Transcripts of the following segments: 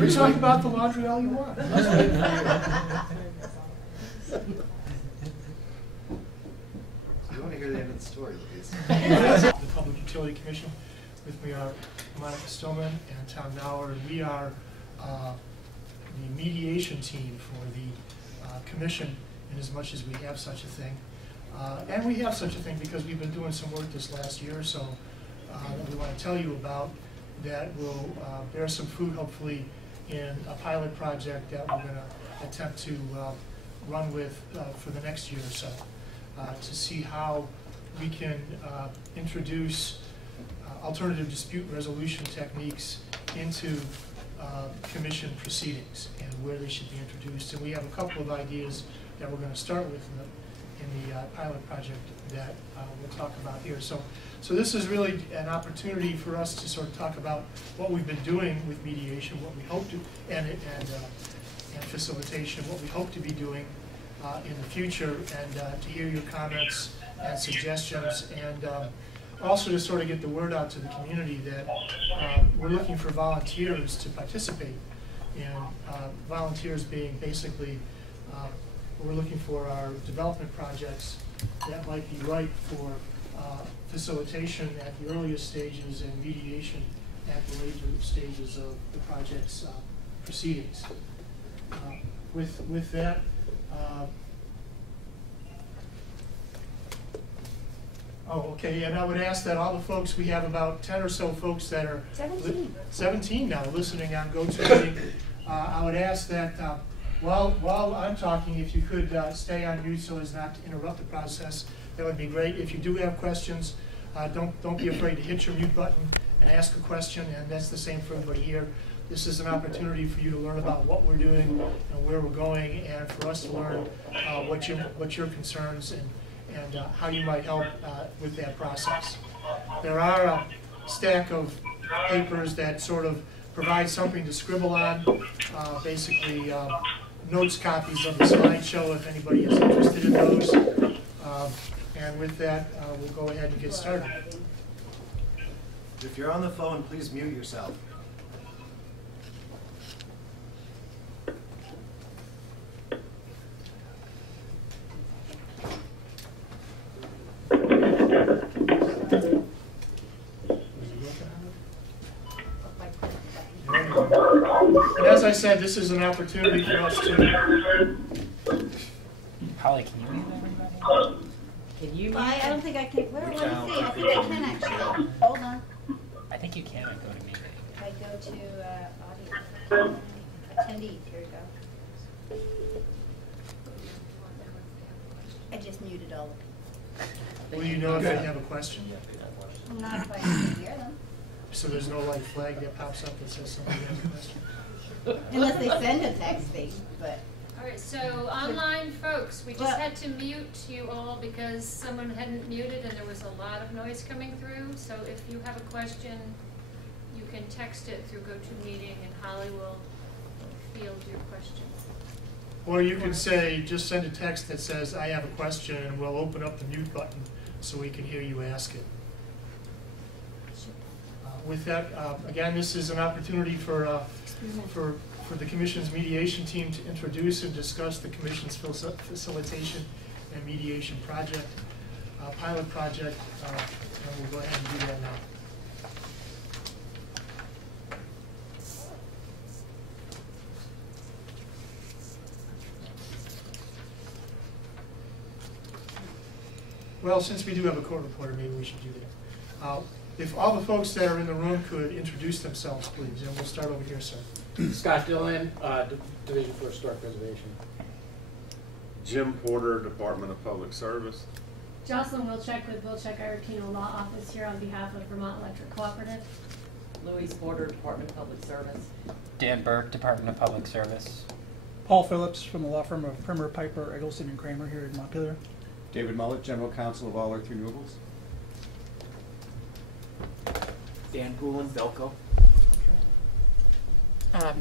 We talk about the laundry all you want. You want to hear the end of the story, please. The Public Utility Commission. With me are Monica Stillman and Tom Nauer, and we are the mediation team for the commission, in as much as we have such a thing. And we have such a thing because we've been doing some work this last year or so that we want to tell you about that will bear some fruit, hopefully, in a pilot project that we're going to attempt to run with for the next year or so to see how we can introduce alternative dispute resolution techniques into commission proceedings and where they should be introduced. And we have a couple of ideas that we're going to start with in the pilot project that we'll talk about here. So this is really an opportunity for us to sort of talk about what we've been doing with mediation, what we hope to, and facilitation, what we hope to be doing in the future, and to hear your comments and suggestions, and also to sort of get the word out to the community that we're looking for volunteers to participate in, volunteers being basically, we're looking for our development projects that might be right for facilitation at the earliest stages and mediation at the later stages of the project's proceedings. With that, okay, and I would ask that all the folks, we have about 10 or so folks that are 17 now listening on GoToMeeting. I would ask that while I'm talking, if you could stay on mute so as not to interrupt the process, that would be great. If you do have questions, don't be afraid to hit your mute button and ask a question, and that's the same for everybody here. This is an opportunity for you to learn about what we're doing and where we're going, and for us to learn what your concerns and how you might help with that process. There are a stack of papers that sort of provide something to scribble on, basically notes copies of the slideshow if anybody is interested in those. And with that, we'll go ahead and get started. If you're on the phone, please mute yourself. And as I said, this is an opportunity for us to... Holly, can you mute everybody? Can you mute? I don't think I can. Let me see. I think I can actually. Hold on. I think you can go to meeting. If I go to audio, attendees, here we go. I just muted all the people. Will you know if they have a question? Not if I can hear them. So there's no like flag that pops up that says somebody has a question? Unless they send a text thing, but. All right, so online folks, we just had to mute you all because someone hadn't muted and there was a lot of noise coming through. So if you have a question, you can text it through GoToMeeting and Holly will field your question. Or you can say, just send a text that says, I have a question, and we'll open up the mute button so we can hear you ask it. With that, again, this is an opportunity for the Commission's mediation team to introduce and discuss the Commission's facilitation and mediation project, pilot project, and we'll go ahead and do that now. Well, since we do have a court reporter, maybe we should do that. If all the folks that are in the room could introduce themselves, please, and we'll start over here, sir. Scott Dillon, Division for Historic Preservation. Jim Porter, Department of Public Service. Jocelyn Wilczek with Wilczek Iretino Law Office here on behalf of Vermont Electric Cooperative. Louise Porter, Department of Public Service. Dan Burke, Department of Public Service. Paul Phillips from the law firm of Primer, Piper, Eggleston, and Kramer here in Montpelier. David Mullet, General Counsel of All Earth Renewables. Dan Poulin, Velco.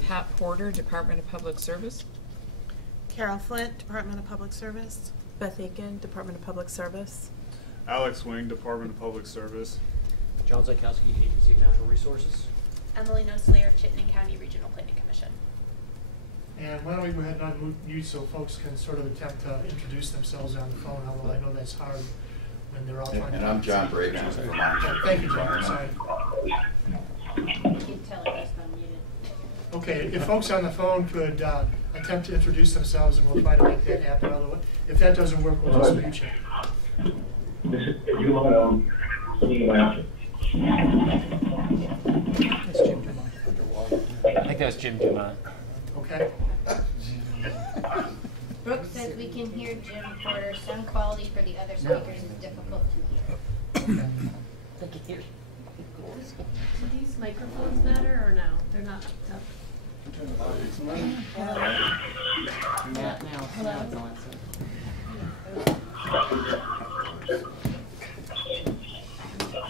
Pat Porter, Department of Public Service. Carol Flint, Department of Public Service. Beth Aiken, Department of Public Service. Alex Wing, Department of Public Service. John Zykowski, Agency of Natural Resources. Emily Nosler of Chittenden County Regional Planning Commission. And why don't we go ahead and unmute so folks can sort of attempt to introduce themselves on the phone, although I know that's hard when they're all talking. And I'm John Brady. Thank you, John. Sorry. Keep telling us I'm muted. Okay, if folks on the phone could attempt to introduce themselves, and we'll try to make that happen. Otherwise, if that doesn't work, we'll just mute you. This is you That's Jim Dumont. I think that was Jim Dumont. Okay. Brooke says we can hear Jim Porter. Sound quality for the other speakers is difficult to hear. Do these microphones matter or no? They're not hooked up. Not now. Hello? Now it's on,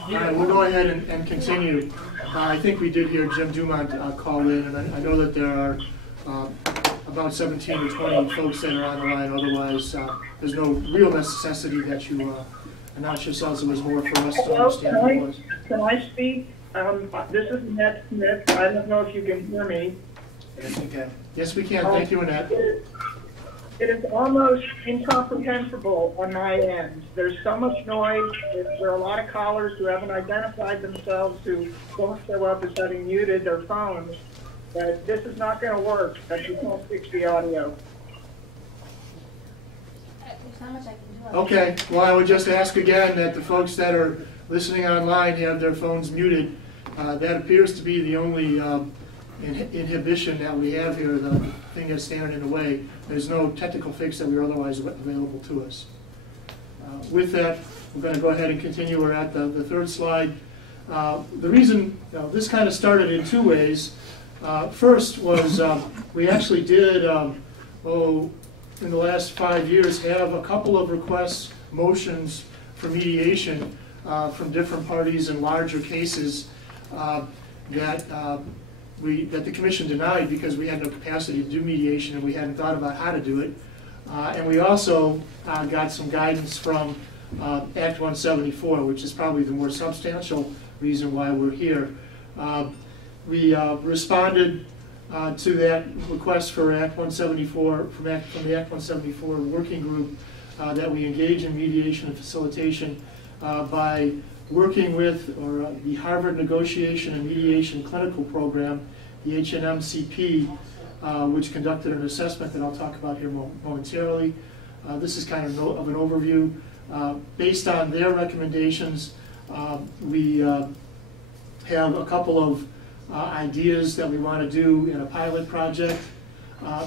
All right, we'll go ahead and continue. I think we did hear Jim Dumont call in, and I know that there are about 17 or 20 folks that are on the line. Otherwise, there's no real necessity that you announce yourselves. It was more for us to understand what it was. Can I speak? This is Annette Smith. I don't know if you can hear me. Yes, we can. Yes, we can. Thank you, Annette. It is almost incomprehensible on my end. There's so much noise. There are a lot of callers who haven't identified themselves, who don't show up as having muted their phones. That this is not going to work, that you can't fix the audio. There's not much I can do. Okay. Well, I would just ask again that the folks that are listening online have their phones muted. That appears to be the only inhibition that we have here, the thing that's standing in the way. There's no technical fix that we're otherwise available to us. With that, we're going to go ahead and continue. We're at the third slide. The reason this kind of started in two ways. First was we actually did, in the last 5 years, have a couple of requests, motions for mediation from different parties in larger cases that the commission denied because we had no capacity to do mediation and we hadn't thought about how to do it. And we also got some guidance from Act 174, which is probably the more substantial reason why we're here. We responded to that request for Act 174, from the Act 174 working group that we engage in mediation and facilitation by working with the Harvard Negotiation and Mediation Clinical Program, the HNMCP, which conducted an assessment that I'll talk about here momentarily. This is kind of an overview. Based on their recommendations, we have a couple of ideas that we want to do in a pilot project,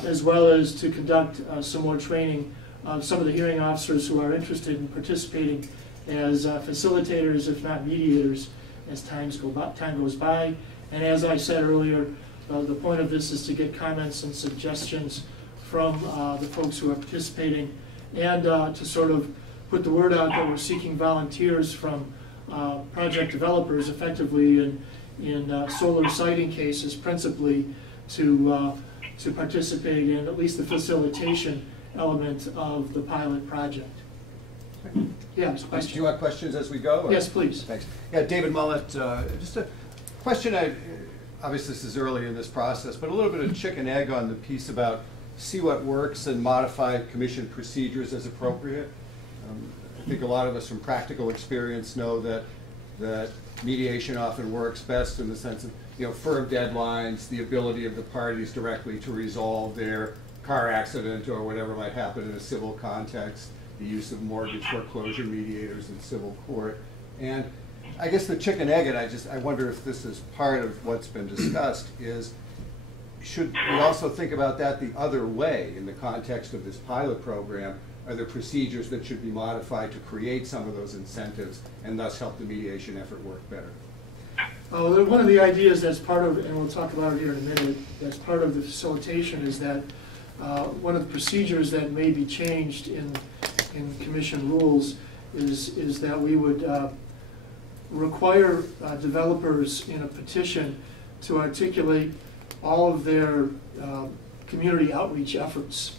as well as to conduct some more training of some of the hearing officers who are interested in participating as facilitators, if not mediators, as time goes by. And as I said earlier, the point of this is to get comments and suggestions from the folks who are participating, and to sort of put the word out that we're seeking volunteers from project developers, effectively in solar siting cases, principally to participate in at least the facilitation element of the pilot project. Yeah, Do you want questions as we go? Or? Yes, please. Thanks. Yeah, David Mullet, just a question. Obviously, this is early in this process, but a little bit of chicken egg on the piece about see what works and modify commission procedures as appropriate. I think a lot of us from practical experience know that mediation often works best in the sense of firm deadlines, the ability of the parties directly to resolve their car accident or whatever might happen in a civil context, the use of mortgage foreclosure mediators in civil court. And I guess the chicken egg, and I wonder if this is part of what's been discussed, is should we also think about that the other way in the context of this pilot program? Are there procedures that should be modified to create some of those incentives and thus help the mediation effort work better? One of the ideas that's part of, and we'll talk about it here in a minute, that's part of the facilitation is that one of the procedures that may be changed in commission rules is that we would require developers in a petition to articulate all of their community outreach efforts,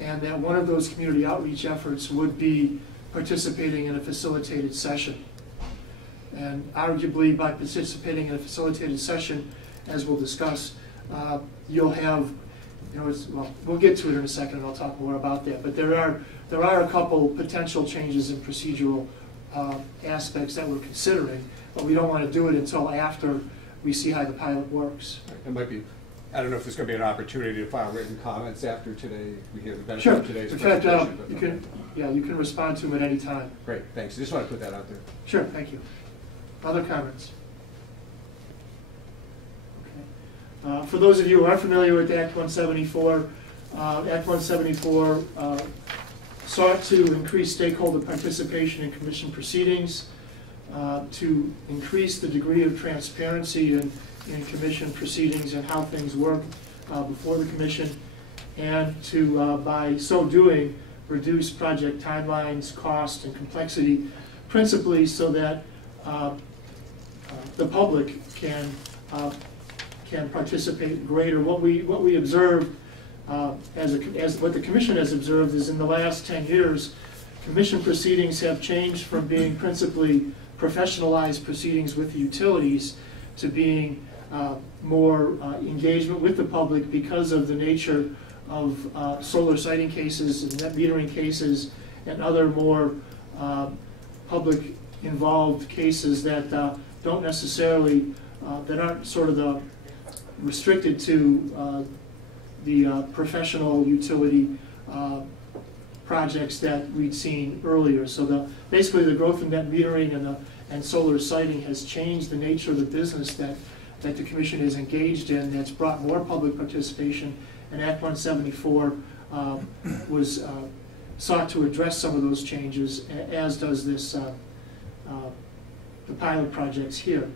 and that one of those community outreach efforts would be participating in a facilitated session. And arguably, by participating in a facilitated session, as we'll discuss, you'll have well, we'll get to it in a second, and I'll talk more about that. But there are a couple potential changes in procedural aspects that we're considering, but we don't want to do it until after we see how the pilot works. It might be, I don't know if there's going to be an opportunity to file written comments after today. We hear the benefit Sure. of today's In fact, presentation. you can respond to them at any time. Great, thanks. Just want to put that out there. Sure, thank you. Other comments? Okay. For those of you who aren't familiar with Act 174, Act 174 sought to increase stakeholder participation in commission proceedings, to increase the degree of transparency in commission proceedings and how things work before the commission, and to, by so doing, reduce project timelines, cost, and complexity, principally so that the public can participate greater. What we observed, as what the commission has observed, is in the last 10 years, commission proceedings have changed from being principally professionalized proceedings with the utilities to being more engagement with the public because of the nature of solar siting cases and net metering cases and other more public involved cases that don't necessarily, that aren't sort of restricted to the professional utility projects that we'd seen earlier. So basically the growth in net metering and solar siting has changed the nature of the business that the commission is engaged in. That's brought more public participation, and Act 174 was sought to address some of those changes, as does this the pilot projects here.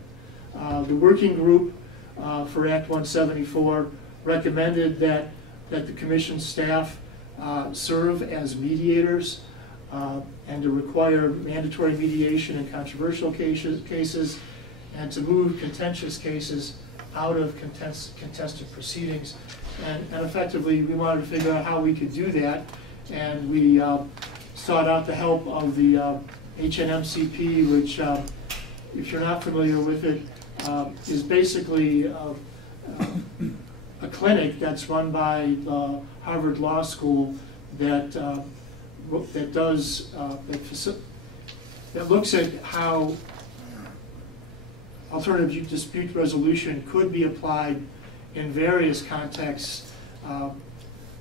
The working group for Act 174 recommended that the commission staff serve as mediators and to require mandatory mediation in controversial cases and to move contentious cases out of contested proceedings. And effectively, we wanted to figure out how we could do that, and we sought out the help of the HNMCP, which, if you're not familiar with it, is basically a clinic that's run by the Harvard Law School that looks at how alternative dispute resolution could be applied in various contexts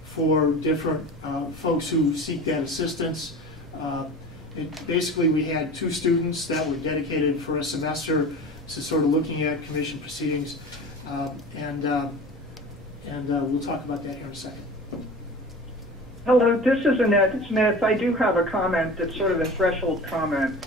for different folks who seek that assistance. Basically, we had 2 students that were dedicated for a semester to sort of looking at commission proceedings, and we'll talk about that here in a second. Hello, this is Annette Smith. I do have a comment that's sort of a threshold comment.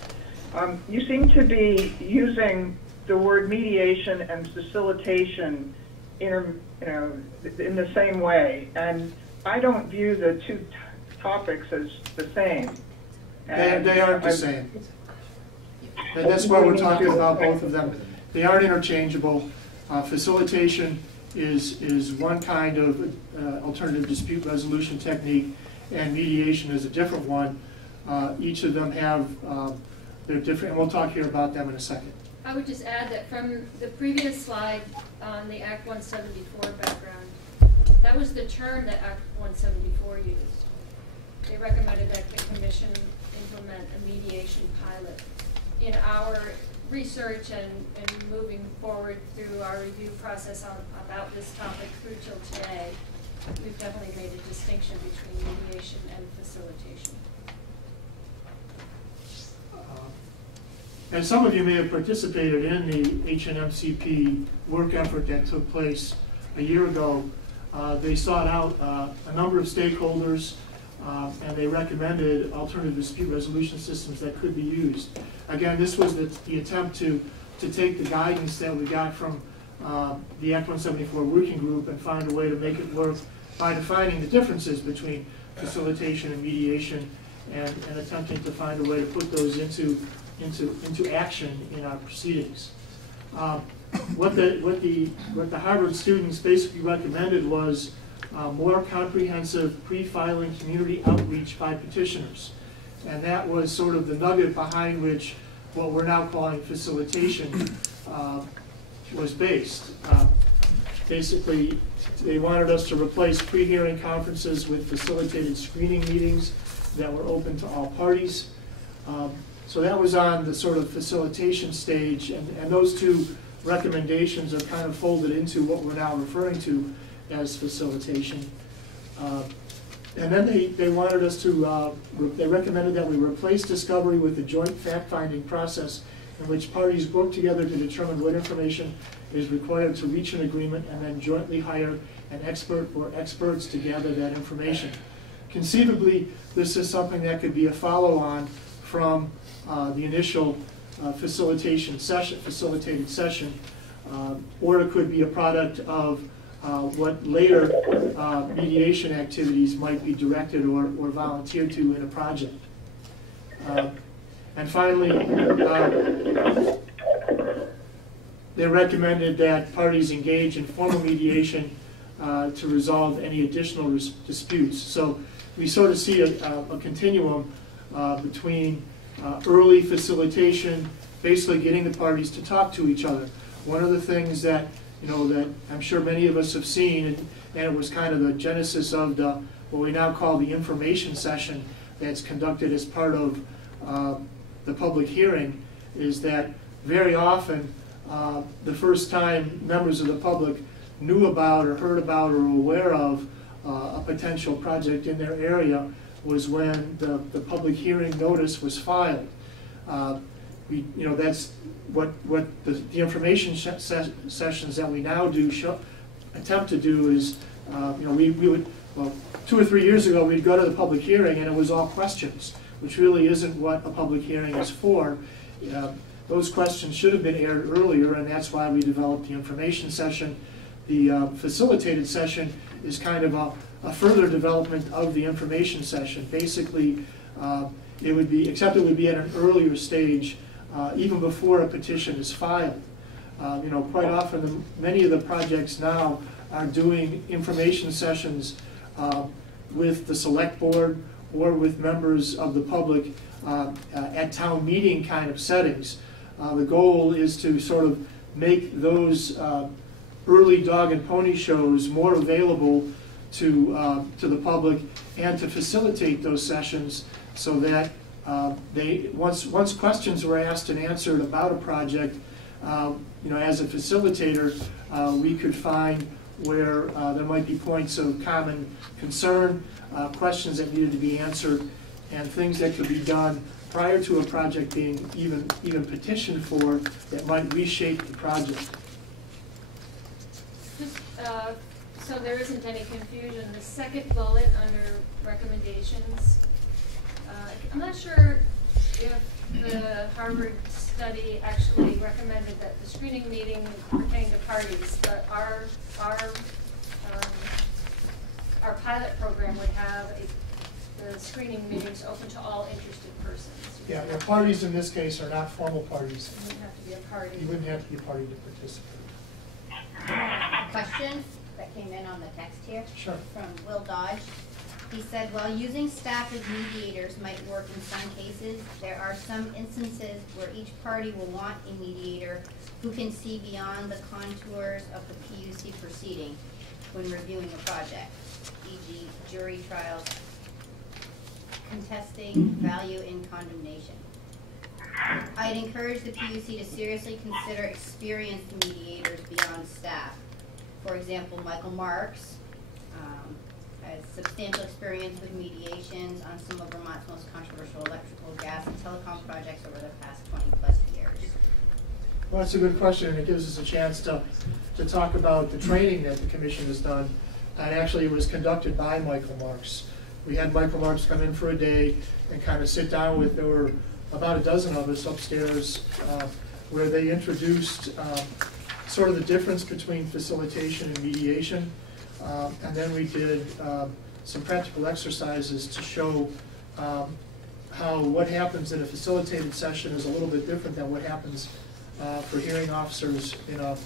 You seem to be using the word mediation and facilitation in the same way, and I don't view the 2 topics as the same. They aren't the same. And that's why we're talking about both of them. They aren't interchangeable. Facilitation is one kind of alternative dispute resolution technique, and mediation is a different one. Each of them have they're different, and we'll talk here about them in a second. I would just add that from the previous slide on the Act 174 background, that was the term that Act 174 used. They recommended that the commission implement a mediation pilot. In our research and moving forward through our review process about this topic through till today, we've definitely made a distinction between mediation and facilitation. And some of you may have participated in the HNMCP work effort that took place a year ago. They sought out a number of stakeholders, and they recommended alternative dispute resolution systems that could be used. Again, this was the attempt to take the guidance that we got from the Act 174 working group and find a way to make it work by defining the differences between facilitation and mediation, and attempting to find a way to put those into action in our proceedings. What the Harvard students basically recommended was more comprehensive pre-filing community outreach by petitioners. And that was sort of the nugget behind which what we're now calling facilitation was based. Basically, they wanted us to replace pre-hearing conferences with facilitated screening meetings that were open to all parties. So that was on the sort of facilitation stage, and those two recommendations are kind of folded into what we're now referring to as facilitation. And then they wanted us to, they recommended that we replace discovery with a joint fact-finding process in which parties work together to determine what information is required to reach an agreement and then jointly hire an expert or experts to gather that information. Conceivably, this is something that could be a follow-on from the initial facilitated session, or it could be a product of what later mediation activities might be directed or volunteered to in a project. And finally, they recommended that parties engage in formal mediation to resolve any additional disputes. So we sort of see a continuum between early facilitation, basically getting the parties to talk to each other. One of the things that that I'm sure many of us have seen, and it was kind of the genesis of what we now call the information session that's conducted as part of the public hearing, is that very often the first time members of the public knew about or heard about or were aware of a potential project in their area was when the public hearing notice was filed. That's what the information sessions that we now do attempt to do is, we would, well, 2 or 3 years ago, we'd go to the public hearing and it was all questions, which really isn't what a public hearing is for. Those questions should have been aired earlier, and that's why we developed the information session. The facilitated session is kind of a further development of the information session. Basically, it would be, except it would be at an earlier stage, even before a petition is filed. Quite often, many of the projects now are doing information sessions with the select board or with members of the public at town meeting kind of settings. The goal is to sort of make those early dog and pony shows more available to the public and to facilitate those sessions so that once questions were asked and answered about a project, as a facilitator, we could find where there might be points of common concern, questions that needed to be answered, and things that could be done prior to a project being even petitioned for that might reshape the project. Just, so there isn't any confusion, the second bullet under recommendations, I'm not sure if the Harvard study actually recommended that the screening meeting pertain to parties, but our pilot program would have the screening meetings open to all interested persons. Yeah, the parties in this case are not formal parties. You wouldn't have to be a party. You wouldn't have to be a party to participate. Question that came in on the text here. Sure. From Will Dodge. He said, while using staff as mediators might work in some cases, there are some instances where each party will want a mediator who can see beyond the contours of the PUC proceeding when reviewing a project, e.g. jury trials, contesting value in condemnation. I'd encourage the PUC to seriously consider experienced mediators beyond staff. For example, Michael Marks has substantial experience with mediations on some of Vermont's most controversial electrical, gas, and telecom projects over the past 20+ years. Well, that's a good question, and it gives us a chance to talk about the training that the commission has done. And actually, it was conducted by Michael Marks. We had Michael Marks come in for a day and kind of sit down with, there were about a dozen of us upstairs, where they introduced sort of the difference between facilitation and mediation. And then we did some practical exercises to show how what happens in a facilitated session is a little bit different than what happens for hearing officers in a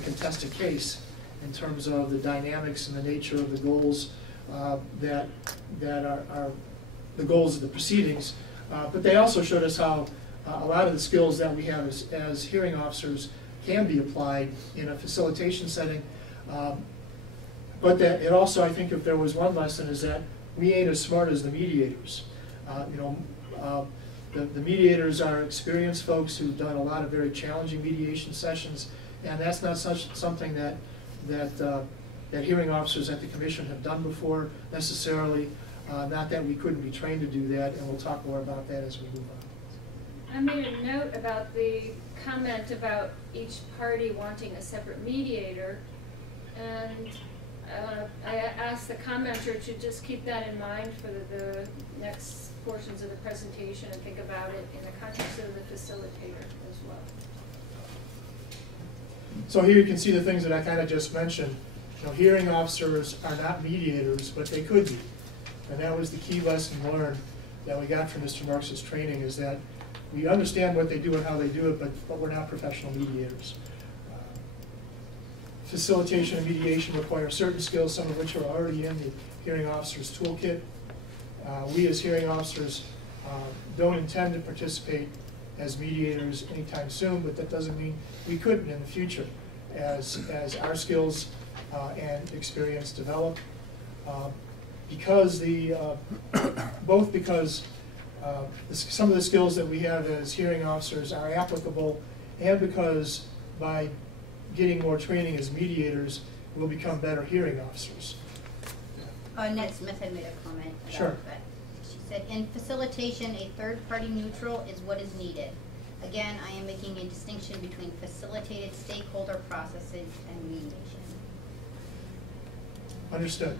contested case, in terms of the dynamics and the nature of the goals that are the goals of the proceedings. But they also showed us how a lot of the skills that we have as hearing officers can be applied in a facilitation setting. But that it also, I think if there was one lesson, is that we ain't as smart as the mediators. The mediators are experienced folks who've done a lot of very challenging mediation sessions, and that's not something that hearing officers at the commission have done before necessarily. Not that we couldn't be trained to do that, and we'll talk more about that as we move on. I made a note about the comment about each party wanting a separate mediator, and I asked the commenter to just keep that in mind for the next portions of the presentation and think about it in the context of the facilitator as well. So here you can see the things that I kind of just mentioned. Hearing officers are not mediators, but they could be. And that was the key lesson learned that we got from Mr. Marks' training, is that we understand what they do and how they do it, but we're not professional mediators. Facilitation and mediation require certain skills, some of which are already in the hearing officer's toolkit. We as hearing officers don't intend to participate as mediators anytime soon, but that doesn't mean we couldn't in the future as our skills and experience develop. Because some of the skills that we have as hearing officers are applicable, and because by getting more training as mediators, we'll become better hearing officers. Annette Smith had made a comment about Sure. that. She said, in facilitation, a third-party neutral is what is needed. Again, I am making a distinction between facilitated stakeholder processes and mediation. Understood.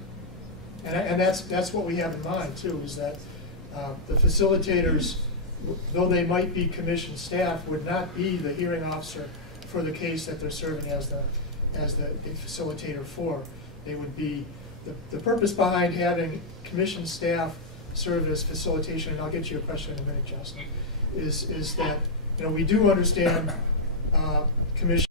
And that's what we have in mind too, is that the facilitators, though they might be commission staff, would not be the hearing officer for the case that they're serving as the facilitator for. They would be the purpose behind having commission staff serve as facilitation, and I'll get you a question in a minute, Jocelyn, is that we do understand commission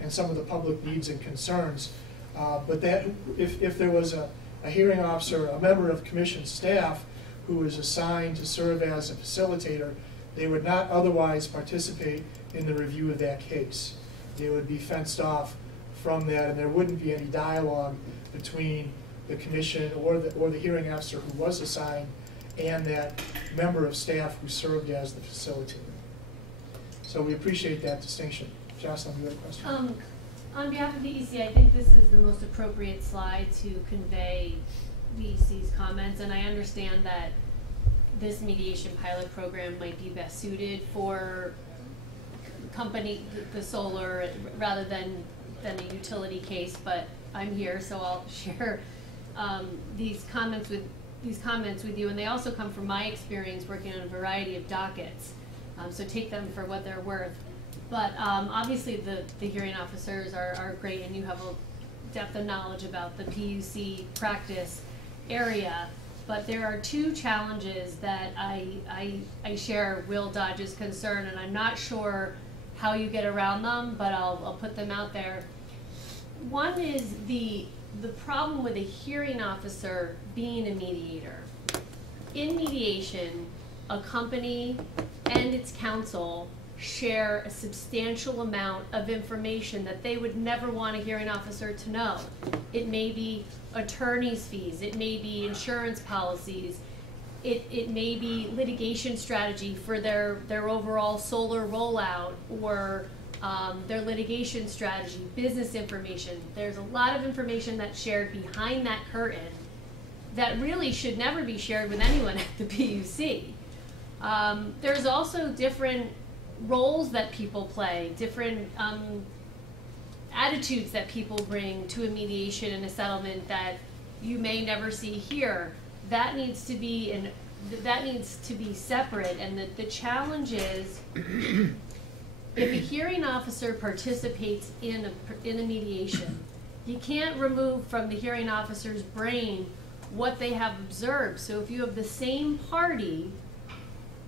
and some of the public needs and concerns, but that if there was a hearing officer, a member of commission staff who is assigned to serve as a facilitator, they would not otherwise participate in the review of that case. They would be fenced off from that, and there wouldn't be any dialogue between the commission or the hearing officer who was assigned and that member of staff who served as the facilitator. So we appreciate that distinction. Jocelyn, you have a question? On behalf of the EC, I think this is the most appropriate slide to convey the EC's comments, and I understand that this mediation pilot program might be best suited for the solar, rather than a utility case, but I'm here, so I'll share these comments with you, and they also come from my experience working on a variety of dockets, so take them for what they're worth. But obviously the hearing officers are great, and you have a depth of knowledge about the PUC practice area, but there are two challenges that I share Will Dodge's concern, and I'm not sure how you get around them, but I'll put them out there. One is the problem with a hearing officer being a mediator. In mediation, a company and its counsel share a substantial amount of information that they would never want a hearing officer to know. It may be attorney's fees, it may be insurance policies, it may be litigation strategy for their overall solar rollout, or their litigation strategy, business information. There's a lot of information that's shared behind that curtain that really should never be shared with anyone at the PUC. There's also different roles that people play, different attitudes that people bring to a mediation and a settlement that you may never see here. That needs to be separate, and the challenge is if a hearing officer participates in a mediation, you can't remove from the hearing officer's brain what they have observed. So if you have the same party,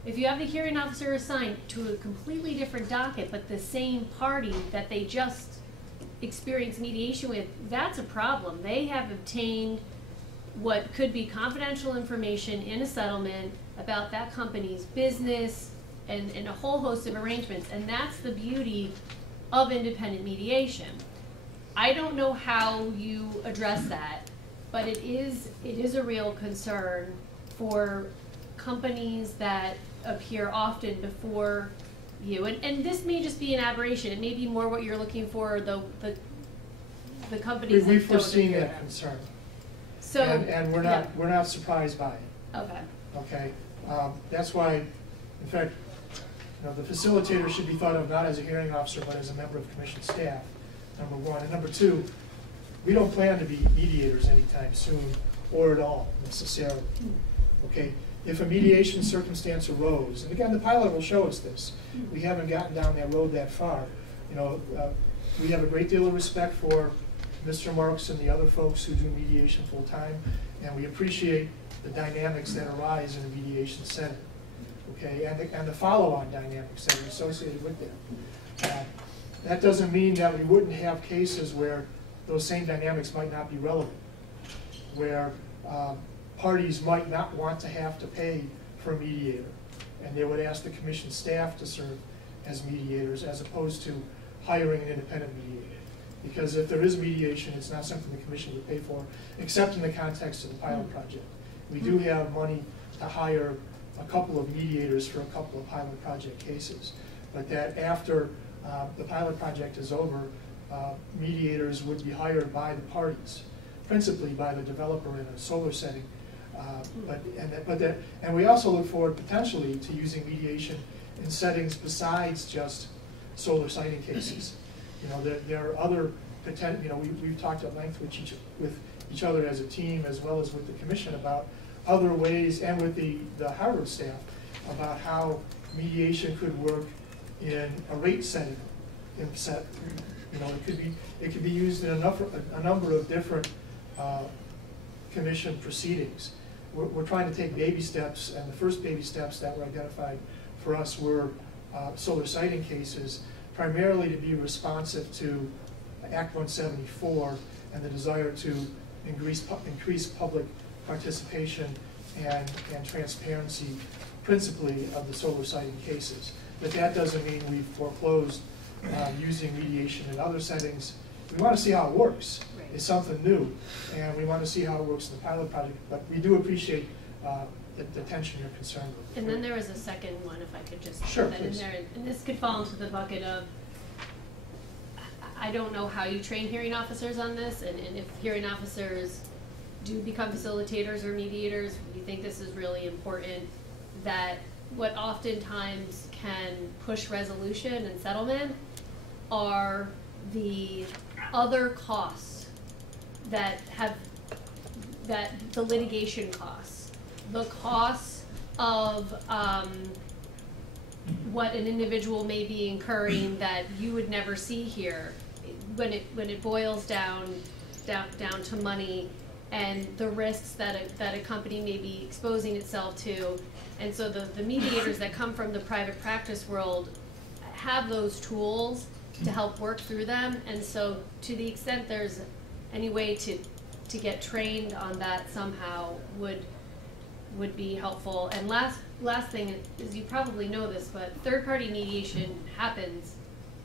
if you have the hearing officer assigned to a completely different docket, but the same party that they just experienced mediation with, that's a problem. They have obtained what could be confidential information in a settlement about that company's business and a whole host of arrangements. And that's the beauty of independent mediation. I don't know how you address that, but it is a real concern for companies that appear often before you. And this may just be an aberration. It may be more what you're looking for, the companies that We've don't foreseen appear. that concern. So, And we're not surprised by it. Okay. Okay, that's why, in fact, the facilitator should be thought of not as a hearing officer, but as a member of commission staff, number one. And number two, we don't plan to be mediators anytime soon, or at all, necessarily. Okay, if a mediation circumstance arose, and again, the pilot will show us this, we haven't gotten down that road that far. We have a great deal of respect for Mr. Marks and the other folks who do mediation full-time, and we appreciate the dynamics that arise in a mediation setting, okay, and the follow-on dynamics that are associated with that. That doesn't mean that we wouldn't have cases where those same dynamics might not be relevant, where parties might not want to have to pay for a mediator, and they would ask the commission staff to serve as mediators as opposed to hiring an independent mediator. Because if there is mediation, it's not something the commission would pay for, except in the context of the pilot project. We do have money to hire a couple of mediators for a couple of pilot project cases, but that after the pilot project is over, mediators would be hired by the parties, principally by the developer in a solar setting. And we also look forward potentially to using mediation in settings besides just solar siting cases. There are other potential. We've talked at length with each other as a team, as well as with the commission, about other ways, and with the Harvard staff, about how mediation could work in a rate setting. It could be used in a number of different commission proceedings. We're trying to take baby steps, and the first baby steps that were identified for us were solar siting cases, primarily to be responsive to Act 174 and the desire to increase public participation and transparency, principally of the solar siting cases. But that doesn't mean we've foreclosed using mediation in other settings. We want to see how it works. It's something new, and we want to see how it works in the pilot project. But we do appreciate the tension you're concerned with. And then there was a second one, if I could just Sure, put that in there. And this could fall into the bucket of, I don't know how you train hearing officers on this, and if hearing officers do become facilitators or mediators, we think this is really important, that what oftentimes can push resolution and settlement are the other costs that the litigation costs, the costs of what an individual may be incurring that you would never see here, when it boils down to money and the risks that a company may be exposing itself to. And so the mediators that come from the private practice world have those tools to help work through them. And so to the extent there's any way to get trained on that somehow would be helpful. And last thing is, you probably know this, but third-party mediation happens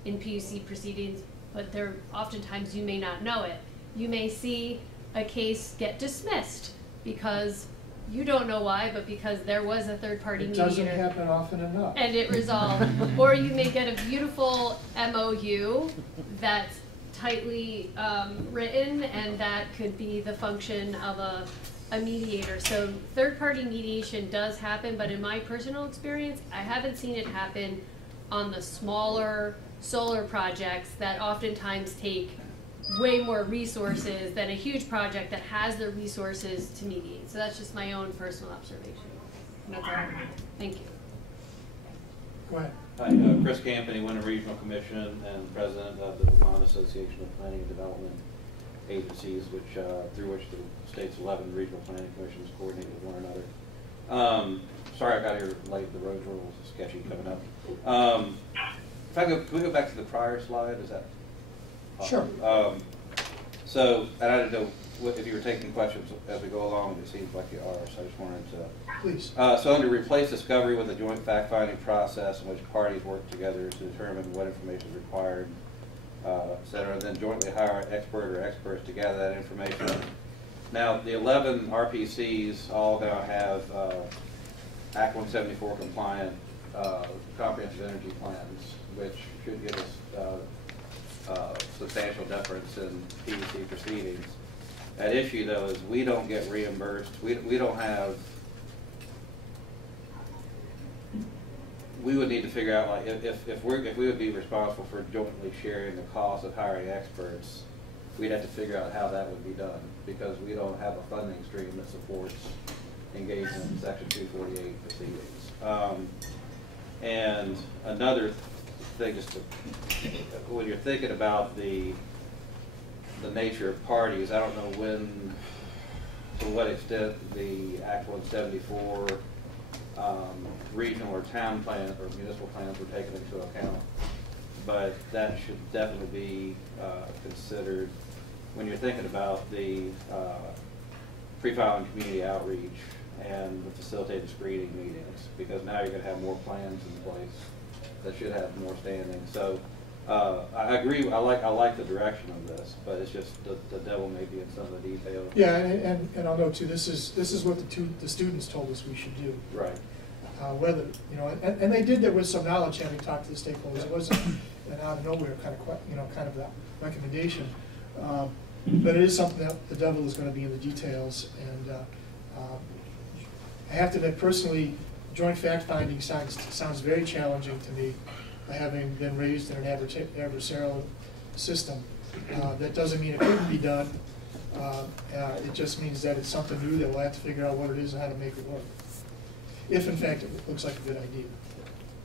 in PUC proceedings, but there oftentimes you may not know it. You may see a case get dismissed because you don't know why, but because there was a third-party mediator. It doesn't happen often enough. And it resolved. Or you may get a beautiful MOU that's tightly written, and that could be the function of a mediator. So third-party mediation does happen, but in my personal experience, I haven't seen it happen on the smaller solar projects that oftentimes take way more resources than a huge project that has the resources to mediate. So that's just my own personal observation. And that's all. Thank you. Go ahead. Hi, Chris Campany, Winter Regional Commission and President of the Vermont Association of Planning and Development Agencies, through which the state's 11 regional planning commissions coordinate with one another. Sorry I got here late, the roads were a little sketchy coming up. Can we go back to the prior slide? Is that possible? Sure. So, and I don't know if you were taking questions as we go along, it seems like you are, so I just wanted to. Please. So under replace discovery with a joint fact-finding process in which parties work together to determine what information is required, et cetera, and then jointly hire an expert or experts to gather that information. Now, the 11 RPCs all now have Act 174 compliant comprehensive energy plans, which should give us substantial deference in PUC proceedings. At issue, though, is we don't get reimbursed. We don't have. We would need to figure out, like, if we would be responsible for jointly sharing the cost of hiring experts, we'd have to figure out how that would be done, because we don't have a funding stream that supports engagement in Section 248 proceedings. And another thing is when you're thinking about the nature of parties, I don't know to what extent the Act 174 regional or town plan or municipal plans were taken into account, but that should definitely be considered when you're thinking about the pre-filing community outreach and the facilitated screening meetings, because now you're going to have more plans in place that should have more standing. So I agree. I like the direction of this, but it's just the devil may be in some of the details. Yeah, and I'll note too. This is what the students told us we should do. Right. Whether and they did that with some knowledge, having talked to the stakeholders. It wasn't an out of nowhere kind of that recommendation. But it is something that the devil is going to be in the details, and I have to admit, personally, joint fact-finding sounds very challenging to me, having been raised in an adversarial system. That doesn't mean it couldn't be done. It just means that it's something new that we'll have to figure out what it is and how to make it work. If, in fact, it looks like a good idea.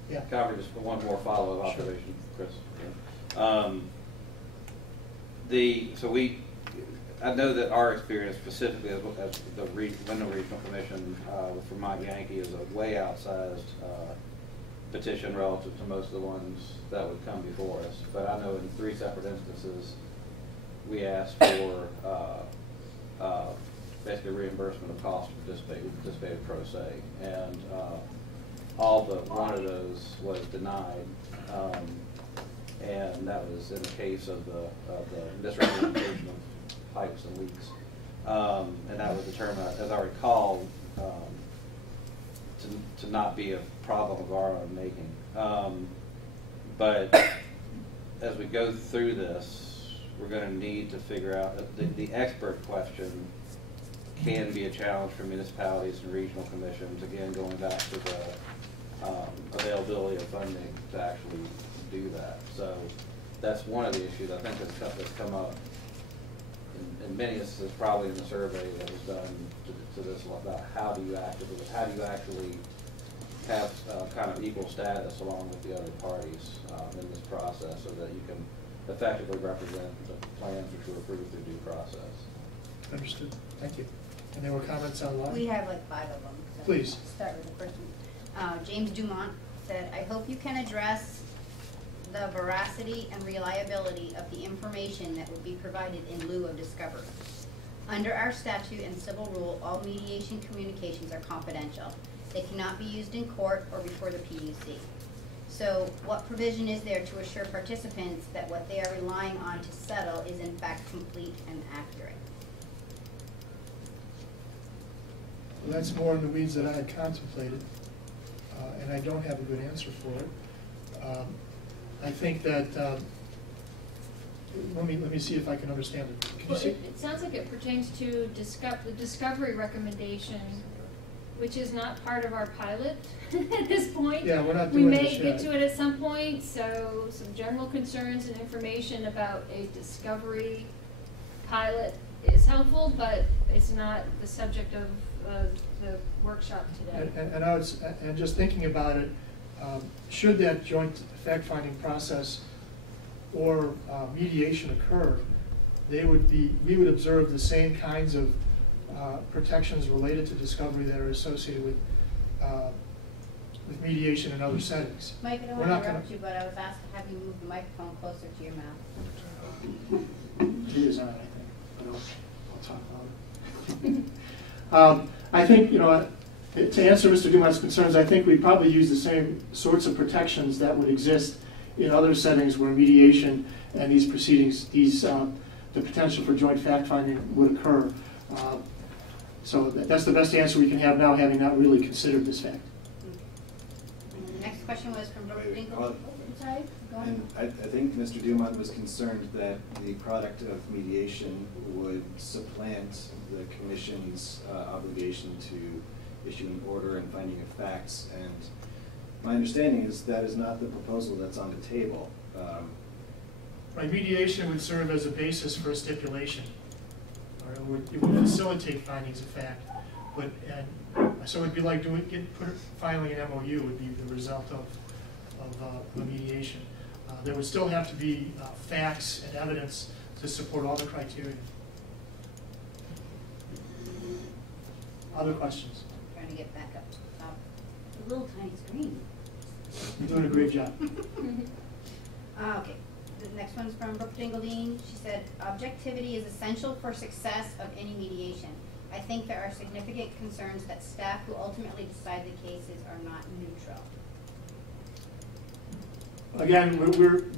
Yeah. Cover just one more follow-up observation, Chris. I know that our experience specifically as the Wyndham Regional Commission with Vermont Yankee is a way outsized petition relative to most of the ones that would come before us. But I know in 3 separate instances we asked for basically reimbursement of costs for participated pro se, and one of those was denied. And that was in the case of the misrepresentation of pipes and leaks. And that was determined, as I recall, to not be a problem of our own making. But as we go through this, we're going to need to figure out the expert question can be a challenge for municipalities and regional commissions, again, going back to the availability of funding to actually do that. So that's one of the issues I think that's come up in many instances, probably in the survey that was done to this about how do you actually have kind of equal status along with the other parties in this process, so that you can effectively represent the plans which were approved through due process. Understood. Thank you. And there were comments online? We have like 5 of them. So Please. I'll start with the first one. James Dumont said, I hope you can address the veracity and reliability of the information that would be provided in lieu of discovery. Under our statute and civil rule, all mediation communications are confidential. They cannot be used in court or before the PUC. So what provision is there to assure participants that what they are relying on to settle is in fact complete and accurate? Well, that's more in the weeds than I had contemplated, and I don't have a good answer for it. I think that, let me see if I can understand it. Can you see? It sounds like it pertains to the discovery recommendation, which is not part of our pilot at this point. Yeah, we're not doing this yet. We may get to it at some point, so some general concerns and information about a discovery pilot is helpful, but it's not the subject of the workshop today. And just thinking about it, should that joint fact-finding process or mediation occur, we would observe the same kinds of protections related to discovery that are associated with mediation in other settings. Mike, I don't want to interrupt you, but I was asked to have you move the microphone closer to your mouth. He is on, I think. I'll talk louder. I think, to answer Mr. Dumont's concerns, I think we probably use the same sorts of protections that would exist in other settings where mediation and these proceedings, the potential for joint fact-finding would occur. So that's the best answer we can have now, having not really considered this fact. And the next question was from Brooke Dingle. Sorry, go on. And I think Mr. Dumont was concerned that the product of mediation would supplant the commission's obligation to issue an order and finding of facts. And my understanding is that is not the proposal that's on the table. Right, mediation would serve as a basis for a stipulation, or it would facilitate findings of fact. But so it'd be like filing an MOU would be the result of a mediation. There would still have to be facts and evidence to support all the criteria. Other questions? Trying to get back up to the top. A little tiny screen. You're doing a great job. Okay. The next one's from Brooke Dingledine. She said, objectivity is essential for success of any mediation. I think there are significant concerns that staff who ultimately decide the cases are not neutral. Again,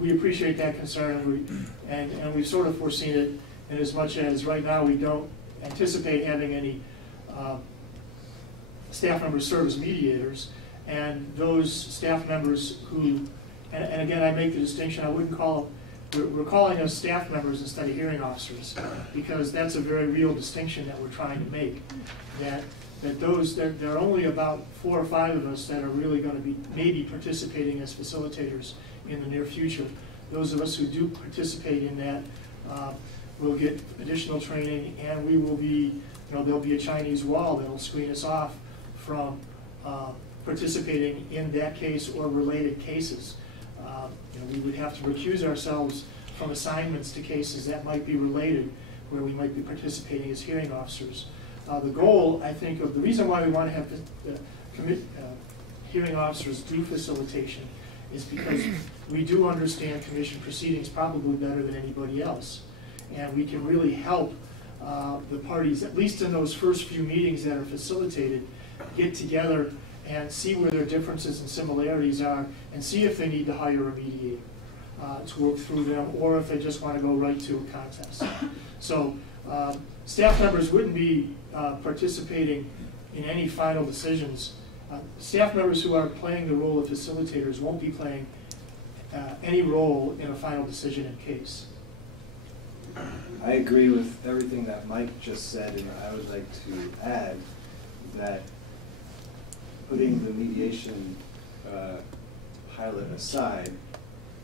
we appreciate that concern, and we've sort of foreseen it in as much as right now we don't anticipate having any staff members serve as mediators, and those staff members who, and again, I make the distinction, I wouldn't call them, we're calling them staff members instead of hearing officers, because that's a very real distinction that we're trying to make. That there are only about 4 or 5 of us that are really going to be maybe participating as facilitators in the near future. Those of us who do participate in that will get additional training, and we will be, there'll be a Chinese wall that will screen us off from participating in that case or related cases. We would have to recuse ourselves from assignments to cases that might be related, where we might be participating as hearing officers. The goal, I think, of the reason why we want to have the hearing officers do facilitation is because we do understand commission proceedings probably better than anybody else. And we can really help the parties, at least in those first few meetings that are facilitated, get together and see where their differences and similarities are, and see if they need to hire a mediator to work through them, or if they just want to go right to a contest. So staff members wouldn't be participating in any final decisions. Staff members who are playing the role of facilitators won't be playing any role in a final decision in case. I agree with everything that Mike just said, and I would like to add that putting the mediation pilot aside,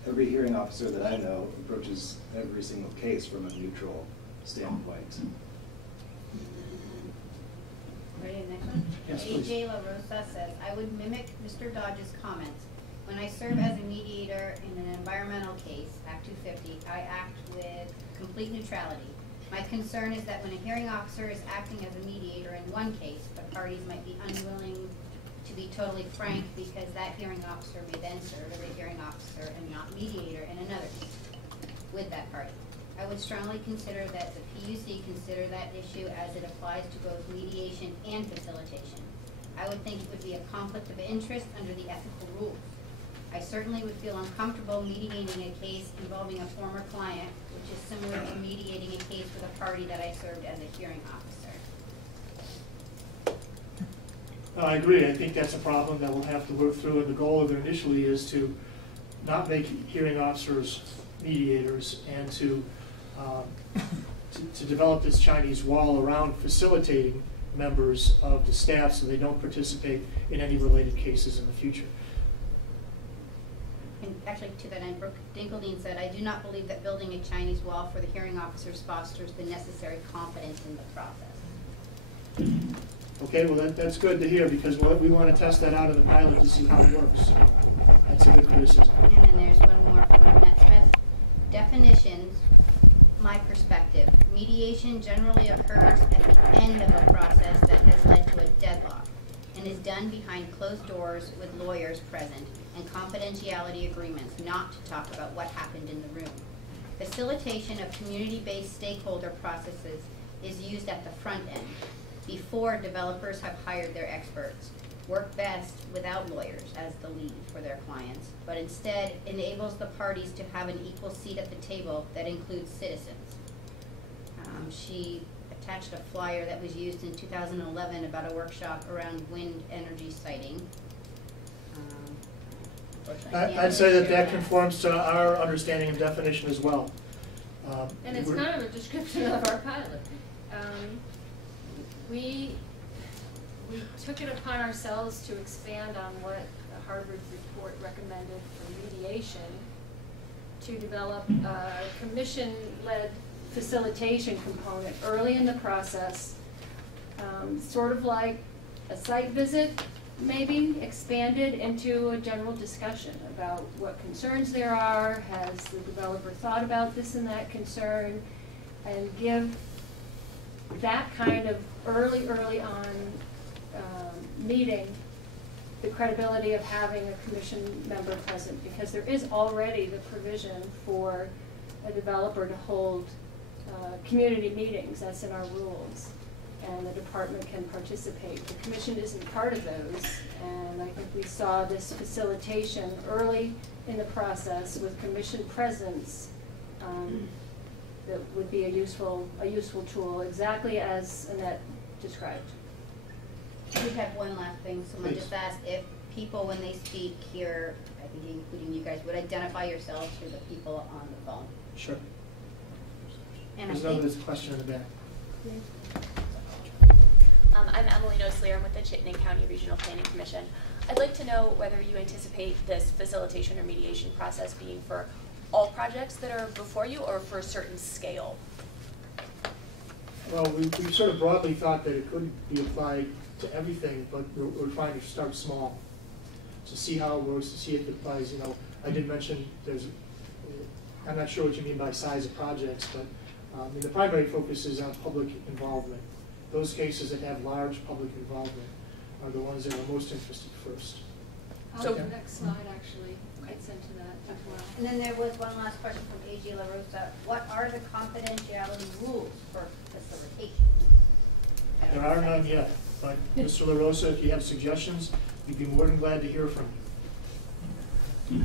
every hearing officer that I know approaches every single case from a neutral standpoint. Ready, next one? Yes, please. AJ La Rosa says, I would mimic Mr. Dodge's comments. When I serve as a mediator in an environmental case, Act 250, I act with complete neutrality. My concern is that when a hearing officer is acting as a mediator in one case, the parties might be unwilling to be totally frank, because that hearing officer may then serve as a hearing officer and not mediator in another case with that party. I would strongly consider that the PUC consider that issue as it applies to both mediation and facilitation. I would think it would be a conflict of interest under the ethical rules. I certainly would feel uncomfortable mediating a case involving a former client, which is similar to mediating a case with a party that I served as a hearing officer. I agree. I think that's a problem that we'll have to work through, and the goal of it initially is to not make hearing officers mediators, and to develop this Chinese wall around facilitating members of the staff so they don't participate in any related cases in the future. And actually, to that end, Brooke Dinkeldine said, I do not believe that building a Chinese wall for the hearing officers fosters the necessary confidence in the process. Okay, well that's good to hear, because we want to test that out in the pilot to see how it works. That's a good criticism. And then there's one more from Annette Smith. Definitions, my perspective. Mediation generally occurs at the end of a process that has led to a deadlock and is done behind closed doors with lawyers present and confidentiality agreements not to talk about what happened in the room. Facilitation of community-based stakeholder processes is used at the front end, before developers have hired their experts. Work best without lawyers as the lead for their clients, but instead enables the parties to have an equal seat at the table that includes citizens. She attached a flyer that was used in 2011 about a workshop around wind energy siting. I'd say that conforms to our understanding and definition as well. And it's kind of a description of our pilot. We took it upon ourselves to expand on what the Harvard report recommended for mediation, to develop a commission-led facilitation component early in the process, sort of like a site visit, maybe expanded into a general discussion about what concerns there are, has the developer thought about this and that concern, and give that kind of early on meeting the credibility of having a commission member present, because there is already the provision for a developer to hold community meetings. That's in our rules, and the department can participate. The commission isn't part of those, and I think we saw this facilitation early in the process with commission presence that would be a useful tool, exactly as Annette described. We have one last thing. Someone Please. just asked if people, when they speak here, I think including you guys, would identify yourselves to the people on the phone. Sure. And There's another question in the back. I'm Emily Noslier. I'm with the Chittenden County Regional Planning Commission. I'd like to know whether you anticipate this facilitation or mediation process being for all projects that are before you or for a certain scale? Well, we sort of broadly thought that it could be applied to everything, but we're trying to start small to see how it works, to see if it applies. You know, I did mention I'm not sure what you mean by size of projects, but the primary focus is on public involvement. Those cases that have large public involvement are the ones that are most interested first. So the next slide actually gets into that as well. And then there was one last question from A.G. La Rosa. What are the confidentiality rules for facilitation? There are none yet, but Mr. La Rosa, if you have suggestions, we'd be more than glad to hear from you.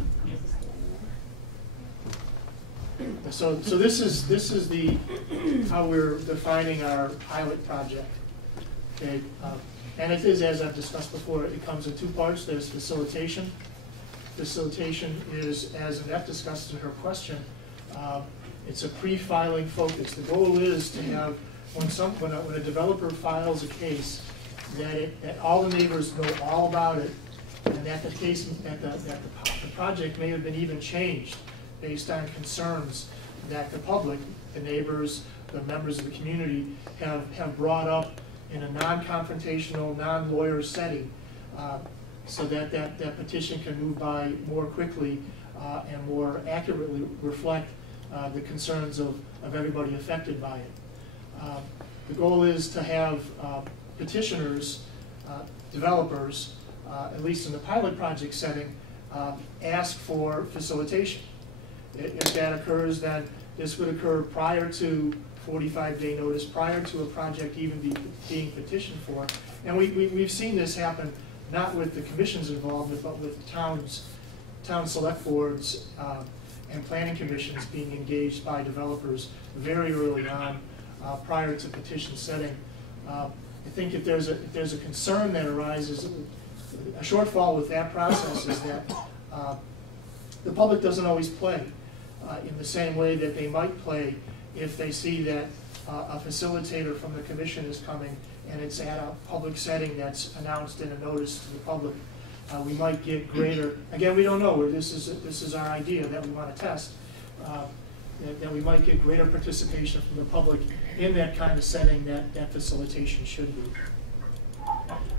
So this is the how we're defining our pilot project. Okay, and it is, as I've discussed before, it comes in two parts. There's facilitation. Facilitation is, as Annette discussed in her question, it's a pre-filing focus. The goal is to have when a developer files a case, that all the neighbors know all about it, and that the case that the project may have been even changed based on concerns that the public, the neighbors, the members of the community have brought up in a non-confrontational, non-lawyer setting, so that petition can move by more quickly and more accurately reflect the concerns of everybody affected by it. The goal is to have petitioners, developers, at least in the pilot project setting, ask for facilitation. If that occurs, then this would occur prior to 45-day notice, prior to a project even being petitioned for. And we've seen this happen not with the commission's involvement, but with town select boards and planning commissions being engaged by developers very early on, prior to petition setting. I think if there's a concern that arises, a shortfall with that process is that the public doesn't always play in the same way that they might play if they see that a facilitator from the commission is coming and it's at a public setting that's announced in a notice to the public. We might get greater, again, we don't know, this is our idea that we want to test, that we might get greater participation from the public in that kind of setting that facilitation should be.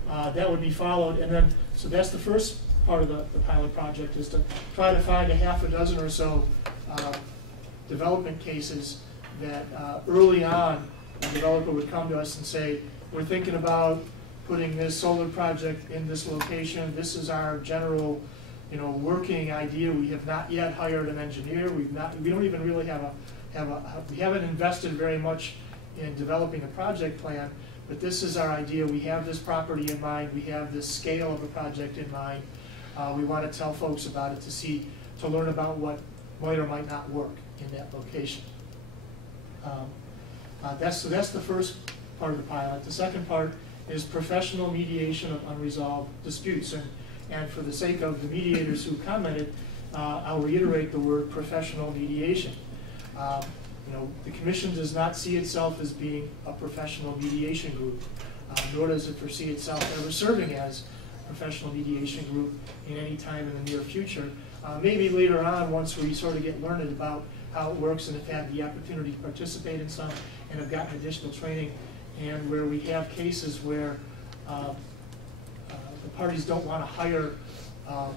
That would be followed, and then, so that's the first part of the pilot project, is to try to find a half a dozen or so development cases that early on a developer would come to us and say, we're thinking about putting this solar project in this location. This is our general, working idea. We have not yet hired an engineer. We don't even really we haven't invested very much in developing a project plan, but this is our idea. We have this property in mind. We have this scale of a project in mind. We want to tell folks about it to learn about what might or might not work in that location. That's the first part of the pilot. The second part is professional mediation of unresolved disputes. And for the sake of the mediators who commented, I'll reiterate the word professional mediation. The commission does not see itself as being a professional mediation group, nor does it foresee itself ever serving as a professional mediation group in any time in the near future. Maybe later on, once we sort of get learned about how it works and have had the opportunity to participate in some and have gotten additional training, and where we have cases where the parties don't want to hire a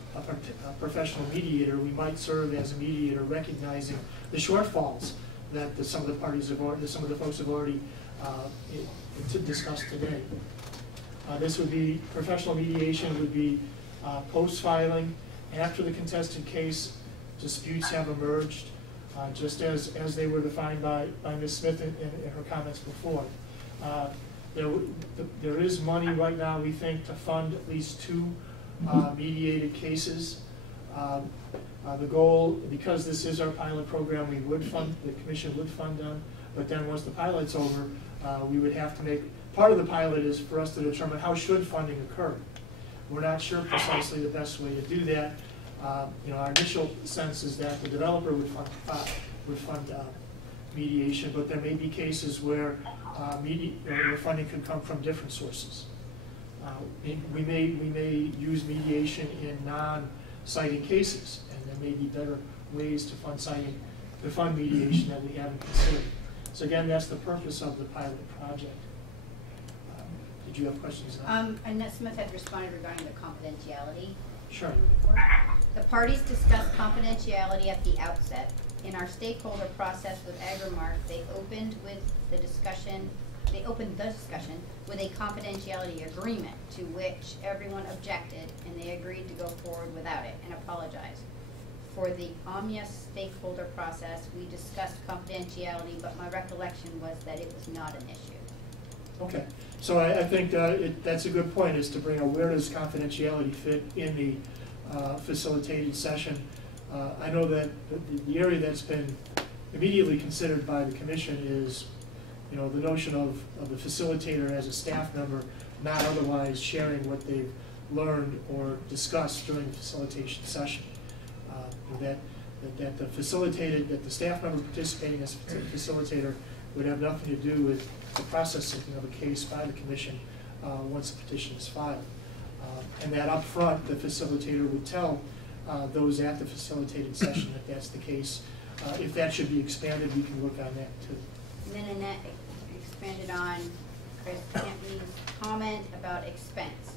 professional mediator, we might serve as a mediator, recognizing the shortfalls that some of the parties have already, some of the folks have already discussed today. This would be, professional mediation would be post-filing, after the contested case disputes have emerged, just as they were defined by Ms. Smith in her comments before. There is money right now, we think, to fund at least 2 mediated cases. The goal, because this is our pilot program, we would fund, the commission would fund them, but then once the pilot's over, we would have to make, part of the pilot is for us to determine how should funding occur. We're not sure precisely the best way to do that. Our initial sense is that the developer would fund mediation, but there may be cases where where funding could come from different sources. We may use mediation in non-citing cases, and there may be better ways to fund mediation that we haven't considered. So again, that's the purpose of the pilot project. Did you have questions? Annette Smith had responded regarding the confidentiality. Sure. The parties discussed confidentiality at the outset. In our stakeholder process with Agrimark, they opened the discussion with a confidentiality agreement to which everyone objected, and they agreed to go forward without it and apologize. For the OMNIA stakeholder process, we discussed confidentiality, but my recollection was that it was not an issue. Okay, so I think that's a good point, is to bring out where does confidentiality fit in the facilitated session. I know that the area that's been immediately considered by the commission is, the notion of the facilitator as a staff member not otherwise sharing what they've learned or discussed during the facilitation session. That the staff member participating as a facilitator would have nothing to do with the processing of a case by the commission once a petition is filed. And that up front, the facilitator would tell those at the facilitated session that that's the case. If that should be expanded, we can work on that too. And then Annette expanded on Chris Campney's comment about expense.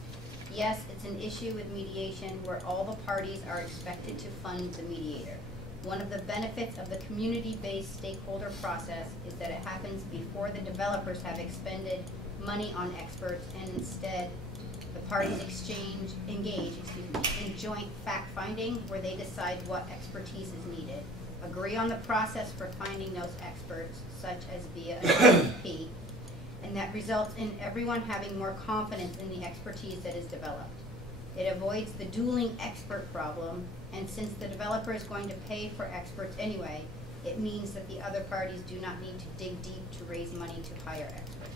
Yes, it's an issue with mediation where all the parties are expected to fund the mediator. One of the benefits of the community-based stakeholder process is that it happens before the developers have expended money on experts, and instead the parties engage in joint fact-finding where they decide what expertise is needed, agree on the process for finding those experts, such as via an RFP, and that results in everyone having more confidence in the expertise that is developed. It avoids the dueling expert problem, and since the developer is going to pay for experts anyway, it means that the other parties do not need to dig deep to raise money to hire experts.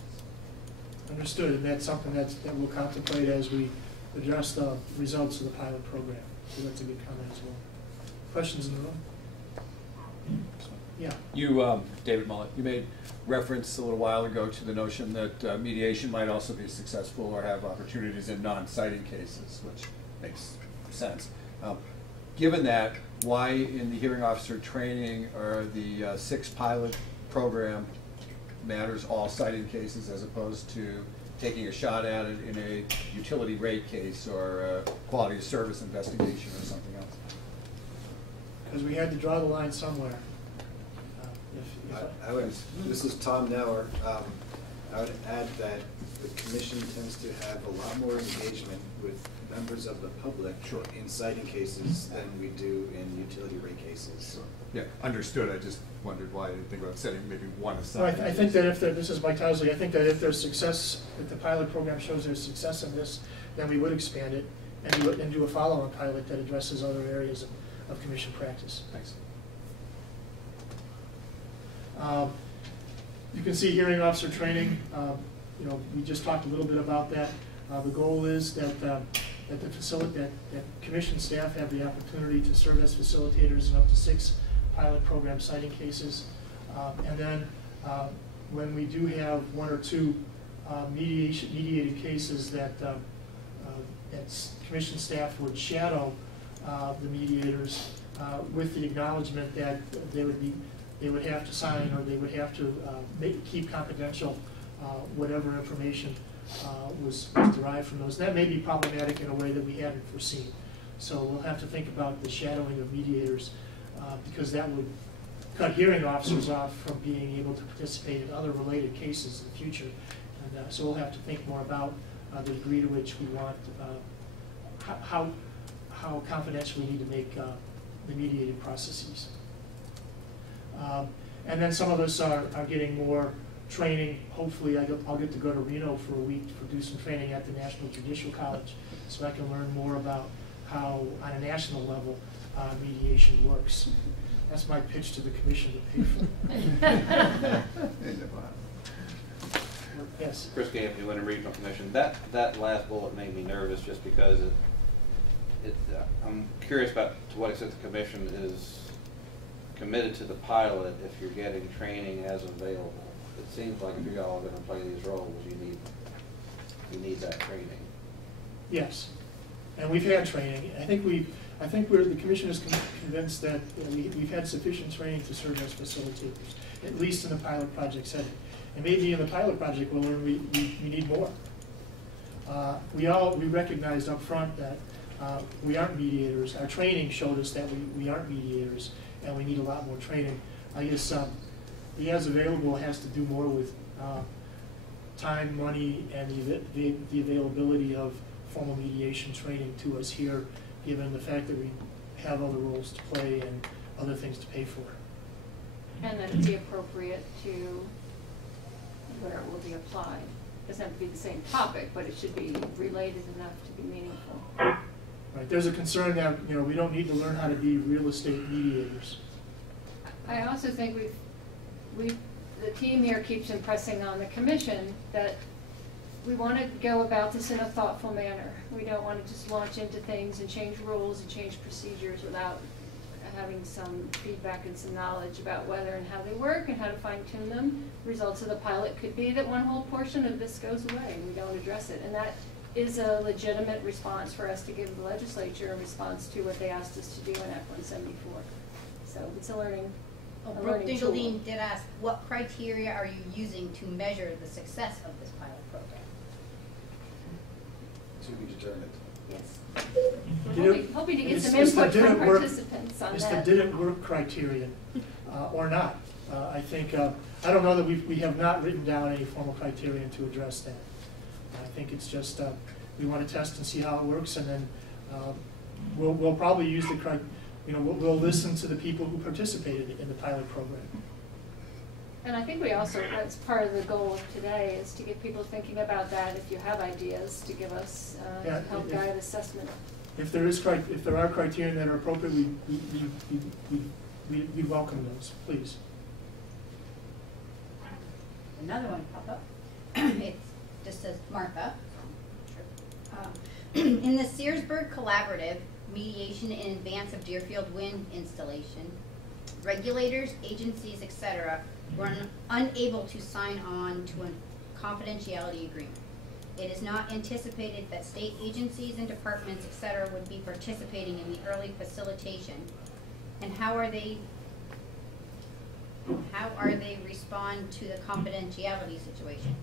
Understood, and that's something that we'll contemplate as we address the results of the pilot program. So that's a good comment as well. Questions in the room? Yeah. You, David Mullet, you made reference a little while ago to the notion that mediation might also be successful or have opportunities in non-citing cases, which makes sense. Given that, why in the hearing officer training are the 6 pilot program matters all citing cases as opposed to taking a shot at it in a utility rate case or a quality of service investigation or something else? Because we had to draw the line somewhere. This is Tom Nauer. I would add that the commission tends to have a lot more engagement with members of the public in citing cases than we do in utility rate cases. Yeah, understood. I just wondered why I didn't think about setting maybe one Well, aside. I think that if there, this is Mike Towsley, I think that if there's success, if the pilot program shows there's success in this, then we would expand it and do a follow-on pilot that addresses other areas of commission practice. Thanks. You can see hearing officer training. You know, we just talked a little bit about that. The goal is that that commission staff have the opportunity to serve as facilitators in up to 6 pilot program citing cases, and then when we do have 1 or 2 mediated cases that commission staff would shadow the mediators with the acknowledgement that they would have to sign, or they would have to keep confidential whatever information was derived from those. That may be problematic in a way that we hadn't foreseen. So we'll have to think about the shadowing of mediators, because that would cut hearing officers off from being able to participate in other related cases in the future. And so we'll have to think more about the degree to which we want, how confidential we need to make the mediated processes. And then some of us are getting more training. Hopefully I'll get to go to Reno for a week to do some training at the National Judicial College, so I can learn more about how, on a national level, mediation works. That's my pitch to the commission to pay for. Yes. Chris Gay, New England Regional Commission. That last bullet made me nervous just because I'm curious about to what extent the commission is committed to the pilot if you're getting training as available. It seems like if you're all going to play these roles, you need that training. Yes, and we've had training. I think the commission is convinced that we've had sufficient training to serve as facilitators, at least in the pilot project setting. And maybe in the pilot project we'll learn we need more. We recognized up front that we aren't mediators. Our training showed us that we aren't mediators, and we need a lot more training. I guess the as available has to do more with time, money, and the availability of formal mediation training to us here, given the fact that we have other roles to play and other things to pay for. And that it's appropriate to where it will be applied. It doesn't have to be the same topic, but it should be related enough to be meaningful. Right. There's a concern that we don't need to learn how to be real estate mediators. I also think the team here keeps impressing on the commission that we want to go about this in a thoughtful manner. We don't want to just launch into things and change rules and change procedures without having some feedback and some knowledge about whether and how they work and how to fine tune them. Results of the pilot could be that one whole portion of this goes away and we don't address it. And that is a legitimate response for us to give the legislature in response to what they asked us to do in Act 174. So it's a learning Brooke tool. Dingeldine did ask, what criteria are you using to measure the success of this pilot program? To be determined. Yes. We're hoping to get some input from participants on it's that. the did it work criterion or not. I think, I don't know that we have not written down any formal criterion to address that. I think it's just we want to test and see how it works, and then we'll probably use the we'll listen to the people who participated in the pilot program. And I think we also, that's part of the goal of today, is to get people thinking about that. If you have ideas, to give us Yeah, help guide assessment. If there are criteria that are appropriate, we welcome those, please. Another one pop up. It just says Martha. In the Searsburg Collaborative, Mediation in Advance of Deerfield Wind Installation, regulators, agencies, etc. were unable to sign on to a confidentiality agreement. It is not anticipated that state agencies and departments, etc. would be participating in the early facilitation. And how are they respond to the confidentiality situation?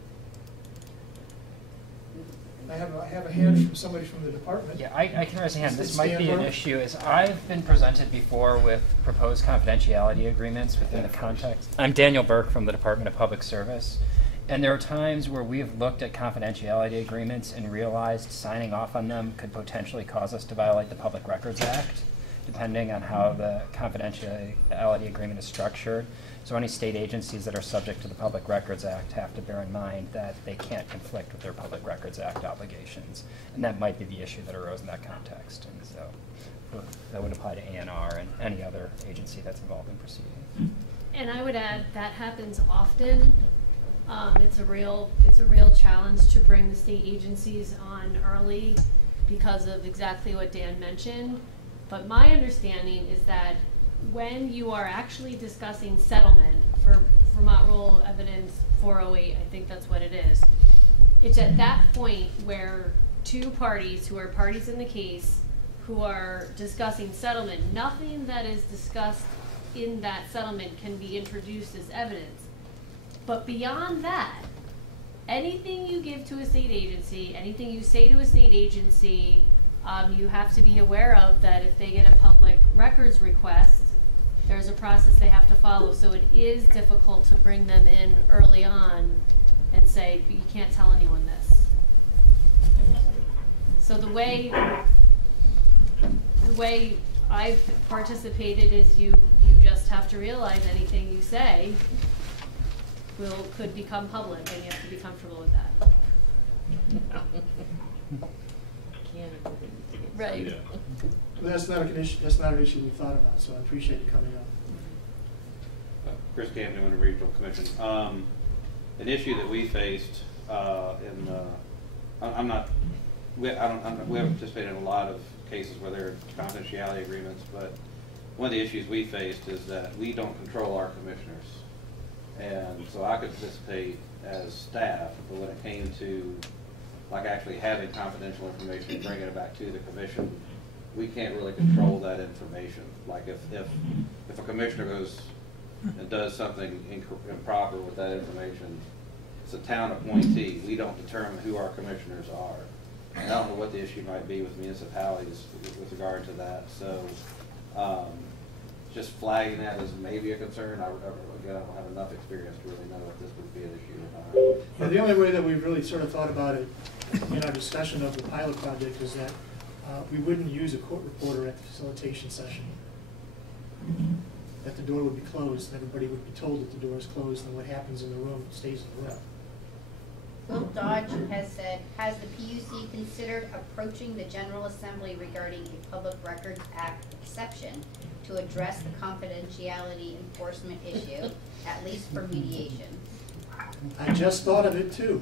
I have a hand from somebody from the department. Yeah, I can raise a hand. This It's might be an Stanford. issue. I've been presented before with proposed confidentiality agreements within the context. I'm Daniel Burke from the Department of Public Service, And there are times where we have looked at confidentiality agreements and realized signing off on them could potentially cause us to violate the Public Records Act, depending on how the confidentiality agreement is structured. So any state agencies that are subject to the Public Records Act have to bear in mind that they can't conflict with their Public Records Act obligations. And that might be the issue that arose in that context. And so that would apply to ANR and any other agency that's involved in proceedings. And I would add that happens often. It's a real challenge to bring the state agencies on early because of exactly what Dan mentioned. But my understanding is that when you are actually discussing settlement for Vermont Rule Evidence 408, I think that's what it is, it's at that point where two parties who are parties in the case who are discussing settlement, nothing that is discussed in that settlement can be introduced as evidence. But beyond that, anything you give to a state agency, anything you say to a state agency, you have to be aware of that if they get a public records request, there's a process they have to follow. So it is difficult to bring them in early on and say, but you can't tell anyone this. So the way I've participated is you just have to realize anything you say could become public, and you have to be comfortable with that. Right. Yeah. Well, that's not an issue. That's not an issue we thought about. So I appreciate you coming up. Chris Camden, with the Regional Commission. An issue that we faced we haven't participated in a lot of cases where there are confidentiality agreements, but one of the issues we faced is that we don't control our commissioners. And so I could participate as staff, but when it came to like actually having confidential information and bringing it back to the commission, we can't really control that information. Like if a commissioner goes and does something improper with that information, it's a town appointee. We don't determine who our commissioners are. And I don't know what the issue might be with municipalities with regard to that. So just flagging that as maybe a concern. Again, I don't have enough experience to really know if this would be an issue or not. Yeah, the only way that we've really sort of thought about it in our discussion of the pilot project is that we wouldn't use a court reporter at the facilitation session. That the door would be closed, and everybody would be told that the door is closed, and what happens in the room stays in the room. Will Dodge has said, has the PUC considered approaching the General Assembly regarding a Public Records Act exception to address the confidentiality enforcement issue, at least for mediation? I just thought of it too.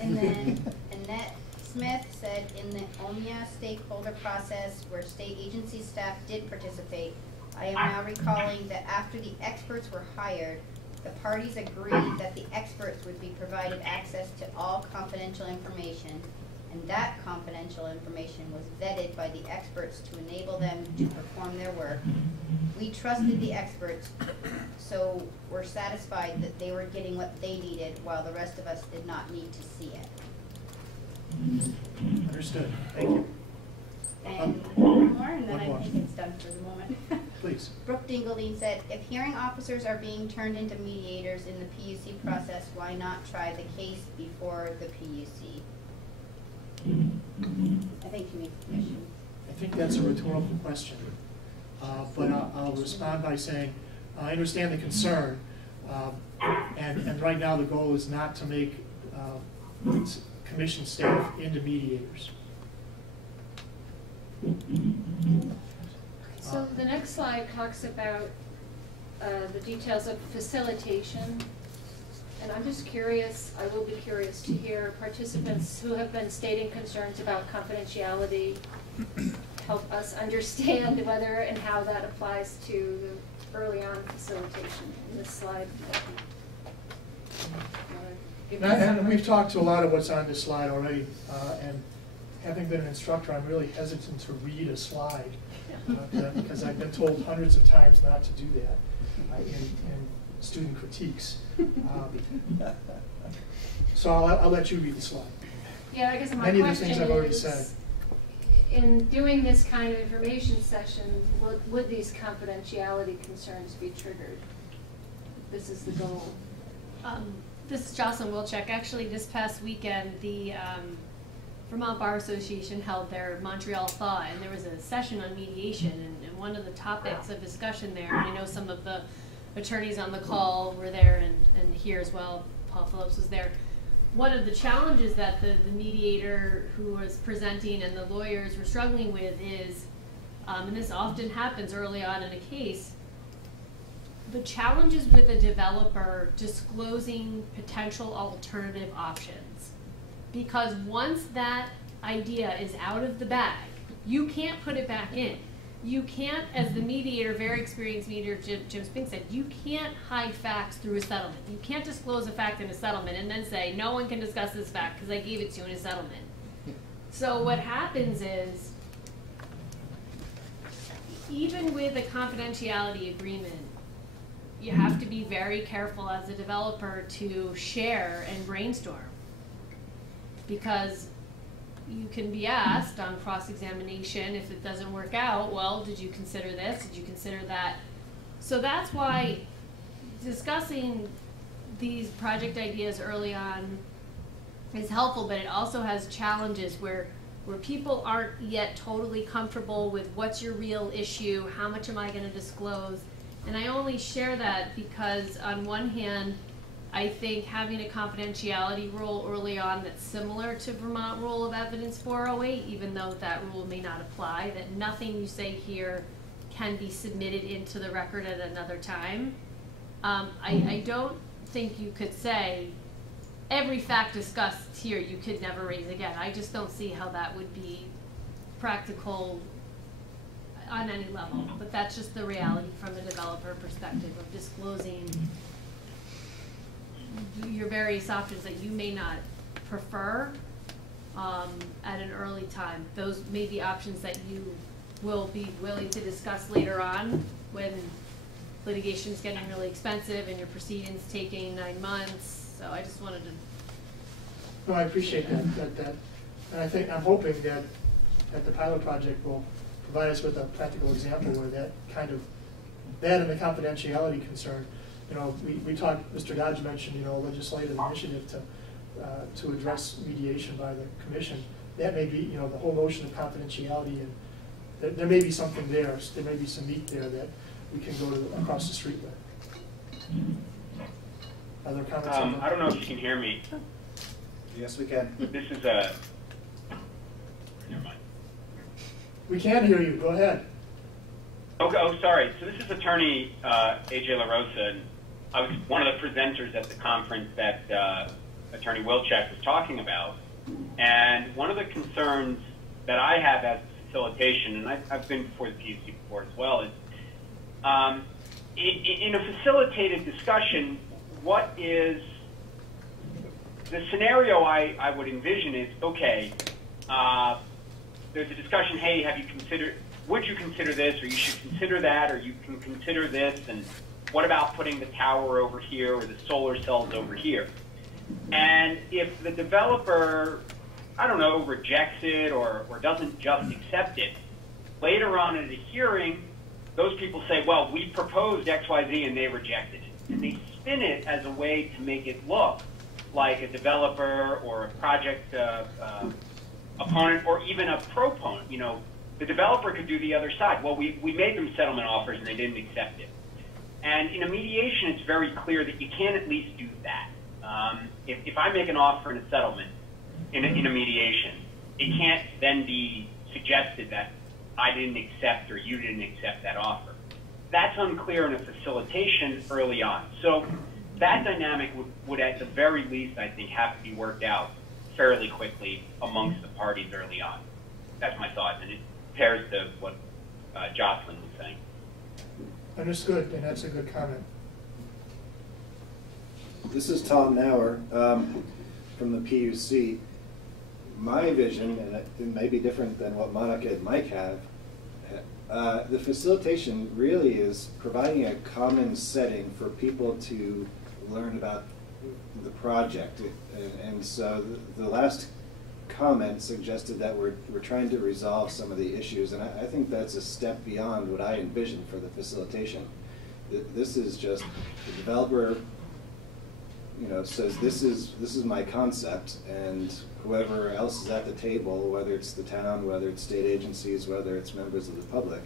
And then Annette Smith said, in the OMIA stakeholder process where state agency staff did participate, I am now recalling that after the experts were hired, the parties agreed that the experts would be provided access to all confidential information, and that confidential information was vetted by the experts to enable them to perform their work. We trusted the experts, so we're satisfied that they were getting what they needed while the rest of us did not need to see it. Understood. Thank you. And one more, and then one more. I think it's done for the moment. Please. Brooke Dingledine said, if hearing officers are being turned into mediators in the PUC process, why not try the case before the PUC? I think she means the commission. I think that's a rhetorical question. But I'll respond by saying, I understand the concern, and right now the goal is not to make commission staff into mediators. So the next slide talks about the details of facilitation. And I'm just curious, I will be curious to hear participants who have been stating concerns about confidentiality help us understand whether and how that applies to the early on facilitation in this slide. And we've talked to a lot of what's on this slide already, and having been an instructor, I'm really hesitant to read a slide because I've been told hundreds of times not to do that in student critiques. So I'll let you read the slide. Yeah, I guess my Many of the question things I've already is, said. in doing this kind of information session, would these confidentiality concerns be triggered? This is the goal. This is Jocelyn Wilczek. Actually, this past weekend, the Vermont Bar Association held their Montreal Thaw, and there was a session on mediation, and one of the topics of discussion there, and I know some of the attorneys on the call were there, and here as well, Paul Phillips was there. One of the challenges that the mediator who was presenting and the lawyers were struggling with is, and this often happens early on in a case, the challenges with a developer disclosing potential alternative options. Because once that idea is out of the bag, you can't put it back in. You can't, as the mediator, very experienced mediator Jim Spink said, you can't hide facts through a settlement. You can't disclose a fact in a settlement and then say, no one can discuss this fact because I gave it to you in a settlement. So what happens is, even with a confidentiality agreement, you have to be very careful as a developer to share and brainstorm. Because you can be asked on cross-examination, if it doesn't work out, well, did you consider this? Did you consider that? So that's why discussing these project ideas early on is helpful, but it also has challenges where people aren't yet totally comfortable with what's your real issue, how much am I going to disclose? And I only share that because on one hand, I think having a confidentiality rule early on that's similar to Vermont Rule of Evidence 408, even though that rule may not apply, that nothing you say here can be submitted into the record at another time. I don't think you could say every fact discussed here you could never raise again. I just don't see how that would be practical on any level, but that's just the reality from a developer perspective of disclosing your various options that you may not prefer at an early time. Those may be options that you will be willing to discuss later on when litigation's getting really expensive and your proceedings taking 9 months. So I just wanted to. No, I appreciate that. And I'm hoping that the pilot project will provide us with a practical example where that and the confidentiality concern. You know, we talked, Mr. Dodge mentioned, you know, a legislative initiative to address mediation by the commission. That may be, you know, the whole notion of confidentiality, and there may be something there. There may be some meat there that we can go across the street with. Other comments? I don't know if you can hear me. Yes, we can. This is never mind. We can hear you. Go ahead. Okay. Oh, sorry. So this is Attorney AJ LaRosa, and I was one of the presenters at the conference that Attorney Wilczek was talking about. And one of the concerns that I have as facilitation, and I've been before the PUC before as well, is in a facilitated discussion, what is the scenario I would envision is, okay, there's a discussion, hey, would you consider this, or you should consider that, or you can consider this, and what about putting the tower over here or the solar cells over here? And if the developer, I don't know, rejects it or doesn't just accept it, later on in the hearing, those people say, well, we proposed X, Y, Z, and they rejected it. And they spin it as a way to make it look like a developer or a project opponent or even a proponent. You know, the developer could do the other side. Well, we made them settlement offers and they didn't accept it. And in a mediation, it's very clear that you can at least do that. If I make an offer in a settlement, in a mediation, it can't then be suggested that I didn't accept or you didn't accept that offer. That's unclear in a facilitation early on. So that dynamic would at the very least, I think, have to be worked out fairly quickly amongst the parties early on. That's my thought, and it pairs to what Jocelyn was saying. Understood, and that's a good comment. This is Tom Nauer from the PUC. My vision, and it may be different than what Monica and Mike have, the facilitation really is providing a common setting for people to learn about the project. And so the last comment suggested that we're trying to resolve some of the issues, and I think that's a step beyond what I envisioned for the facilitation. This is just the developer says this is my concept, and whoever else is at the table, whether it's the town, whether it's state agencies, whether it's members of the public,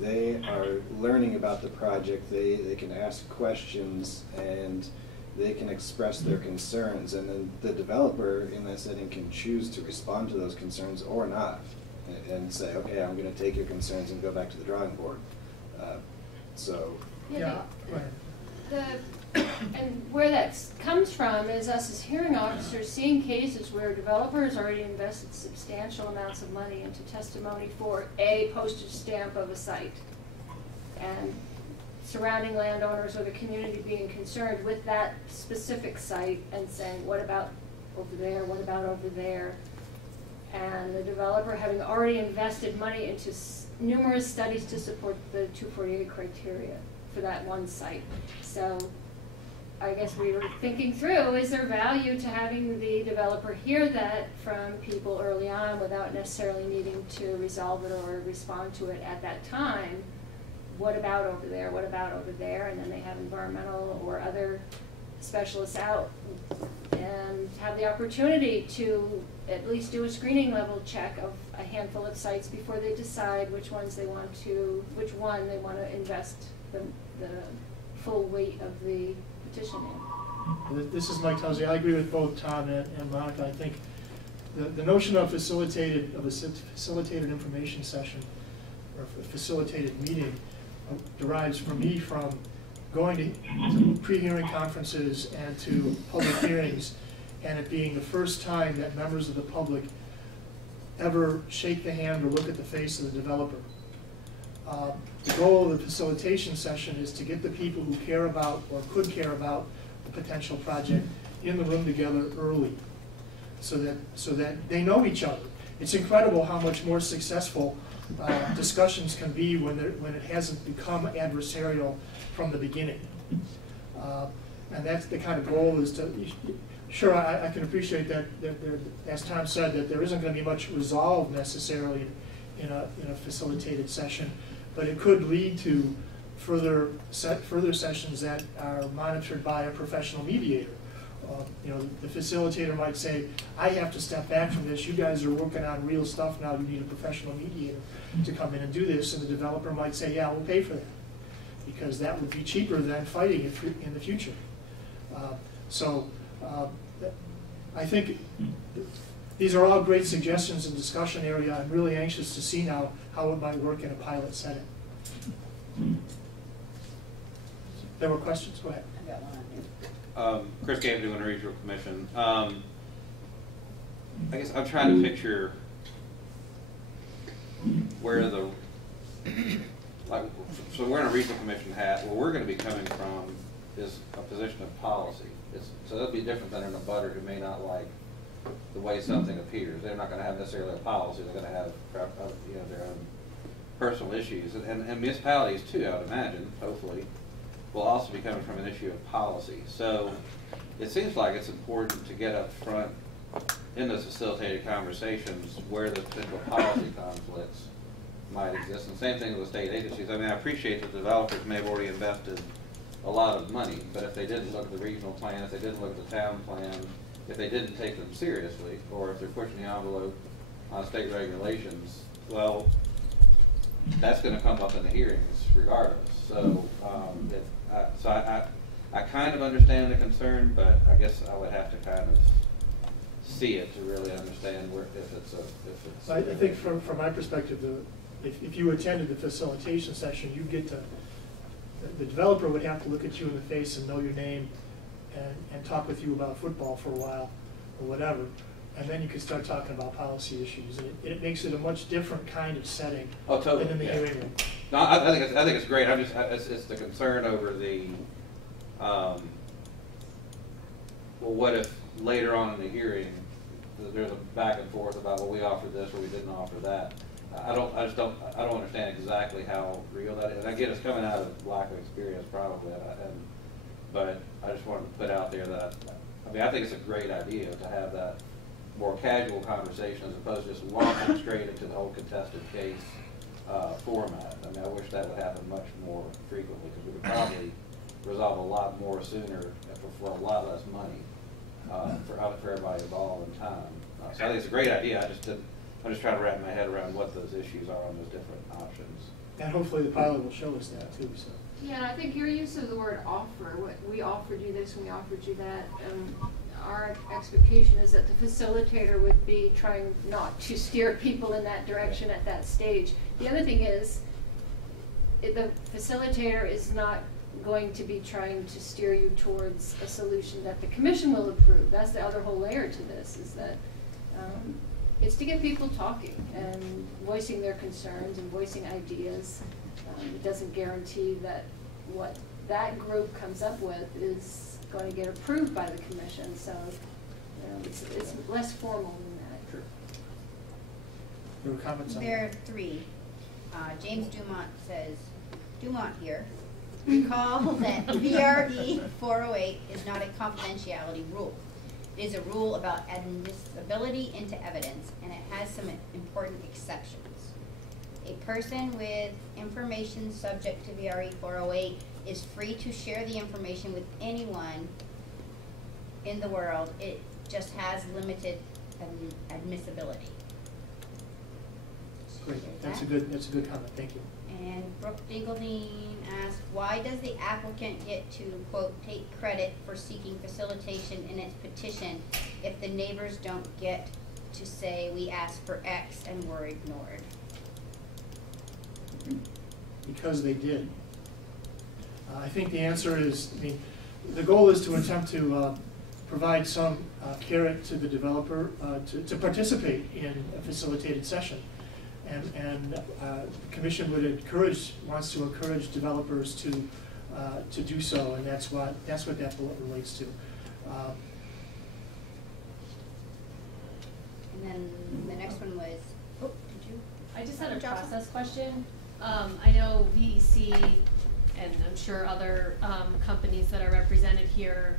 they are learning about the project. They can ask questions and they can express their concerns, and then the developer in that setting can choose to respond to those concerns or not, and say, okay, I'm going to take your concerns and go back to the drawing board. And where that comes from is us as hearing officers seeing cases where developers already invested substantial amounts of money into testimony for a postage stamp of a site, and surrounding landowners or the community being concerned with that specific site and saying, what about over there, what about over there? And the developer having already invested money into numerous studies to support the 248 criteria for that one site. So I guess we were thinking through, is there value to having the developer hear that from people early on without necessarily needing to resolve it or respond to it at that time? What about over there? What about over there? And then they have environmental or other specialists out and have the opportunity to at least do a screening level check of a handful of sites before they decide which one they want to invest the full weight of the petition in. This is Mike Towsey. I agree with both Tom and Monica. I think the notion of a facilitated information session or a facilitated meeting derives for me from going to pre-hearing conferences and to public hearings, and it being the first time that members of the public ever shake the hand or look at the face of the developer. The goal of the facilitation session is to get the people who care about or could care about the potential project in the room together early, so that they know each other. It's incredible how much more successful discussions can be when it hasn't become adversarial from the beginning. And that's the kind of goal is to, sure, I can appreciate that as Tom said, that there isn't going to be much resolve necessarily in a facilitated session, but it could lead to further sessions that are monitored by a professional mediator. The facilitator might say, I have to step back from this. You guys are working on real stuff now. You need a professional mediator to come in and do this. And the developer might say, yeah, we'll pay for that, because that would be cheaper than fighting it in the future. I think these are all great suggestions in discussion area. I'm really anxious to see now how it might work in a pilot setting. There were questions? Go ahead. I got one. Chris Camden, Unresolved Commission. I guess I'm trying to picture where so we're in a regional commission hat. Where we're going to be coming from is a position of policy. So that'll be different than in a butter who may not like the way something appears. They're not going to have necessarily a policy. They're going to have their own personal issues, and municipalities too, I would imagine, hopefully, will also be coming from an issue of policy. So it seems like it's important to get up front in those facilitated conversations where the potential policy conflicts might exist. And same thing with the state agencies. I mean, I appreciate that developers may have already invested a lot of money, but if they didn't look at the regional plan, if they didn't look at the town plan, if they didn't take them seriously, or if they're pushing the envelope on state regulations, well, that's going to come up in the hearings regardless. So, I kind of understand the concern, but I guess I would have to kind of see it to really understand if it's. I think from my perspective, if you attended the facilitation session, you get to. The developer would have to look at you in the face and know your name, and talk with you about football for a while, or whatever, and then you could start talking about policy issues. And it makes it a much different kind of setting than in the hearing room. No, I think it's great. It's the concern over the. Well, what if later on in the hearing there's a back and forth about, well, we offered this or we didn't offer that. I don't understand exactly how real that is. And again, it's coming out of lack of experience probably, but I just wanted to put out there that, I think it's a great idea to have that more casual conversation as opposed to just launching straight into the whole contested case format. I wish that would happen much more frequently, because we could probably resolve a lot more sooner for a lot less money for everybody involved in time. So I think it's a great idea. I'm just trying to wrap my head around what those issues are on those different options. And hopefully the pilot will show us that too, so. Yeah, and I think your use of the word offer, we offered you this and we offered you that, our expectation is that the facilitator would be trying not to steer people in that direction at that stage. The other thing is, the facilitator is not going to be trying to steer you towards a solution that the commission will approve. That's the other whole layer to this, is that it's to get people talking and voicing their concerns and voicing ideas. It doesn't guarantee that what that group comes up with is going to get approved by the commission, so it's less formal than that. Sure. There were comments on There are three. James Dumont here, recall that VRE 408 is not a confidentiality rule. It is a rule about admissibility into evidence, and it has some important exceptions. A person with information subject to VRE 408 is free to share the information with anyone in the world. It just has limited admissibility. Great. That's a good comment. Thank you. And Brooke Dingeldine asked, why does the applicant get to, quote, take credit for seeking facilitation in its petition if the neighbors don't get to say we asked for X and were ignored? Because they did. I think the answer is, the goal is to attempt to provide some carrot to the developer to participate in a facilitated session. And the commission wants to encourage developers to do so, and that's what that bullet relates to. And then the next one was, oh, did you? I just had a process question. I know VEC, and I'm sure other companies that are represented here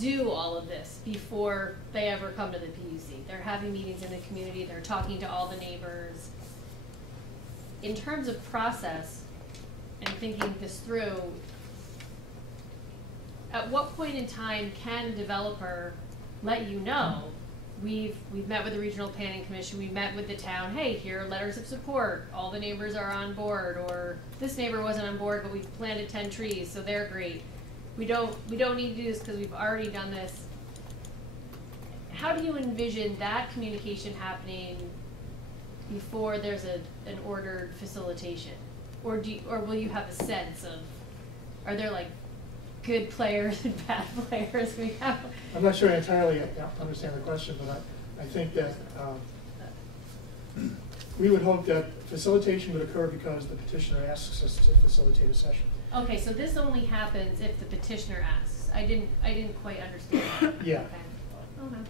do all of this before they ever come to the PUC. They're having meetings in the community, they're talking to all the neighbors. In terms of process and thinking this through, at what point in time can a developer let you know, we've met with the Regional Planning Commission, we've met with the town, hey, here are letters of support, all the neighbors are on board, or this neighbor wasn't on board but we've planted 10 trees, so they're great. We don't need to do this because we've already done this. How do you envision that communication happening before there's an ordered facilitation? Or will you have a sense of, are there like good players and bad players? I'm not sure I entirely understand the question, but I think that we would hope that facilitation would occur because the petitioner asks us to facilitate a session. Okay, so this only happens if the petitioner asks. I didn't quite understand that. Yeah. Okay.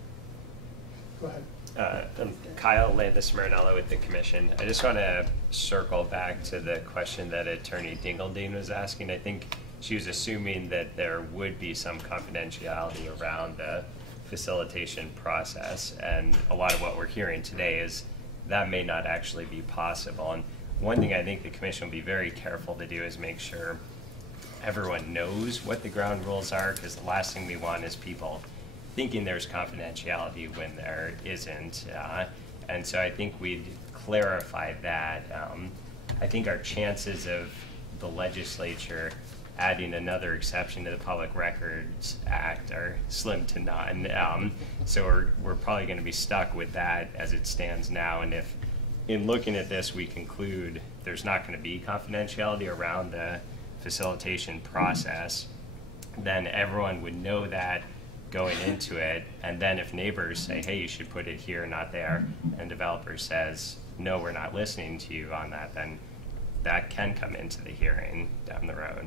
Go ahead. I'm Kyle Landis-Marinello with the commission. I just want to circle back to the question that Attorney Dingeldine was asking. I think she was assuming that there would be some confidentiality around the facilitation process, and a lot of what we're hearing today is that may not actually be possible. And one thing I think the commission will be very careful to do is make sure everyone knows what the ground rules are, because the last thing we want is people thinking there's confidentiality when there isn't. And so I think we'd clarify that. I think our chances of the legislature adding another exception to the Public Records Act are slim to none. So we're probably going to be stuck with that as it stands now. And if in looking at this we conclude there's not going to be confidentiality around the facilitation process, then everyone would know that going into it. And then if neighbors say, hey, you should put it here, not there, and developer says, no, we're not listening to you on that, then that can come into the hearing down the road.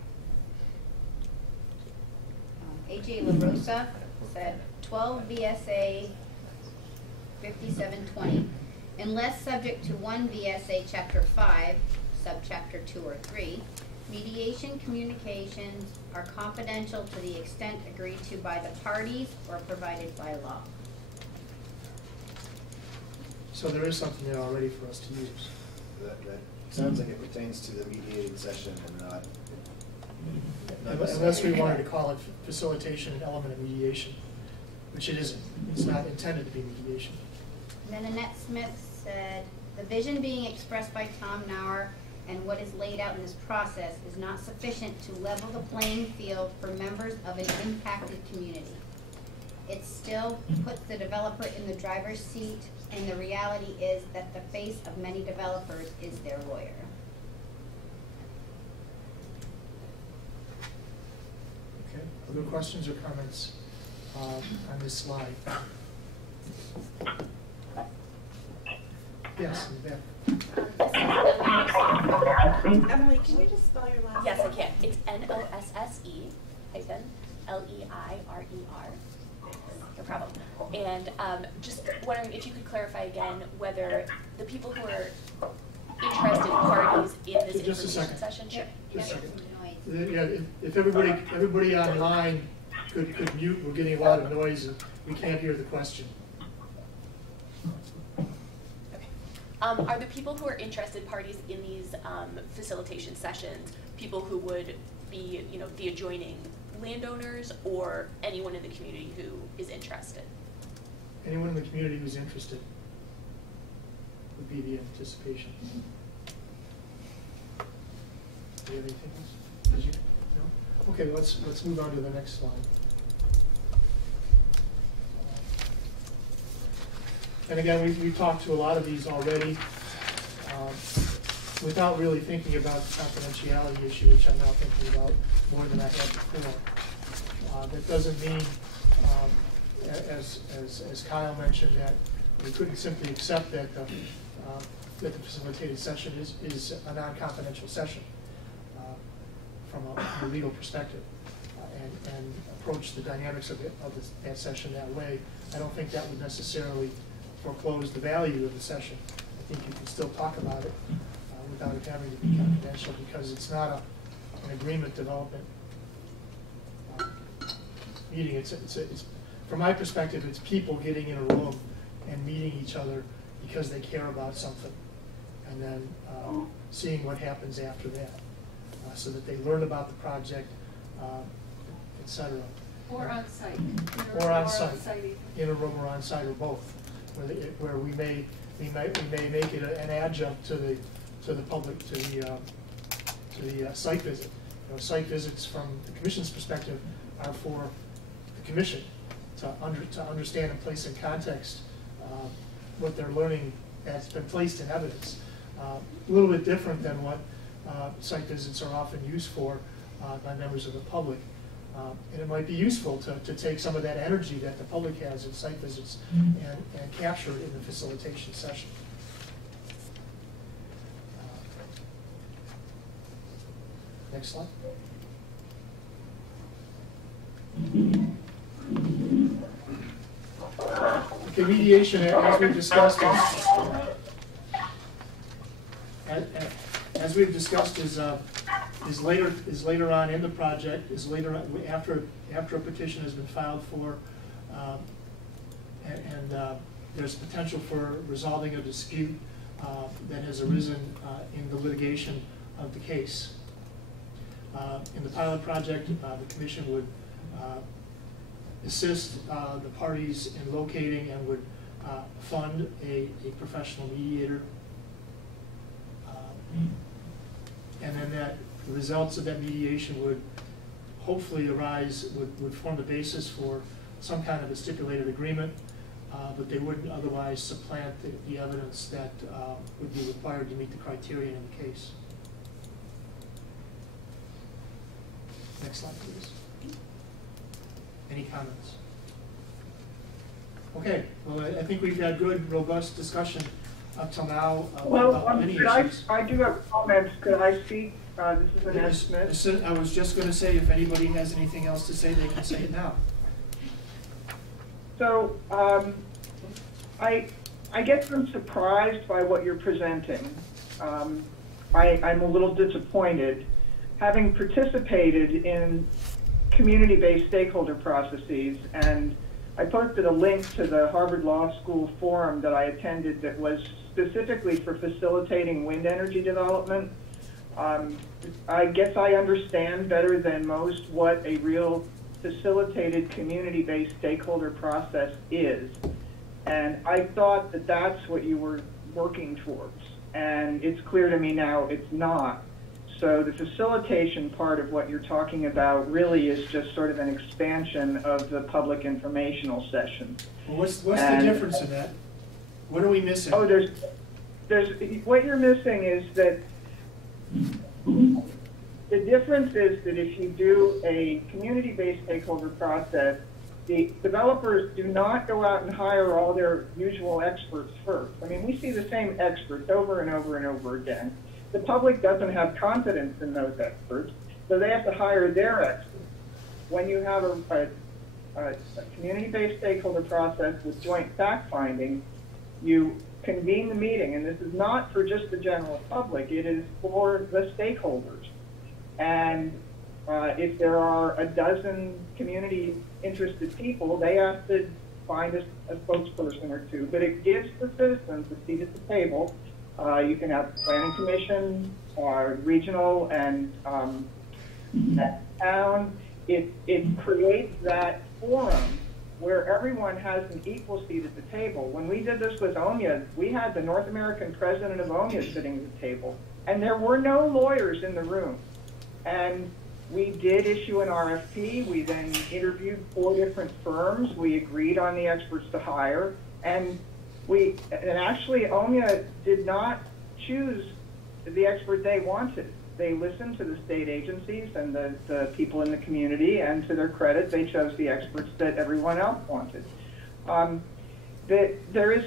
AJ LaRosa said 12 VSA 5720, unless subject to 1 VSA Chapter 5, Subchapter 2 or 3, mediation communications are confidential to the extent agreed to by the parties or provided by law. So there is something there already for us to use. That sounds like it pertains to the mediated session and not Unless we wanted to call it facilitation an element of mediation, which it isn't. It's not intended to be mediation. And then Annette Smith said, the vision being expressed by Tom Nauer and what is laid out in this process is not sufficient to level the playing field for members of an impacted community. It still puts the developer in the driver's seat, and the reality is that the face of many developers is their lawyer. Okay, other questions or comments on this slide? Yes, in the back. Emily, can you just spell your last name? Yes, I can. It's N-O-S-S-E hyphen L-E-I-R-E-R. No problem. And just wondering if you could clarify again whether the people who are interested parties in this Just a information second. session. Sure. Just a second. Yeah, if everybody online could mute, we're getting a lot of noise and we can't hear the question. Are the people who are interested parties in these facilitation sessions people who would be, the adjoining landowners or anyone in the community who is interested? Anyone in the community who's interested would be the anticipation. Do you have anything else? Did you? No? Okay, let's move on to the next slide. And again, we've talked to a lot of these already without really thinking about the confidentiality issue, which I'm now thinking about more than I had before. That doesn't mean, as Kyle mentioned, that we couldn't simply accept that the facilitated session is a non-confidential session from a legal perspective, and approach the dynamics of that session that way. I don't think that would necessarily foreclose the value of the session. I think you can still talk about it without it having to be confidential, because it's not an agreement development meeting. It's from my perspective, it's people getting in a room and meeting each other because they care about something, and then seeing what happens after that, so that they learn about the project, etc. Or on site. Or on site, in a room or on site, or both, where we may make it an adjunct to the public, to the site visit. Site visits from the commission's perspective are for the commission to understand and place in context what they're learning that's been placed in evidence. A little bit different than what site visits are often used for by members of the public. And it might be useful to take some of that energy that the public has at site visits and capture it in the facilitation session. Next slide. Okay, mediation, as we've discussed, is later on in the project, is later on, after a petition has been filed for, and there's potential for resolving a dispute that has arisen in the litigation of the case. In the pilot project, the commission would assist the parties in locating and would fund a professional mediator. And then the results of that mediation would hopefully would form the basis for some kind of a stipulated agreement, but they wouldn't otherwise supplant the evidence that would be required to meet the criteria in the case. Next slide, please. Any comments? Okay, well, I think we've had good, robust discussion up till now about many issues. I do have comments. Could I speak? This is Annette Smith. I was just going to say, if anybody has anything else to say, they can say it now. So, I guess I'm surprised by what you're presenting. I'm a little disappointed. Having participated in community-based stakeholder processes, and I posted a link to the Harvard Law School forum that I attended that was specifically for facilitating wind energy development. I guess I understand better than most what a real facilitated community-based stakeholder process is. And I thought that that's what you were working towards. And it's clear to me now it's not. So the facilitation part of what you're talking about really is just sort of an expansion of the public informational session. Well, what's the difference in that? What are we missing? Oh, there's what you're missing is that the difference is that if you do a community-based stakeholder process, the developers do not go out and hire all their usual experts first. I mean, we see the same experts over and over and over again. The public doesn't have confidence in those experts, so they have to hire their experts. When you have a community-based stakeholder process with joint fact-finding, you convene the meeting, and this is not for just the general public, it is for the stakeholders. And if there are a dozen community-interested people, they have to find a spokesperson or two. But it gives the citizens a seat at the table. You can have planning commission, regional, and town. It creates that forum where everyone has an equal seat at the table. When we did this with OMIA, we had the North American president of OMIA sitting at the table, and there were no lawyers in the room. And we did issue an RFP. We then interviewed 4 different firms. We agreed on the experts to hire, and actually OMIA did not choose the expert they wanted. They listened to the state agencies and the people in the community, and to their credit, they chose the experts that everyone else wanted. There is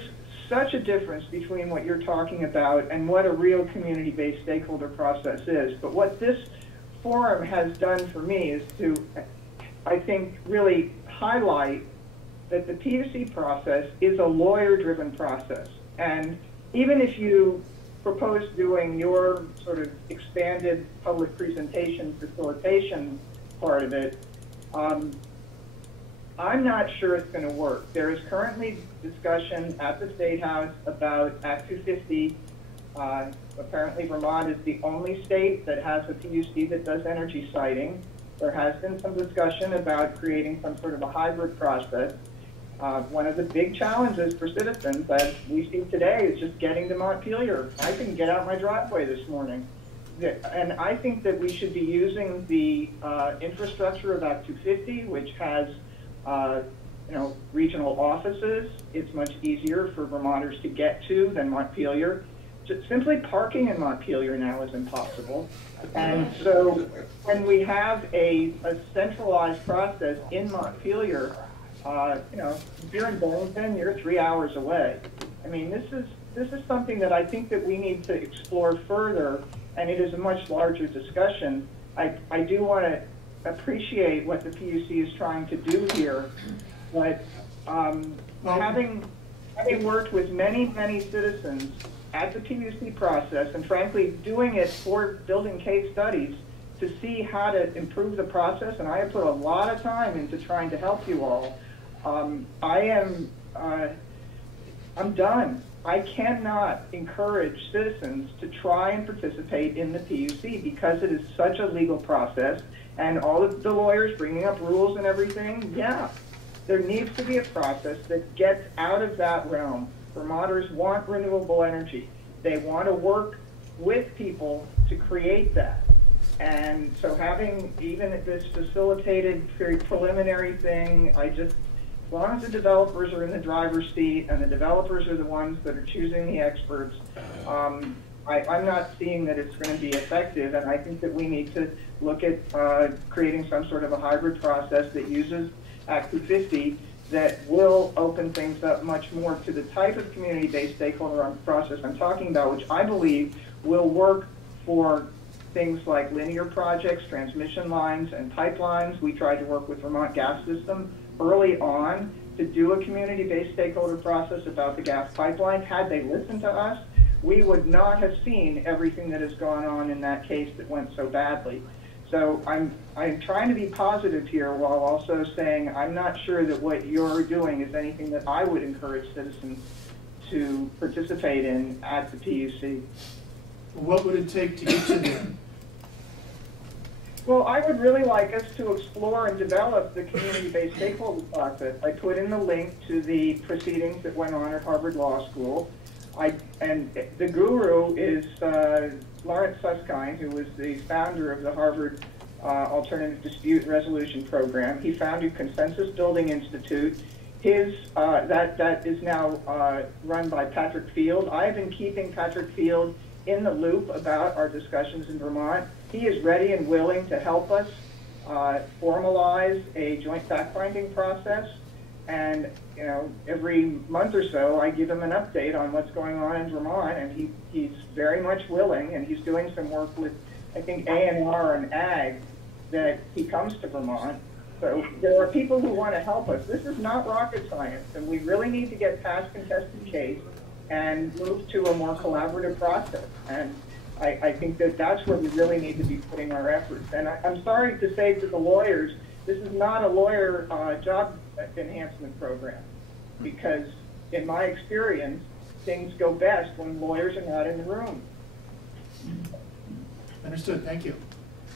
such a difference between what you're talking about and what a real community-based stakeholder process is. But what this forum has done for me is to, I think, really highlight that the PUC process is a lawyer-driven process. And even if you propose doing your sort of expanded public presentation facilitation part of it, I'm not sure it's going to work. There is currently discussion at the State House about Act 250. Apparently Vermont is the only state that has a PUC that does energy siting. There has been some discussion about creating some sort of a hybrid process. One of the big challenges for citizens, as we see today, is just getting to Montpelier. I couldn't get out my driveway this morning. And I think that we should be using the infrastructure of Act 250, which has regional offices. It's much easier for Vermonters to get to than Montpelier. Just simply parking in Montpelier now is impossible. And so when we have a centralized process in Montpelier, if you're in Burlington, you're 3 hours away. I mean, this is something that I think that we need to explore further, and it is a much larger discussion. I do want to appreciate what the PUC is trying to do here, but having worked with many citizens at the PUC process, and frankly doing it for building case studies to see how to improve the process, and I have put a lot of time into trying to help you all. I'm done. I cannot encourage citizens to try and participate in the PUC because it is such a legal process, and all of the lawyers bringing up rules and everything. Yeah, there needs to be a process that gets out of that realm. Vermonters want renewable energy. They want to work with people to create that. And so having even this facilitated, very preliminary thing, as long as the developers are in the driver's seat and the developers are the ones that are choosing the experts, I'm not seeing that it's going to be effective, and I think that we need to look at creating some sort of a hybrid process that uses Act 250 that will open things up much more to the type of community-based stakeholder process I'm talking about, which I believe will work for things like linear projects, transmission lines, and pipelines. We tried to work with Vermont Gas System early on to do a community-based stakeholder process about the gas pipeline. Had they listened to us, we would not have seen everything that has gone on in that case that went so badly. So I'm trying to be positive here while also saying I'm not sure that what you're doing is anything that I would encourage citizens to participate in at the PUC. What would it take to get to them? Well, I would really like us to explore and develop the community-based stakeholder process. I put in the link to the proceedings that went on at Harvard Law School. And the guru is Lawrence Susskind, who was the founder of the Harvard Alternative Dispute Resolution Program. He founded Consensus Building Institute. That is now run by Patrick Field. I have been keeping Patrick Field in the loop about our discussions in Vermont. He is ready and willing to help us formalize a joint fact-finding process. And every month or so, I give him an update on what's going on in Vermont, and he's very much willing, and he's doing some work with, I think, A&R and Ag, that he comes to Vermont. So there are people who want to help us. This is not rocket science, and we really need to get past contested case and move to a more collaborative process. And I think that that's where we really need to be putting our efforts. And I'm sorry to say to the lawyers, this is not a lawyer job enhancement program, because in my experience, things go best when lawyers are not in the room. Understood, thank you.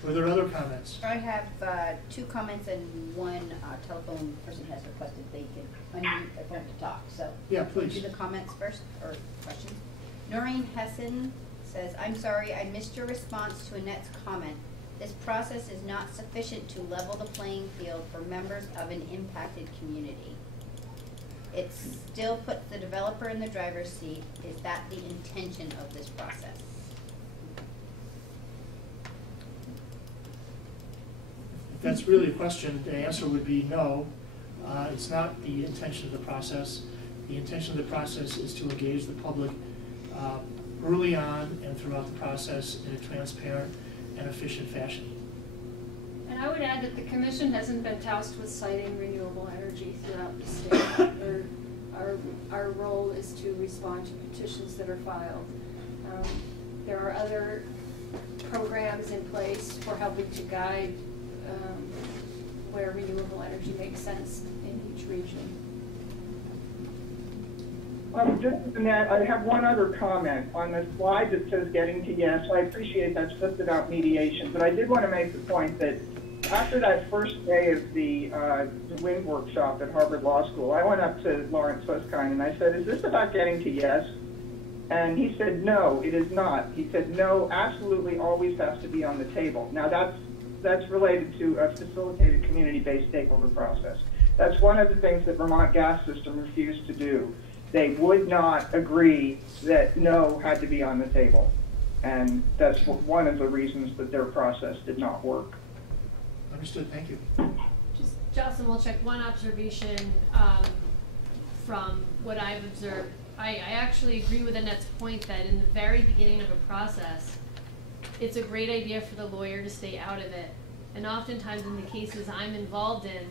Were there other comments? I have two comments, and one telephone person has requested they can unmute their phone to talk. So yeah, please. Do the comments first, or questions. Noreen Hessen says, I'm sorry, I missed your response to Annette's comment. This process is not sufficient to level the playing field for members of an impacted community. It still puts the developer in the driver's seat. Is that the intention of this process? If that's really a question, the answer would be no. It's not the intention of the process. The intention of the process is to engage the public early on and throughout the process in a transparent and efficient fashion. And I would add that the commission hasn't been tasked with citing renewable energy throughout the state. Our role is to respond to petitions that are filed. There are other programs in place for helping to guide where renewable energy makes sense in each region. Annette, I have one other comment on the slide that says getting to yes. I appreciate that's just about mediation, but I did want to make the point that after that first day of the wind workshop at Harvard Law School, I went up to Lawrence Susskind and I said, is this about getting to yes? And he said, no, it is not. He said, no, absolutely always has to be on the table. Now that's related to a facilitated community-based stakeholder process. That's one of the things that Vermont Gas System refused to do. They would not agree that no had to be on the table. And that's one of the reasons that their process did not work. Understood, thank you. Just, Jocelyn Wilczek, one observation from what I've observed. I actually agree with Annette's point that in the very beginning of a process, it's a great idea for the lawyer to stay out of it. And oftentimes in the cases I'm involved in,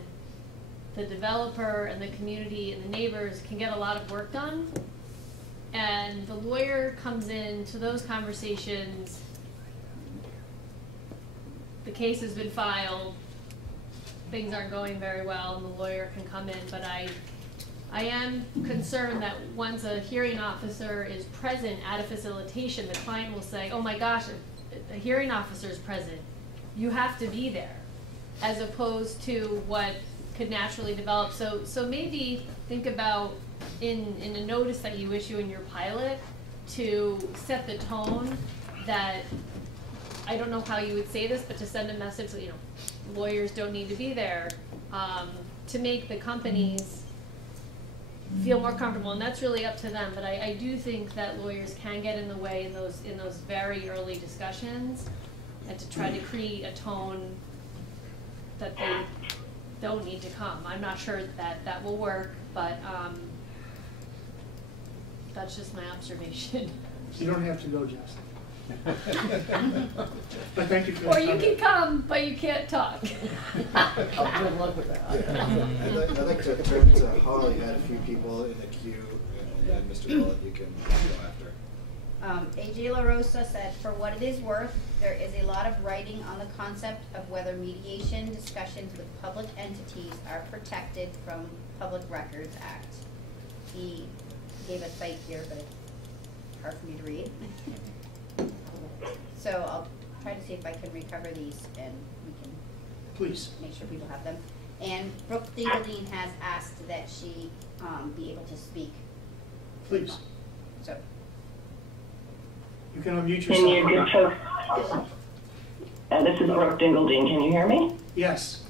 the developer and the community and the neighbors can get a lot of work done. And the lawyer comes in to those conversations, the case has been filed, things aren't going very well, and the lawyer can come in. But I am concerned that once a hearing officer is present at a facilitation, the client will say, oh my gosh, a hearing officer is present, you have to be there, as opposed to what could naturally develop. So maybe think about in a notice that you issue in your pilot to set the tone that, I don't know how you would say this, but to send a message that, lawyers don't need to be there, to make the companies feel more comfortable, and that's really up to them. But I do think that lawyers can get in the way in those very early discussions, and to try to create a tone that they don't need to come. I'm not sure that will work, but that's just my observation. You don't have to go, Jess. But thank you for that. Or you can come, but you can't talk. Good luck with that. I'd like to turn to Holly. Had a few people in the queue, and Mr. Bullitt, you can go after. AJ La Rosa said, for what it is worth, there is a lot of writing on the concept of whether mediation discussions with public entities are protected from Public Records Act. He gave a cite here, but it's hard for me to read. So I'll try to see if I can recover these and we can Please. make sure people have them. And Brooke Dingledine has asked that she be able to speak. Please. So. You can unmute Can you yourself. give folks, this is Brooke Dingledine, can you hear me? Yes.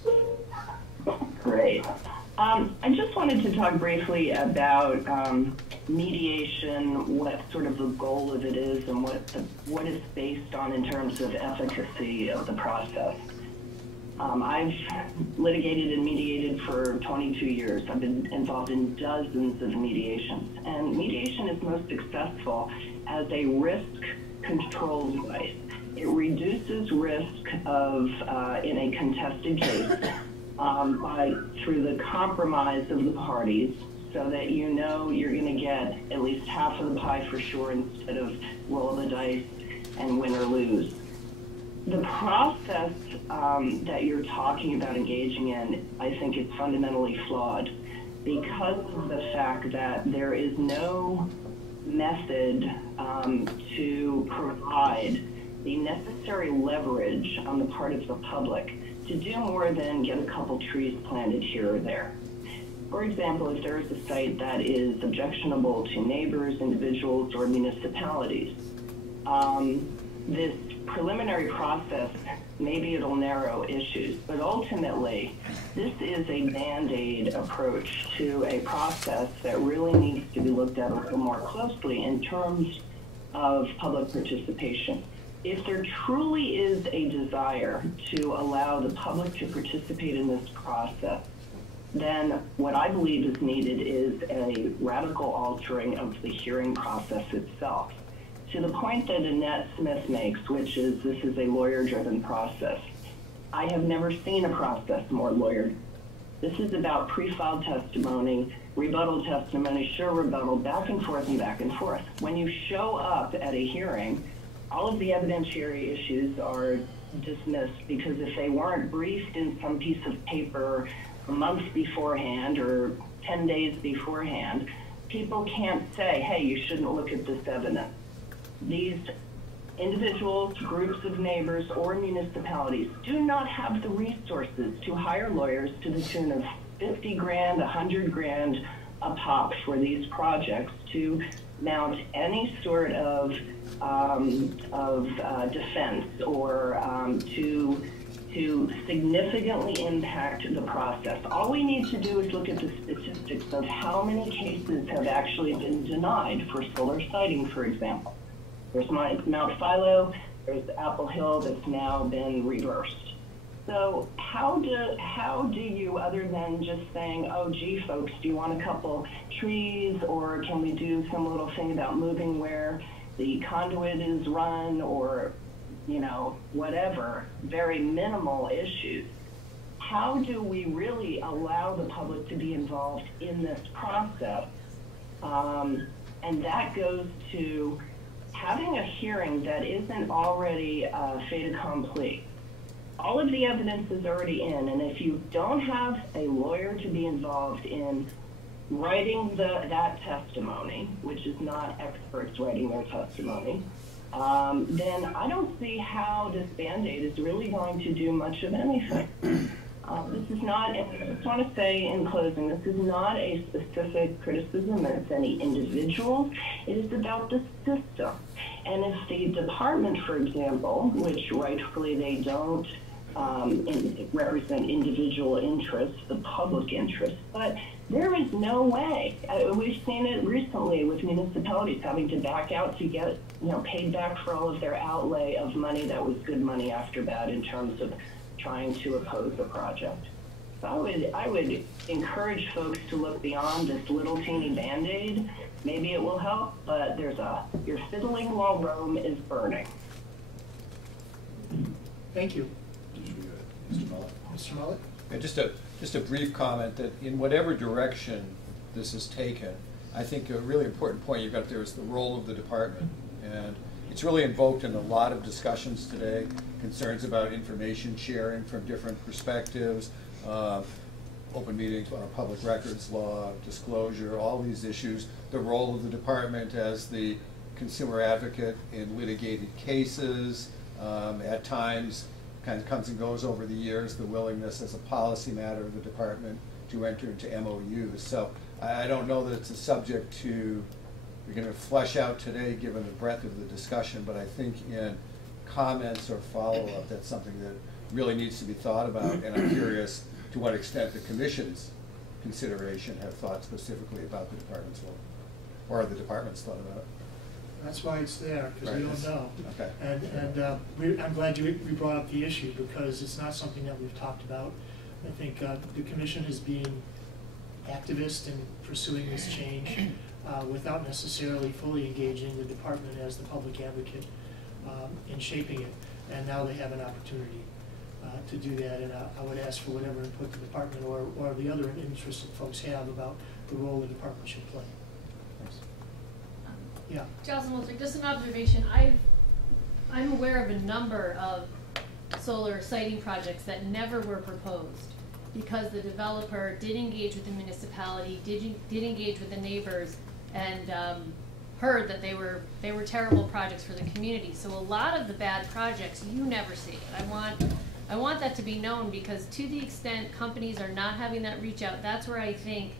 Great. I just wanted to talk briefly about mediation, what sort of the goal of it is, and what it's based on in terms of efficacy of the process. I've litigated and mediated for 22 years. I've been involved in dozens of mediations, and mediation is most successful as a risk control device. It reduces risk of in a contested case through the compromise of the parties, so that you know you're going to get at least half of the pie for sure instead of roll the dice and win or lose. The process that you're talking about engaging in, I think it's fundamentally flawed because of the fact that there is no method to provide the necessary leverage on the part of the public to do more than get a couple trees planted here or there. For example, if there is a site that is objectionable to neighbors, individuals, or municipalities, this preliminary process, maybe it'll narrow issues, but ultimately, this is a Band-Aid approach to a process that really needs to be looked at a little more closely in terms of public participation. If there truly is a desire to allow the public to participate in this process, then what I believe is needed is a radical altering of the hearing process itself. To the point that Annette Smith makes, which is this is a lawyer-driven process. I have never seen a process more lawyered. This is about pre-filed testimony, rebuttal testimony, sure rebuttal, back and forth and back and forth. When you show up at a hearing, all of the evidentiary issues are dismissed because if they weren't briefed in some piece of paper a month beforehand or 10 days beforehand, people can't say, hey, you shouldn't look at this evidence. These individuals, groups of neighbors, or municipalities do not have the resources to hire lawyers to the tune of 50 grand, 100 grand a pop for these projects to mount any sort of defense or to significantly impact the process. All we need to do is look at the statistics of how many cases have actually been denied for solar siting, for example. There's Mount Philo, there's Apple Hill that's now been reversed. So how do you, other than just saying, oh gee folks, do you want a couple trees, or can we do some little thing about moving where the conduit is run, or you know, whatever, very minimal issues. How do we really allow the public to be involved in this process? And that goes to having a hearing that isn't already fait accompli. All of the evidence is already in, and if you don't have a lawyer to be involved in writing that testimony, which is not experts writing their testimony, then I don't see how this Band-Aid is really going to do much of anything. This is not, I just want to say in closing, this is not a specific criticism against any individuals. It is about the system. And if the department, for example, which rightfully they don't represent individual interests, the public interest, but there is no way. We've seen it recently with municipalities having to back out to get paid back for all of their outlay of money that was good money after bad in terms of trying to oppose the project. So I would encourage folks to look beyond this little teeny Band-Aid. Maybe it will help, but you're fiddling while Rome is burning. Thank you. Mr. Mullet? Mr. Mullet? And just a brief comment that in whatever direction this is taken, I think a really important point you've got there is the role of the department. And it's really invoked in a lot of discussions today, concerns about information sharing from different perspectives, open meetings on our public records law, disclosure, all these issues, the role of the department as the consumer advocate in litigated cases, At times, kind of comes and goes over the years, the willingness as a policy matter of the department to enter into MOUs. So I don't know that it's a subject to, we're going to flesh out today given the breadth of the discussion, but I think in comments or follow-up, that's something that really needs to be thought about, and I'm curious to what extent the commission's consideration have thought specifically about the department's work, or the department's thought about it. That's why it's there, because we Right. don't know. Okay. And I'm glad we brought up the issue, because it's not something that we've talked about. I think the commission is being activist in pursuing this change without necessarily fully engaging the department as the public advocate in shaping it. And now they have an opportunity to do that, and I would ask for whatever input the department or the other interested folks have about the role the department should play. Yeah. Jocelyn Wilson, just an observation. I'm aware of a number of solar siting projects that never were proposed because the developer did engage with the municipality, did engage with the neighbors, and heard that they were terrible projects for the community. So a lot of the bad projects you never see. I want that to be known, because to the extent companies are not having that reach out, that's where I think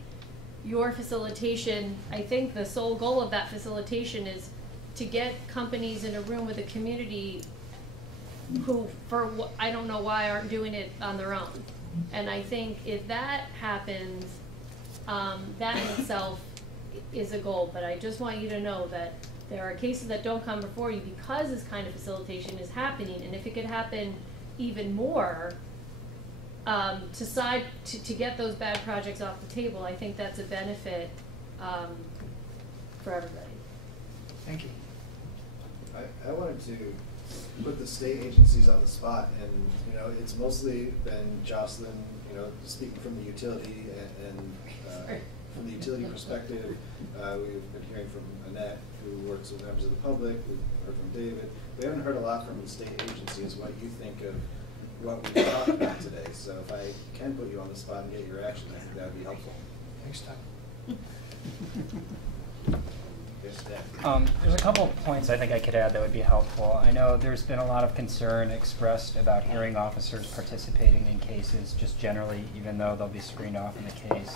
your facilitation, I think the sole goal of that facilitation is to get companies in a room with a community who, I don't know why, aren't doing it on their own. And I think if that happens, that in itself is a goal. But I just want you to know that there are cases that don't come before you because this kind of facilitation is happening. And if it could happen even more, to get those bad projects off the table, I think that's a benefit for everybody. Thank you. I wanted to put the state agencies on the spot, and it's mostly been Jocelyn, speaking from the utility and from the utility perspective. We've been hearing from Annette, who works with members of the public. We've heard from David. We haven't heard a lot from the state agencies what you think of what we've talked about today. So if I can put you on the spot and get your reaction, I think that would be helpful. Thanks, Tom. There's a couple of points I think I could add that would be helpful. I know there's been a lot of concern expressed about hearing officers participating in cases just generally, even though they'll be screened off in the case.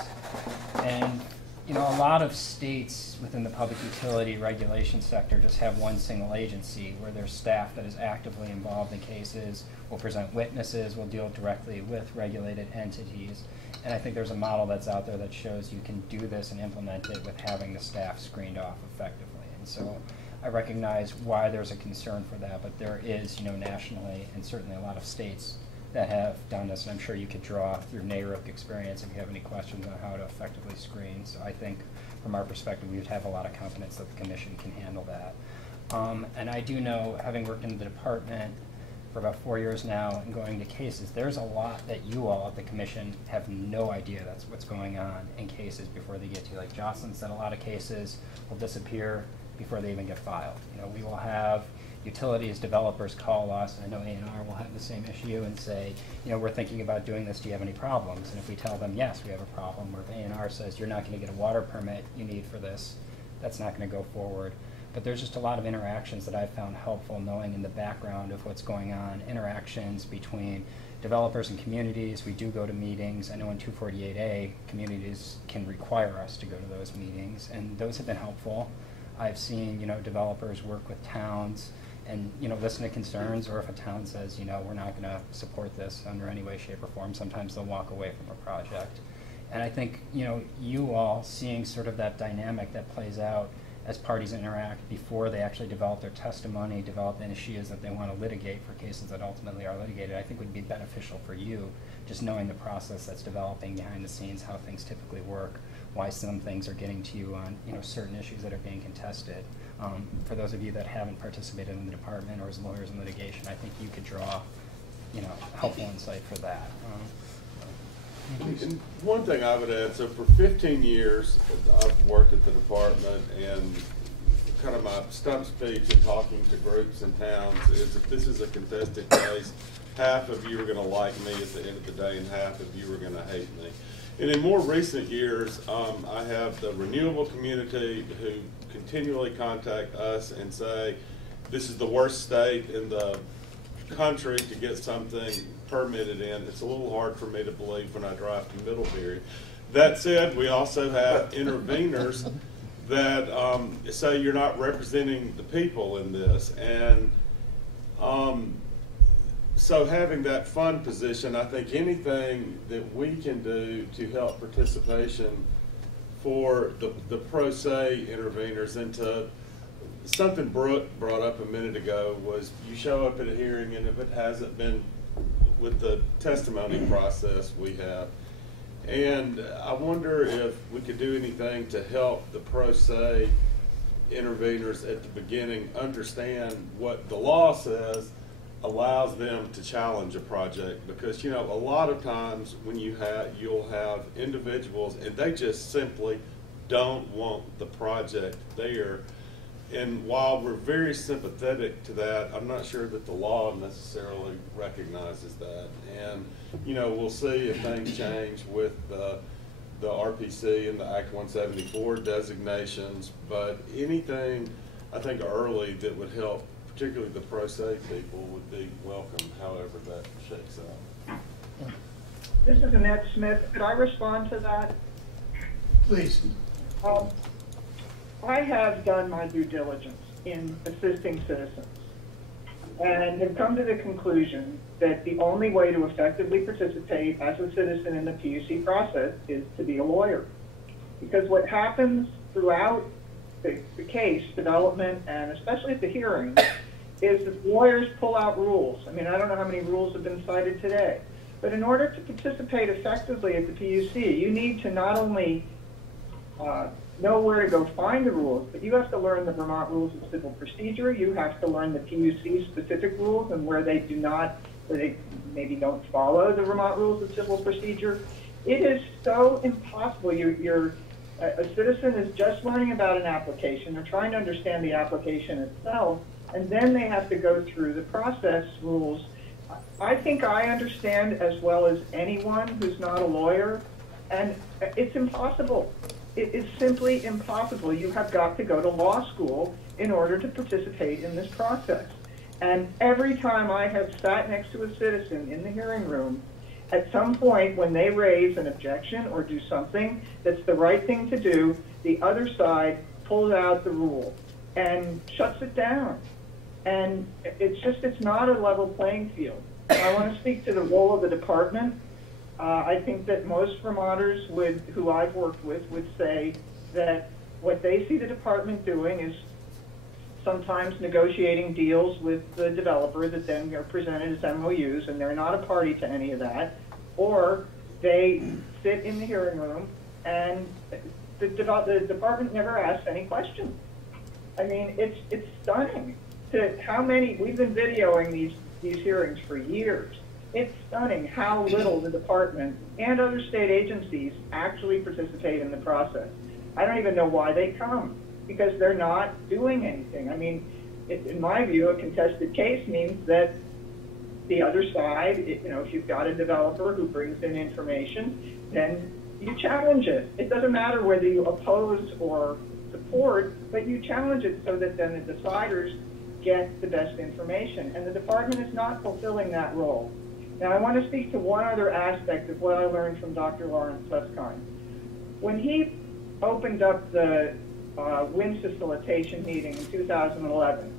And a lot of states within the public utility regulation sector just have one single agency where there's staff that is actively involved in cases, will present witnesses, will deal directly with regulated entities. And I think there's a model that's out there that shows you can do this and implement it with having the staff screened off effectively. And so I recognize why there's a concern for that, but there is, nationally and certainly a lot of states that have done this, and I'm sure you could draw through NARUC experience if you have any questions on how to effectively screen. So I think from our perspective, we would have a lot of confidence that the commission can handle that. And I do know, having worked in the department for about 4 years now and going to cases, there's a lot that you all at the commission have no idea that's what's going on in cases before they get to you. Like Jocelyn said, a lot of cases will disappear before they even get filed. We will have utilities, developers call us, and I know A&R will have the same issue and say, we're thinking about doing this, do you have any problems? And if we tell them, yes, we have a problem, or if A&R says, you're not going to get a water permit you need for this, that's not going to go forward. But there's just a lot of interactions that I've found helpful, knowing in the background of what's going on, interactions between developers and communities. We do go to meetings. I know in 248A, communities can require us to go to those meetings, and those have been helpful. I've seen, developers work with towns and, listen to concerns, or if a town says, we're not going to support this under any way, shape, or form, sometimes they'll walk away from a project. And I think, you all seeing sort of that dynamic that plays out as parties interact before they actually develop their testimony, develop the issues that they want to litigate for cases that ultimately are litigated, I think would be beneficial for you, just knowing the process that's developing behind the scenes, how things typically work, why some things are getting to you on certain issues that are being contested. For those of you that haven't participated in the department or as lawyers in litigation, I think you could draw helpful insight for that. And one thing I would add, so for 15 years I've worked at the department, and kind of my stump speech and talking to groups and towns is, if this is a contested case, half of you are going to like me at the end of the day and half of you are going to hate me. And in more recent years, I have the renewable community who continually contact us and say, this is the worst state in the country to get something permitted in. It's a little hard for me to believe when I drive to Middlebury. That said, we also have interveners that say you're not representing the people in this, and so having that fund position, I think anything that we can do to help participation for the pro se interveners, and to something Brooke brought up a minute ago was you show up at a hearing, and if it hasn't been with the testimony process we have, and I wonder if we could do anything to help the pro se interveners at the beginning understand what the law says allows them to challenge a project, because a lot of times when you'll have individuals and they just simply don't want the project there, and while we're very sympathetic to that, I'm not sure that the law necessarily recognizes that. And we'll see if things change with the RPC and the Act 174 designations, but anything I think early that would help particularly the pro se people would be welcome, however that shakes out. This is Annette Smith. Could I respond to that? Please. I have done my due diligence in assisting citizens and have come to the conclusion that the only way to effectively participate as a citizen in the PUC process is to be a lawyer. Because what happens throughout the case development, and especially at the hearing, is that lawyers pull out rules. I mean, I don't know how many rules have been cited today, but in order to participate effectively at the PUC, you need to not only know where to go find the rules, but you have to learn the Vermont Rules of Civil Procedure. You have to learn the PUC specific rules and where they maybe don't follow the Vermont Rules of Civil Procedure. It is so impossible. A citizen is just learning about an application. They're trying to understand the application itself, and then they have to go through the process rules. I think I understand as well as anyone who's not a lawyer, and it's impossible. It is simply impossible. You have got to go to law school in order to participate in this process. And every time I have sat next to a citizen in the hearing room, at some point when they raise an objection or do something that's the right thing to do, the other side pulls out the rule and shuts it down. And it's not a level playing field. I want to speak to the role of the department. I think that most Vermonters who I've worked with would say that what they see the department doing is sometimes negotiating deals with the developer that then are presented as MOUs, and they're not a party to any of that, or they sit in the hearing room and the department never asks any questions. I mean, it's stunning to how many, we've been videoing these hearings for years. It's stunning how little the department and other state agencies actually participate in the process. I don't even know why they come, because they're not doing anything. I mean, in my view, a contested case means that the other side, if you've got a developer who brings in information, then you challenge it. It doesn't matter whether you oppose or support, but you challenge it so that then the deciders get the best information. And the department is not fulfilling that role. Now, I want to speak to one other aspect of what I learned from Dr. Lawrence Susskind. When he opened up the wind facilitation meeting in 2011,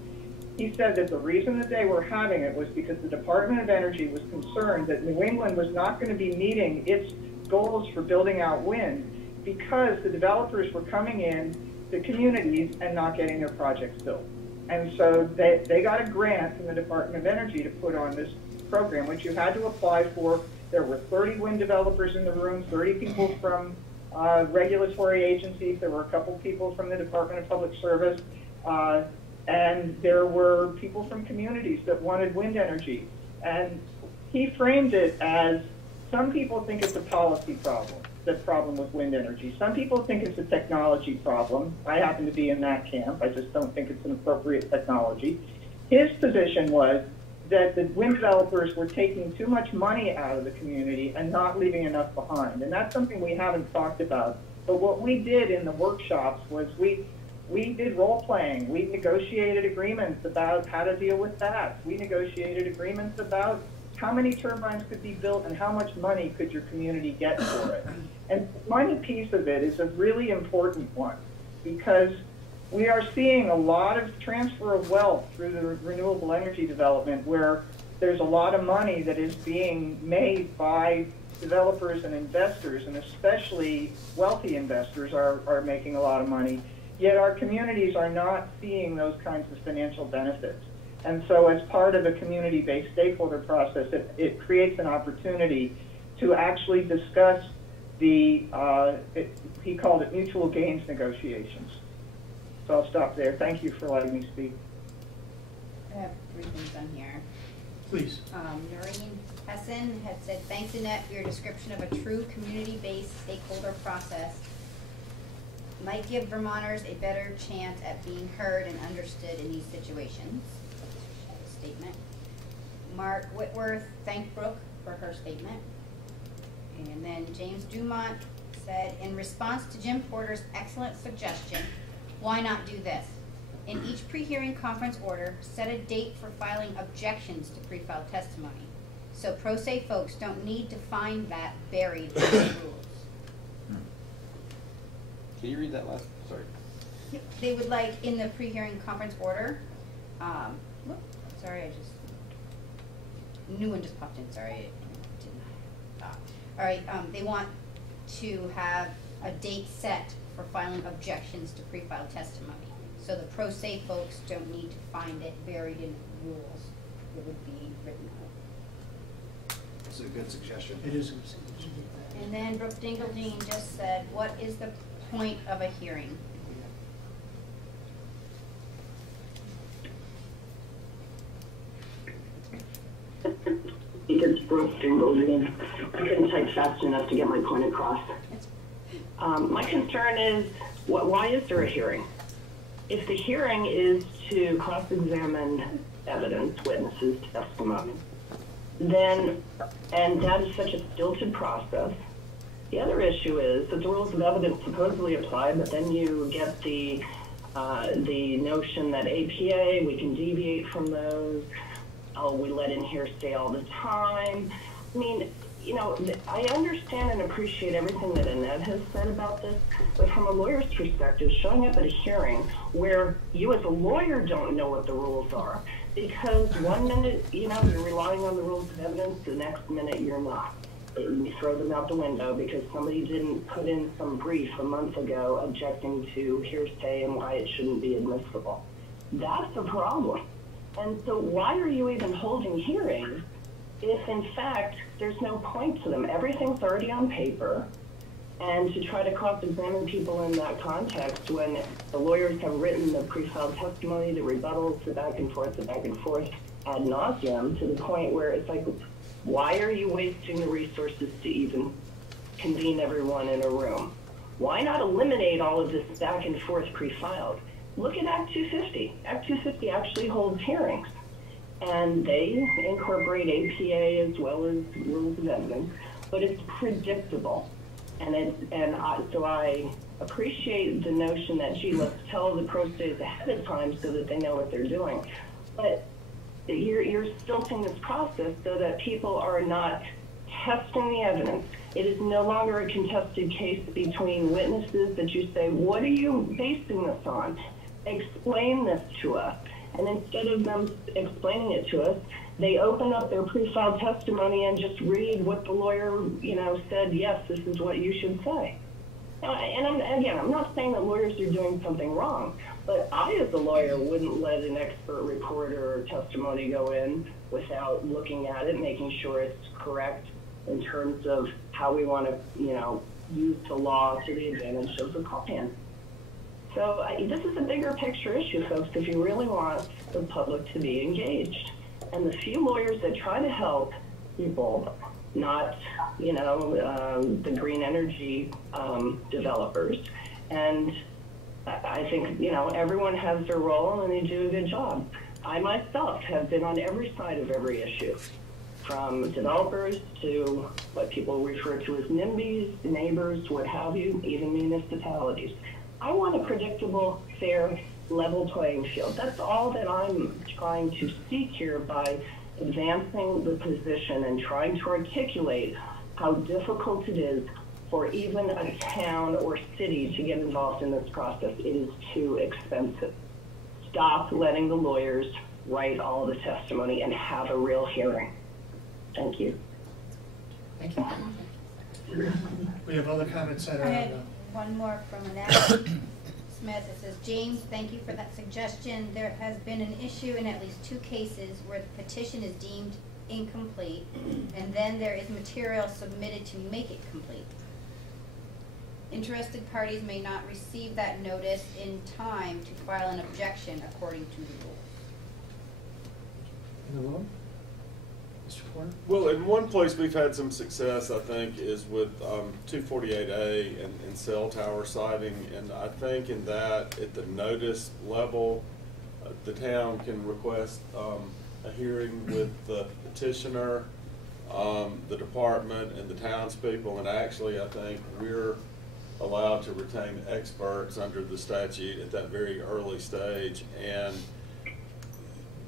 he said that the reason that they were having it was because the Department of Energy was concerned that New England was not going to be meeting its goals for building out wind because the developers were coming in to communities and not getting their projects built. And so they got a grant from the Department of Energy to put on this program, which you had to apply for. There were 30 wind developers in the room, 30 people from regulatory agencies. There were a couple people from the Department of Public Service, and there were people from communities that wanted wind energy. And he framed it as, some people think it's a policy problem, the problem with wind energy. Some people think it's a technology problem. I happen to be in that camp. I just don't think it's an appropriate technology. His position was that the wind developers were taking too much money out of the community and not leaving enough behind. And that's something we haven't talked about. But what we did in the workshops was we We did role-playing. We negotiated agreements about how to deal with that. We negotiated agreements about how many turbines could be built and how much money could your community get for it. And the money piece of it is a really important one, because we are seeing a lot of transfer of wealth through the renewable energy development, where there's a lot of money that is being made by developers and investors, and especially wealthy investors are making a lot of money, yet our communities are not seeing those kinds of financial benefits. And so as part of a community-based stakeholder process, it creates an opportunity to actually discuss the, he called it mutual gains negotiations. So I'll stop there. Thank you for letting me speak. I have 3 things on here. Please. Noreen Hessen had said, thanks Annette for your description of a true community-based stakeholder process. Might give Vermonters a better chance at being heard and understood in these situations. Statement. Mark Whitworth thanked Brooke for her statement. And then James Dumont said, in response to Jim Porter's excellent suggestion, why not do this? In each pre-hearing conference order, set a date for filing objections to pre-filed testimony, so pro se folks don't need to find that buried in the rules. Can you read that last? Sorry. They would like in the pre-hearing conference order. Sorry, I just new one just popped in. Sorry, it didn't. All right, they want to have a date set for filing objections to pre-filed testimony. So the pro se folks don't need to find it buried in rules. It would be written out. It's a good suggestion. It is a good suggestion. And then Brooke Dingeldine just said, what is the point of a hearing? It's Brooke Dingeldine. I couldn't type fast enough to get my point across. My concern is, why is there a hearing? If the hearing is to cross-examine evidence, witnesses, testimony, then, and that is such a stilted process. The other issue is that the rules of evidence supposedly apply, but then you get the notion that APA, we can deviate from those. Oh, we let in hearsay all the time. I mean, you know, I understand and appreciate everything that Annette has said about this, but from a lawyer's perspective, showing up at a hearing where you as a lawyer don't know what the rules are, because one minute, you know, you're relying on the rules of evidence, the next minute you're not. You throw them out the window because somebody didn't put in some brief a month ago objecting to hearsay and why it shouldn't be admissible. That's a problem. And so why are you even holding hearings if in fact there's no point to them? Everything's already on paper, and to try to cross-examine people in that context when the lawyers have written the pre-filed testimony, the rebuttals, the back and forth ad nauseum, to the point where it's like, why are you wasting the resources to even convene everyone in a room? Why not eliminate all of this back and forth pre-filed? Look at Act 250. Act 250 actually holds hearings, and they incorporate APA as well as rules of evidence, but it's predictable. So I appreciate the notion that, gee, let's tell the pro states ahead of time so that they know what they're doing. But you're stilting this process so that people are not testing the evidence. It is no longer a contested case between witnesses that you say, what are you basing this on? Explain this to us. And instead of them explaining it to us, they open up their pre-filed testimony and just read what the lawyer, you know, said, yes, this is what you should say. And I'm not saying that lawyers are doing something wrong, but I, as a lawyer, wouldn't let an expert reporter or testimony go in without looking at it, making sure it's correct in terms of how we want to, you know, use the law to the advantage of the client. So this is a bigger picture issue, folks, if you really want the public to be engaged. And the few lawyers that try to help people, not, you know, the green energy developers. And I think, you know, everyone has their role and they do a good job. I myself have been on every side of every issue, from developers to what people refer to as NIMBYs, neighbors, what have you, even municipalities. I want a predictable, fair, level playing field. That's all that I'm trying to seek here by advancing the position and trying to articulate how difficult it is for even a town or city to get involved in this process. It is too expensive. Stop letting the lawyers write all the testimony and have a real hearing. Thank you. Thank you. We have other comments that are I on had the... one more from Annette Smith. It says, James, thank you for that suggestion. There has been an issue in at least 2 cases where the petition is deemed incomplete, and then there is material submitted to make it complete. Interested parties may not receive that notice in time to file an objection according to the rules. In the room? Mr. Porter? Well, in one place we've had some success, I think, is with 248A and cell tower siting, and I think in that, at the notice level, the town can request a hearing with the petitioner, the department, and the townspeople, and actually I think we're allowed to retain experts under the statute at that very early stage, and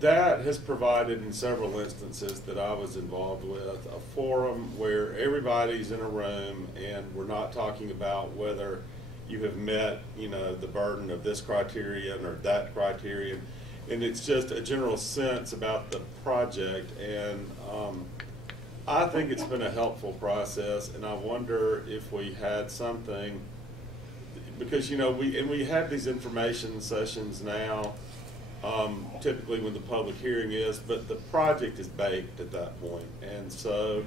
that has provided in several instances that I was involved with a forum where everybody's in a room and we're not talking about whether you have met, you know, the burden of this criterion or that criterion, and it's just a general sense about the project, and I think it's been a helpful process, and I wonder if we had something, because, you know, we have these information sessions now, typically when the public hearing is, but the project is baked at that point. And so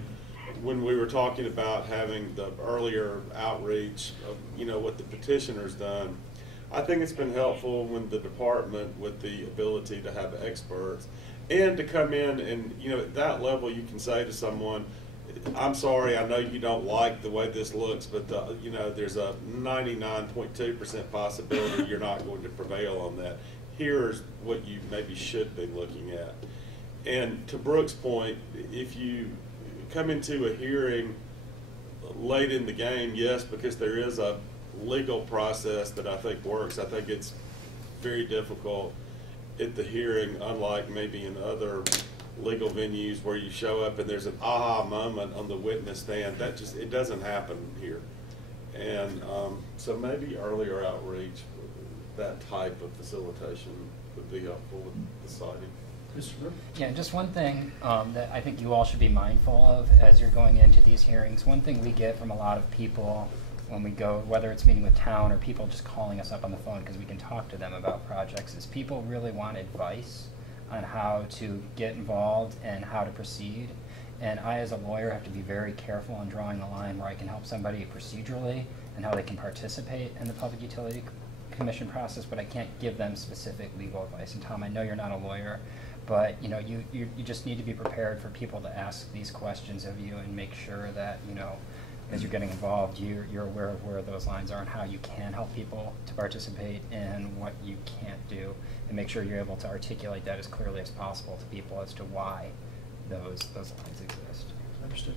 when we were talking about having the earlier outreach of, you know, what the petitioner's done, I think it's been helpful when the department with the ability to have experts and to come in and, you know, at that level you can say to someone, I'm sorry, I know you don't like the way this looks, but you know, there's a 99.2% possibility you're not going to prevail on that. Here's what you maybe should be looking at. And to Brooke's point, if you come into a hearing late in the game, yes, because there is a legal process that I think works. I think it's very difficult at the hearing, unlike maybe in other legal venues where you show up and there's an aha moment on the witness stand. That just, it doesn't happen here. And so maybe earlier outreach, that type of facilitation would be helpful with the citing. Yeah, just one thing that I think you all should be mindful of as you're going into these hearings. One thing we get from a lot of people when we go, whether it's meeting with town or people just calling us up on the phone because we can talk to them about projects, is people really want advice on how to get involved and how to proceed. And I, as a lawyer, have to be very careful in drawing the line where I can help somebody procedurally and how they can participate in the Public Utility Commission process, but I can't give them specific legal advice. And Tom, I know you're not a lawyer, but you know, you just need to be prepared for people to ask these questions of you and make sure that, you know, as you're getting involved, you're aware of where those lines are and how you can help people to participate and what you can't do, and make sure you're able to articulate that as clearly as possible to people as to why those lines exist. Understood.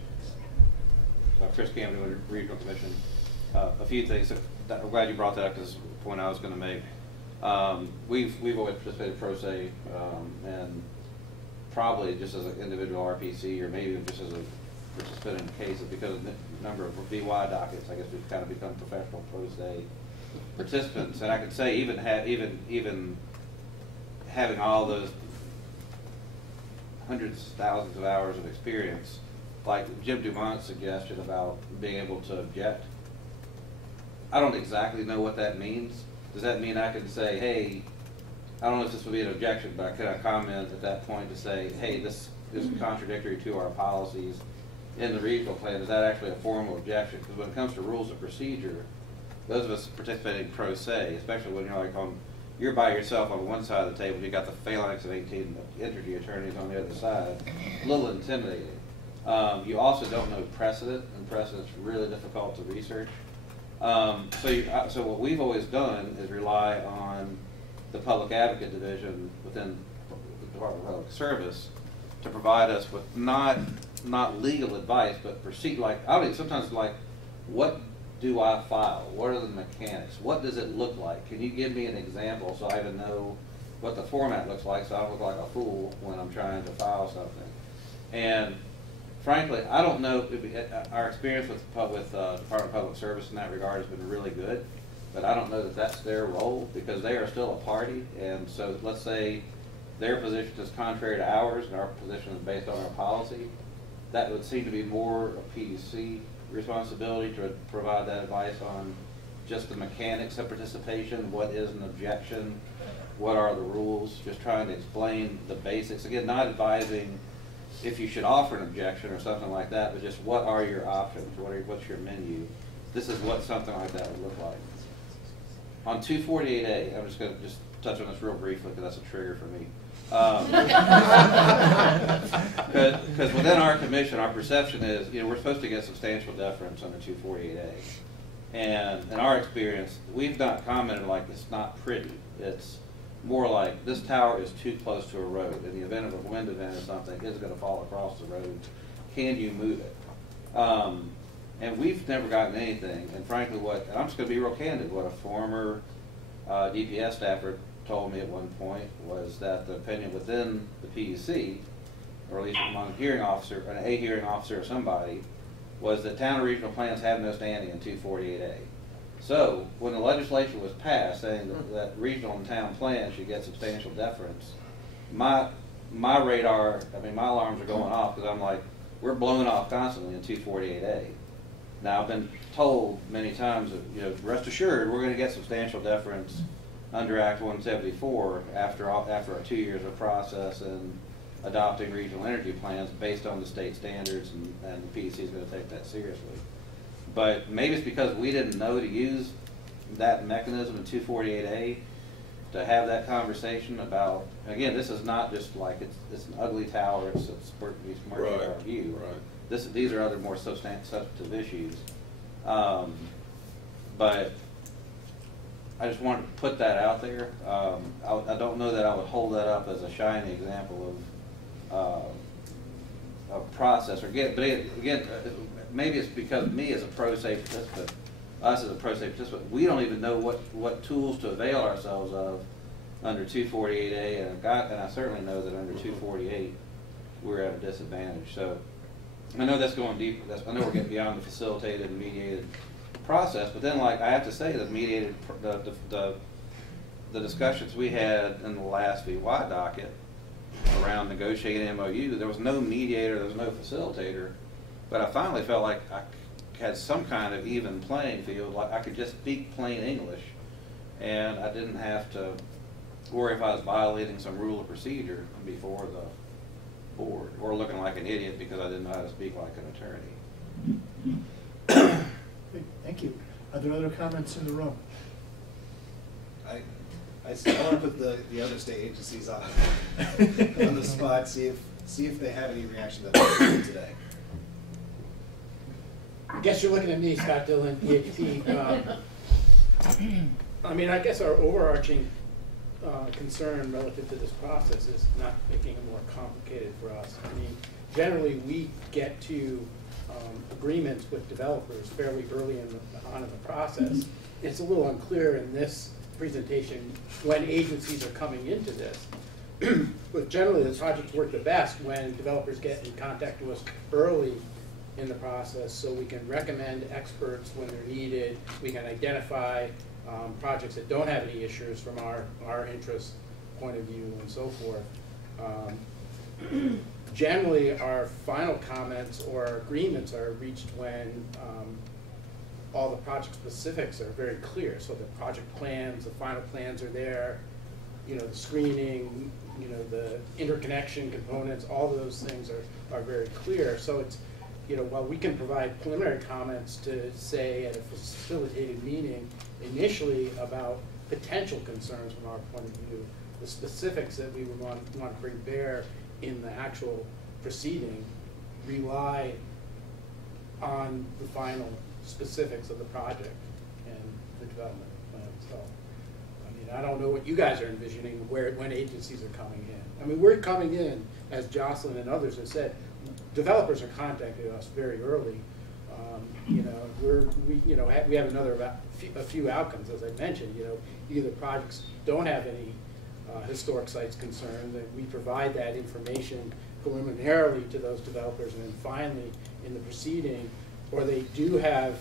Chris Camden, Regional Commission. A few things. I'm glad you brought that up because it's a point I was going to make. We've always participated pro se, and probably just as an individual RPC or maybe even just as a participant in cases because of the number of VY dockets. I guess we've kind of become professional pro se participants, and I could say even having all those hundreds of thousands of hours of experience, like Jim Dumont's suggestion about being able to object. I don't exactly know what that means. Does that mean I can say, hey, I don't know if this would be an objection, but can I comment at that point to say, hey, this is contradictory to our policies in the regional plan? Is that actually a formal objection? Because when it comes to rules of procedure, those of us participating pro se, especially when you're like you're by yourself on one side of the table, you got the phalanx of 18 energy attorneys on the other side, a little intimidating. You also don't know precedent, and precedent's really difficult to research. So what we've always done is rely on the Public Advocate Division within the Department of Public Service to provide us with not legal advice, but sometimes like what do I file? What are the mechanics? What does it look like? Can you give me an example so I even know what the format looks like so I don't look like a fool when I'm trying to file something? And frankly, I don't know, our experience with Department of Public Service in that regard has been really good, but I don't know that that's their role because they are still a party. And so let's say their position is contrary to ours and our position is based on our policy. That would seem to be more a PUC responsibility to provide that advice on just the mechanics of participation, what is an objection, what are the rules, just trying to explain the basics. Again, not advising if you should offer an objection or something like that, but just what are your options, what's your menu. This is what something like that would look like. On 248A, I'm just going to touch on this real briefly because that's a trigger for me. Because within our commission, our perception is, we're supposed to get substantial deference under 248A. And in our experience, we've not commented like it's not pretty. It's more like this tower is too close to a road. In the event of a wind event or something, it's going to fall across the road. Can you move it? And we've never gotten anything. And frankly, and I'm just going to be real candid, what a former DPS staffer told me at one point was that the opinion within the PUC, or at least among a hearing officer or somebody, was that town and regional plans have no standing in 248A. So when the legislation was passed saying that regional and town plans should get substantial deference, my radar, my alarms are going off because I'm like, we're blown off constantly in 248A. Now I've been told many times that, rest assured, we're going to get substantial deference under Act 174 after our 2 years of process and adopting regional energy plans based on the state standards, and the PUC is going to take that seriously. But maybe it's because we didn't know to use that mechanism in 248A to have that conversation about, again, this is not just like it's an ugly tower, it's commercial right, our view. Right. These are other more substantive issues. But I just wanted to put that out there. I don't know that I would hold that up as a shining example of process. But again, maybe it's because me as a pro se participant, us as a pro se participant, we don't even know what tools to avail ourselves of under 248A, and I certainly know that under 248 we're at a disadvantage. So I know that's going deep. I know we're getting beyond the facilitated and mediated process, but then I have to say that mediated the discussions we had in the last VY docket around negotiating MOU, there was no mediator, there was no facilitator, but I finally felt like I had some kind of even playing field, like I could just speak plain English and I didn't have to worry if I was violating some rule of procedure before the board or looking like an idiot because I didn't know how to speak like an attorney. Thank you. Are there other comments in the room? I want to put the other state agencies on the spot, see if they have any reaction to that today. I guess you're looking at me, Scott Dillon, PhD. I guess our overarching concern relative to this process is not making it more complicated for us. Generally we get to agreements with developers fairly early on in the process. It's a little unclear in this presentation when agencies are coming into this. But generally the projects work the best when developers get in contact with us early in the process so we can recommend experts when they're needed. We can identify projects that don't have any issues from our interest point of view and so forth. Generally, our final comments or agreements are reached when all the project specifics are very clear. So the project plans, the final plans are there, the screening, the interconnection components, all those things are very clear. So it's, while we can provide preliminary comments to say at a facilitated meeting initially about potential concerns from our point of view, the specifics that we would want to bring bear in the actual proceeding rely on the final specifics of the project and the development plan itself. I don't know what you guys are envisioning when agencies are coming in. We're coming in, as Jocelyn and others have said, developers are contacting us very early You know, we have a few outcomes, as I mentioned. You know, either projects don't have any historic sites concerned, that we provide that information preliminarily to those developers, and then finally in the proceeding, or they do have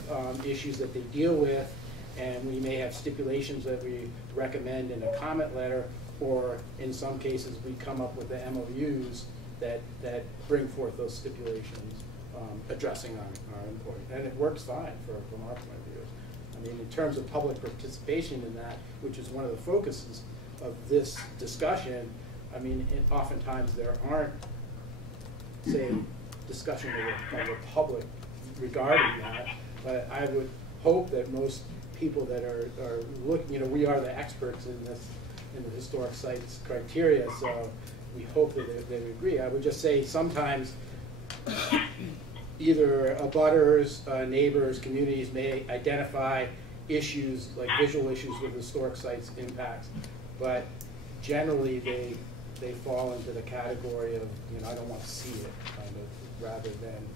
issues that they deal with, and we may have stipulations that we recommend in a comment letter, or in some cases we come up with the MOUs that bring forth those stipulations addressing our input. And it works fine from our point of view. I mean, in terms of public participation in that, which is one of the focuses of this discussion, I mean, oftentimes there aren't, say, discussion of the public regarding that, but I would hope that most people that are looking, you know, we are the experts in this, in the historic sites criteria, so we hope that they would agree. I would just say sometimes either abutters, neighbors, communities may identify issues, like visual issues with historic sites impacts, but generally they fall into the category of, you know, I don't want to see it, kind of, rather than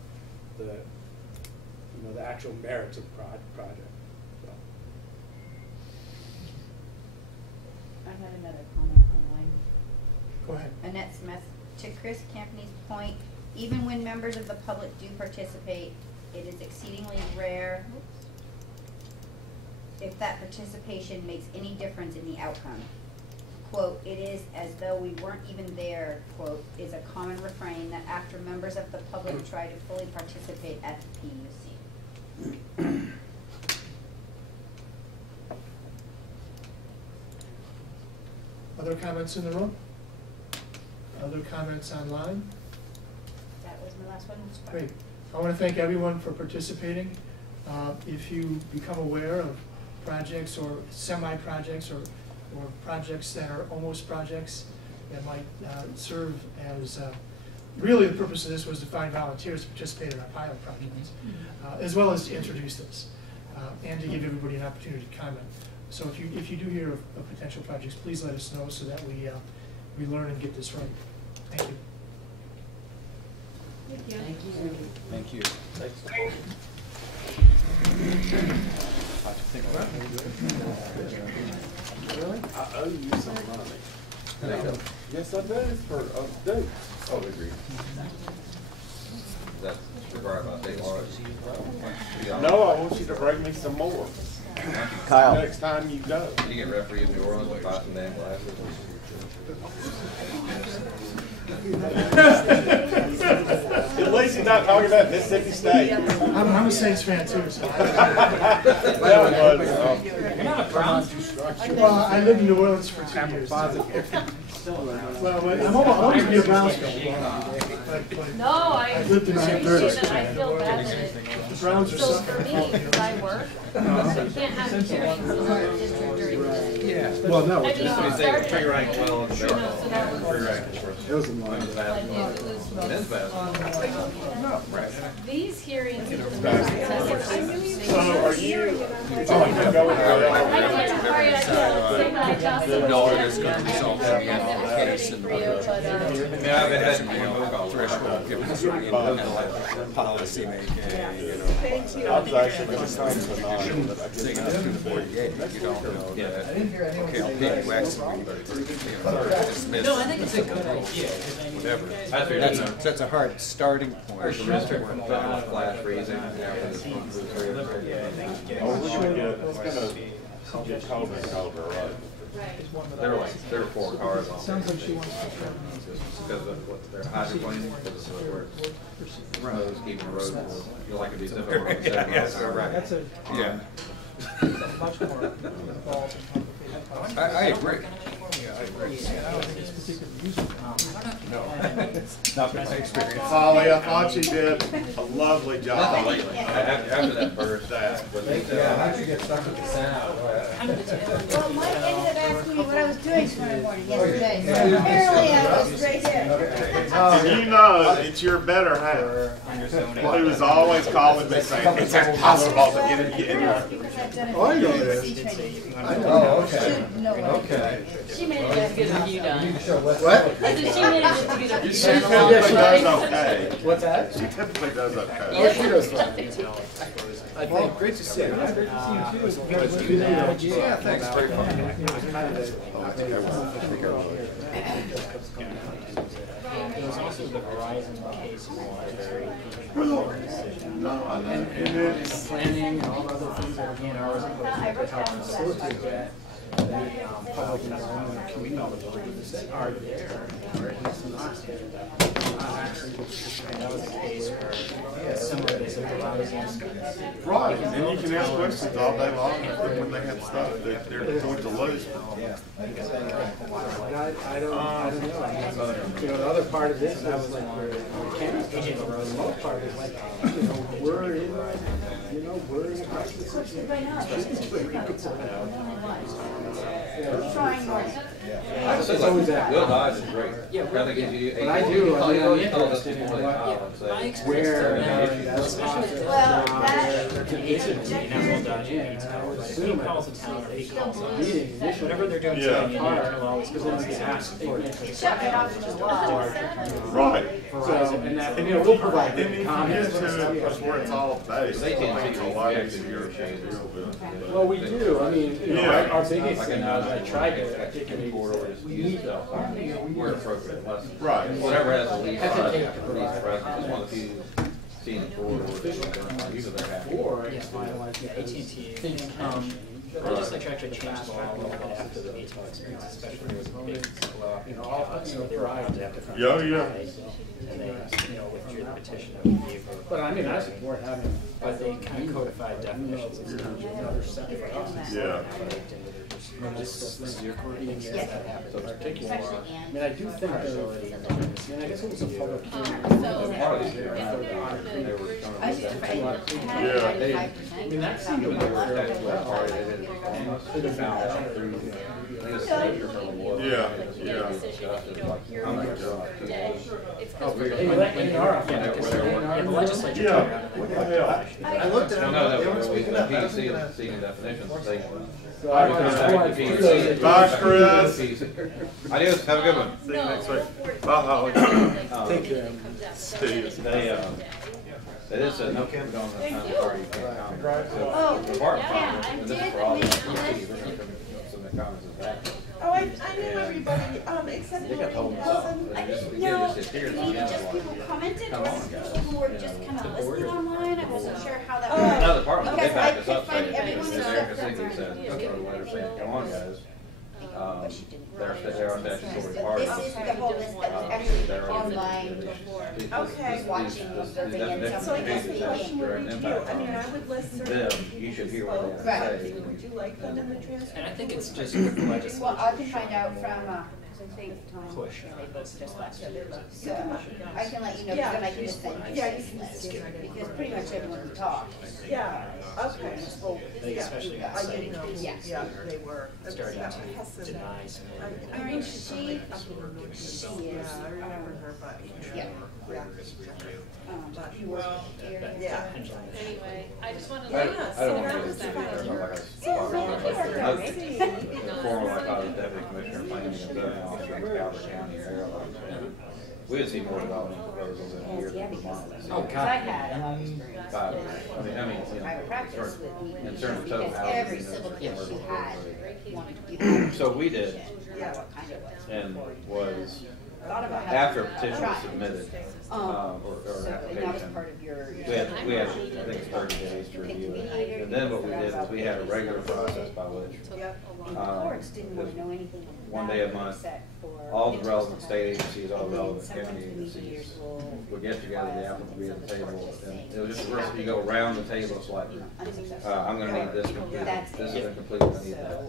the, you know, the actual merits of the project. So. I have another comment online. Go ahead. Annette Smith, to Chris Campany's point, even when members of the public do participate, it is exceedingly rare if that participation makes any difference in the outcome. Quote, it is as though we weren't even there, quote, is a common refrain that after members of the public try to fully participate at the PUC. Other comments in the room? Other comments online? That was my last one. Great. I want to thank everyone for participating. If you become aware of projects or semi-projects or projects that are almost projects that might serve as, really the purpose of this was to find volunteers to participate in our pilot projects, as well as to introduce this, and to give everybody an opportunity to comment. So if you do hear of potential projects, please let us know so that we learn and get this right. Thank you. Thank you. Thank you. Thanks. Really? I owe you some money. Yes, I do, for updates. Oh, agree. That's required by state law. No, I want you to bring me some more. Kyle. Next time you go. You get referee in New Orleans and buy some damn glasses. At least he's not talking about Mississippi State. I'm a Saints fan too. So. Well, I lived in New Orleans for 2 years. Well, I'm always be a Browns fan. No, I lived in St. Louis. I feel bad that The Browns are so sucking. for me, because I work, so you can't have hearings in the district during the day. Yeah. Well, no, I it's mean, just it started free rank well in the so that was. it was in line. Men's basketball. No, right. These hearings. So are you? Oh, you go with The dog is going to be something case in the yeah, they had threshold given us policy making, you know. Thank you. I was actually going to come tonight, but I They didn't get up to have the 48, you don't know that, okay, I'll pay you X, but dismiss. No, I think it's a good Whatever. That's a hard starting point. Our district from flash freezing. Get colder and colder, right? There were like 3 or 4 cars on. Sounds like she wants to. Because of what they're hydroplaning, because of where it's roads, keeping the roads more, feel like it'd be difficult. Yes, right. That's a. Yeah. Much more involved and complicated. I agree. Yeah, I agree. I don't think it's particularly useful. No. Not my experience. Holly, I thought you did a lovely job. After that burst, Yeah, how'd you get stuck with the sound? Well, Mike ended up asking me what I was doing drinks tomorrow morning, yesterday. Apparently I was right there. And you know, it's your better half. Who was always calling me saying, it's impossible to get it. Oh, I know that. Oh, okay. Okay. She made it as good as you done. What? I said she made it as good as you She done. typically does okay. What's that? She typically does okay. Oh, she does fine. Well, great to see you. Great to see you too. Yeah, thanks. There was also the Verizon case in Waterbury. And Planning and all the other things that again are supposed to help facilitate that. Public involvement and community are there. That was a case where similar to Verizon. right, and you can ask questions all day long when they have stuff that they're going to lose. I don't know. You know, the other part of this is like where Camden's pushing the remote part is like, we're in a crisis. Trying more. It's always that. Bill Dodge is great. Yeah, But I think you. But I do, I mean, I'm interested interested in what. My experience Where, especially if Well, that- he calls a town or he calls us, meeting initially. whatever they're doing, Yeah. he'll always go and ask for it. Shut it off to the wall. Right. So, and that, and we'll provide And if you get comments. to it where it's all based, They I can think it's a see lot the easier to deal with. Well, we do, I mean, Yeah. our biggest Like thing in, was I tried to executive articulate. corridor, just use stuff where appropriate. Right. Whatever has the least size, least presence, it's one of the few scenic corridors that usually they're happy. Or, Yeah, AT&T, the legislature actually changed the law a little bit after the veto experience, especially there was a big blow up. you know, all, They were allowed to have different. Yeah, yeah. And they, withdrew the petition that we gave for. but I mean, I support having. But they kind of codified definitions of Another set for us. Yeah. This is your coordinating, yes, Yes. that happens. Especially I mean, I do think that, I mean, I guess it was a public hearing. Part of these here, they were trying I to used to, I look had at. 5%. I mean, that seemed to They work were very actually well. part of it, they did it found out through, I think it's the major from the water. Yeah, They yeah. discussed it, like, how much, Hey, well, that in our office, Yeah, the legislature. Yeah. What the hell? I looked at Well, them, no, they weren't no, speaking the up. I was PUC looking and at- seeking definitions, they. so I Contact the PUC. Bye, Chris. Adios, have a good one. See you next week. Bye, Holly. Take care. Steve. They just said, no, we don't have time to party, you can't comment. So, Oh, the part yeah, problem, I and this did is for all the make a PUC, list. they're gonna come some of the comments is back. Oh, I knew everybody, except They got told Maureen themselves, Wilson. they just, No, they just here, maybe just people commented Come or on, guys. people who were just kind of listening online. I wasn't sure how that Oh. worked. Another department, they Because I backed us could up, find saying, everyone Eric except Kaczynski for said, mine. or a letter saying, come on, guys. But she didn't. They are statutory So parties. this is the whole list that was actually online before. Okay. Watching, observing, and So I guess the question would be to you, I mean, I would list certain Them, you should hear what they have to say. Would you like them in the transcript? And I think it's just with the legislature. Well, I can find out from, because I think Tom, Push. yeah, they both just last year. So I can let you know, Yeah. then I can just send you Yeah, this you can list, just give it. because pretty much everyone talked. Yeah, okay. Well, They yeah, especially got I didn't know, cited. Yes. yeah, they were. Starting Yeah, to Heston. deny some. I mean, she is, Yeah, I remember her, but. yeah. Yeah. He was here. Yeah. Anyway, I just wanted to. I don't want to do it, former, like, I was deputy commissioner, planning and zoning officer in Calvert County, area. We had seen more development proposals in a year than Vermont. Oh, I God. had, 5 years. I mean, private practice with me, in terms of total because housing. every civil case you had wanted to be. So we did, Yeah, what kind it was. and was, Thought about how after a to petition try. was submitted, or So, an and that was application, part of your. we had, I think it's 30 days to review it. And then what we did was we had a regular process by which, And the courts didn't want to know anything one about day a it month, except for. all the relevant state agencies, all the And then relevant sometimes county the agencies mediators will. would get together, the applicant would be at the table, and it was just, you go around the table, it's like, I'm gonna need this completed, this is incomplete, I need that.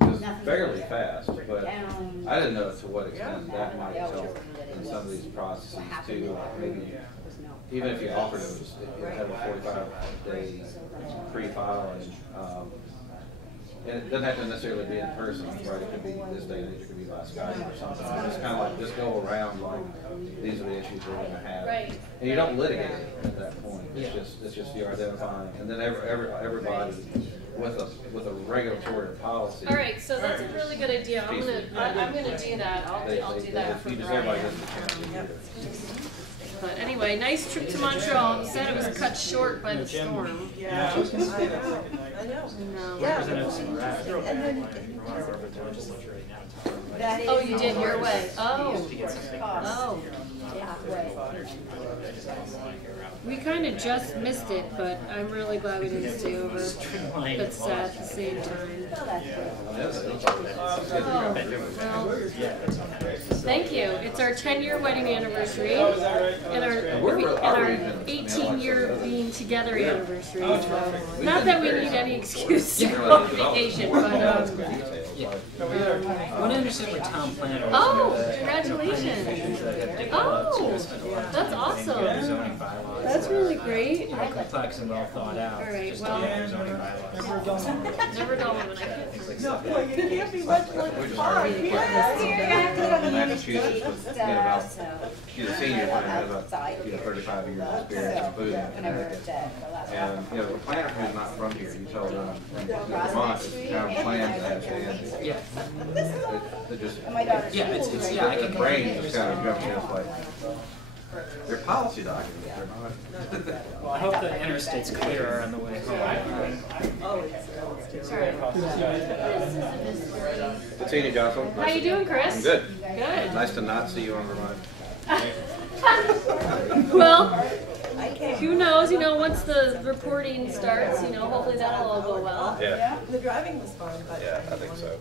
It was fairly fast, but I didn't know to what extent that might help in some of these processes too, like maybe, even if you offered it, it had a 45-day pre-filing, And it doesn't have to necessarily be in person, right? It could be this day and age, it could be by Skype or something. Just kind of like, just go around like, these are the issues we're gonna have. Right. And you don't litigate it at that point. It's just you're identifying, and then everybody with a regulatory policy. All right, so that's a really good idea. I'm gonna do that. I'll do that for Brian. But anyway, nice trip to Montreal. You said it was cut short by the storm. Yeah. I know. Oh, you did your way. Oh. Oh. We kind of just missed it, but I'm really glad we didn't stay over. But sad at the same time. Oh, well, thank you. It's our 10-year wedding anniversary and our 18-year being together anniversary. So, not that we need any excuse to go on vacation, but What I understand with town planner. oh, congratulations! Oh, that's awesome. That's really great. Complex and well thought out. All right, well, Never done. never done one when I can't. No, well, you can't be much like a farm. Massachusetts was, she's a senior planner, has about 35 years experience in food. And, the planner who's not from here, you told them, Vermont is town plans have to. Yeah. They just, I can the brain just kind of jumps in, it's like, they're policy documents, they're not. Well, I hope the interstate's clearer on the way home. Good seeing you, Jocelyn. How you doing, Chris? I'm good. Good. Nice to not see you on Vermont. Well, who knows? Once the reporting starts, hopefully that'll all go well. Yeah. The driving was fun, but. Yeah, I think so.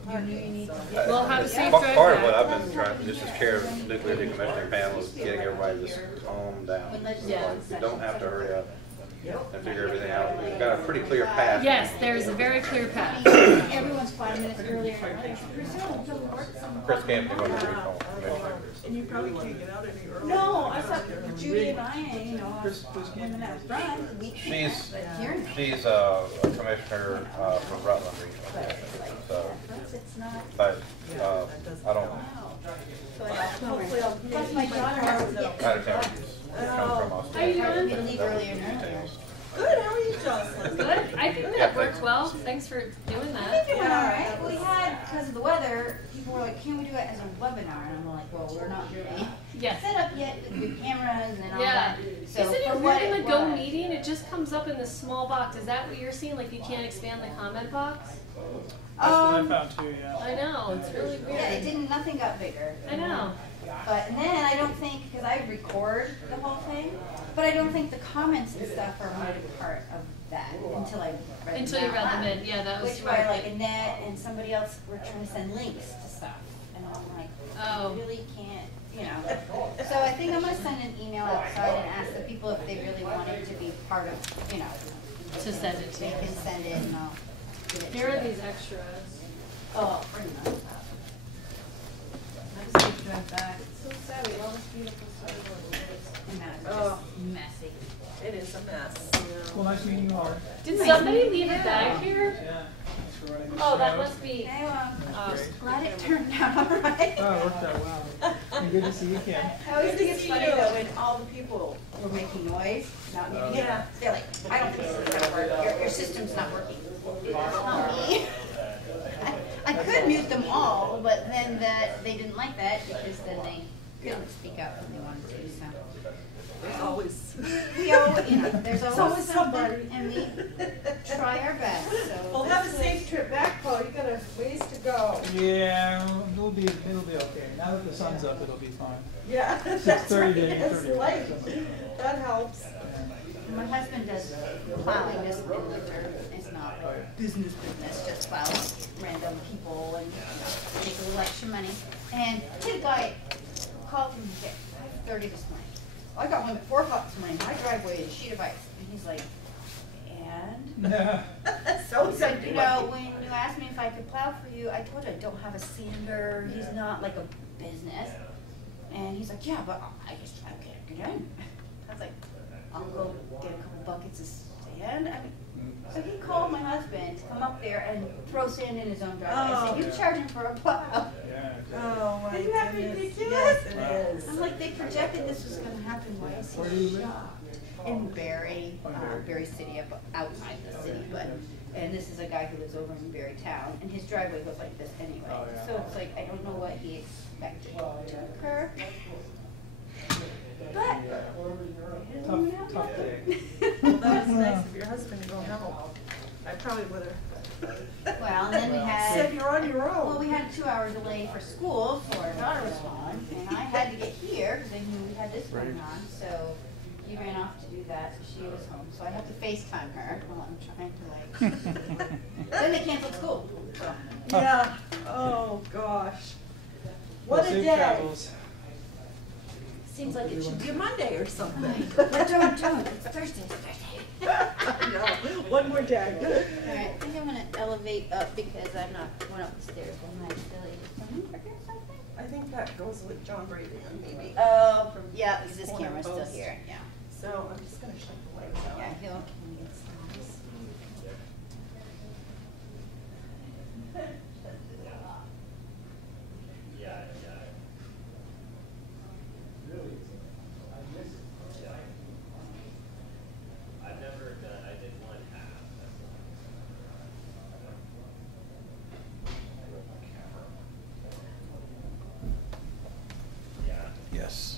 Well, have a safe drive Part of what back. I've been trying, just as chair of the nuclear decommissioning panel, is getting everybody to just calm down. Yeah. Like, you don't have to hurry up and figure everything out. We've got a pretty clear path. Yes, there's a very clear path. Everyone's 5 minutes earlier. Chris can't do under recall. And you probably can't get out any earlier. No, I thought Judy and I, women out front, we She's hearing. a commissioner from Rutland Regional. So, but I don't. Hopefully I'll. Plus my daughter has to get. Out of town. Come from How you doing? We leave earlier now. Good, how are you, Jocelyn? Good. I think that worked well. Thanks for doing I that. think it went all right. We had, because of the weather, people were like, can we do it as a webinar? And I'm like, well, we're not really Yes. set up yet with the cameras and all Yeah. that. So Isn't it for weird what in it the Go was- meeting? It just comes up in this small box. Is that what you're seeing? Like you can't expand the comment box? That's what I found too, yeah. I know. It's really weird. Yeah, it didn't, nothing got bigger. I know. But then I don't think, because I record the whole thing, but I don't think the comments and stuff are really part of that until I read them Until you out read them loud. in. Yeah, that was Which smart. were like Annette and somebody else were trying to send links to stuff. And I'm like, Oh. you really can't, So I think I'm gonna send an email outside and ask the people if they really wanted to be part of, To send it to they you. can send it and I'll give it to Here are them. these extras. Oh, pretty much. Have a safe drive back. So sad, we have all this beautiful stuff. And now it's Oh. just messy. It is a mess. Well, nice meeting you all. Did somebody leave a bag here? Yeah. Thanks for running the Oh, that show. must be. Glad it turned out all right. Oh, it worked out well. And good to see you, Kim. I always Good think to it's see funny you. though when all the people were making noise, not meeting. Yeah. They're like, I don't think this is gonna work. Your system's not working. It's not me. I could mute them all, but then they didn't like that because then they couldn't speak up when they wanted to. So There's always. there's always somebody, and we try our best. So Well, have a safe trip back, Paul. You got a ways to go. Yeah, it'll be okay. Now that the sun's up, it'll be fine. Yeah, that's 6:30 right. to It's 8:30. light. That helps. my husband does plowing just in winter. It's not like business, just plowing random people and make a little extra money. And his guy called him at 5:30 this morning. I got one at 4 o'clock this morning. My driveway is a sheet of ice. And he's like, and? So He said, when you asked me if I could plow for you, I told you I don't have a sander. He's not like a business. And he's like, yeah, but I can't get in. I was like, I'll go get a couple buckets of sand. So he called my husband to come up there and throw sand in his own driveway. I said, you charge him for a plow. Oh, my Isn't that goodness. ridiculous? Yes, it is. I'm like, they projected this was gonna happen. Why is Where do you he live? shocked? In Barry, Barry City, up outside the city, but, and this is a guy who lives over in Barry Town, and his driveway goes like this anyway. So it's like, I don't know what he expected to occur. But, Tough day. Well, that was nice of your husband to go help. I probably would have. well, and then we had. Said you're on your own. Well, we had a 2-hour delay for school, so our daughter was home, and I had to get here, because I knew we had this going on, so he ran off to do that, so she was home, so I have to FaceTime her while I'm trying to like, then they canceled school, so. Yeah, oh, gosh. What a day. Seems like it should Be a Monday or something. Don't, it's Thursday, No, one more day. Alright, I think I'm gonna elevate up because I'm not going up the stairs with my ability to forget something. I think that goes with John Brady and maybe. Oh, yeah, because this camera's still here, yeah. So I'm just gonna shut the lights out. Yeah, he'll, when he gets nice. Yes.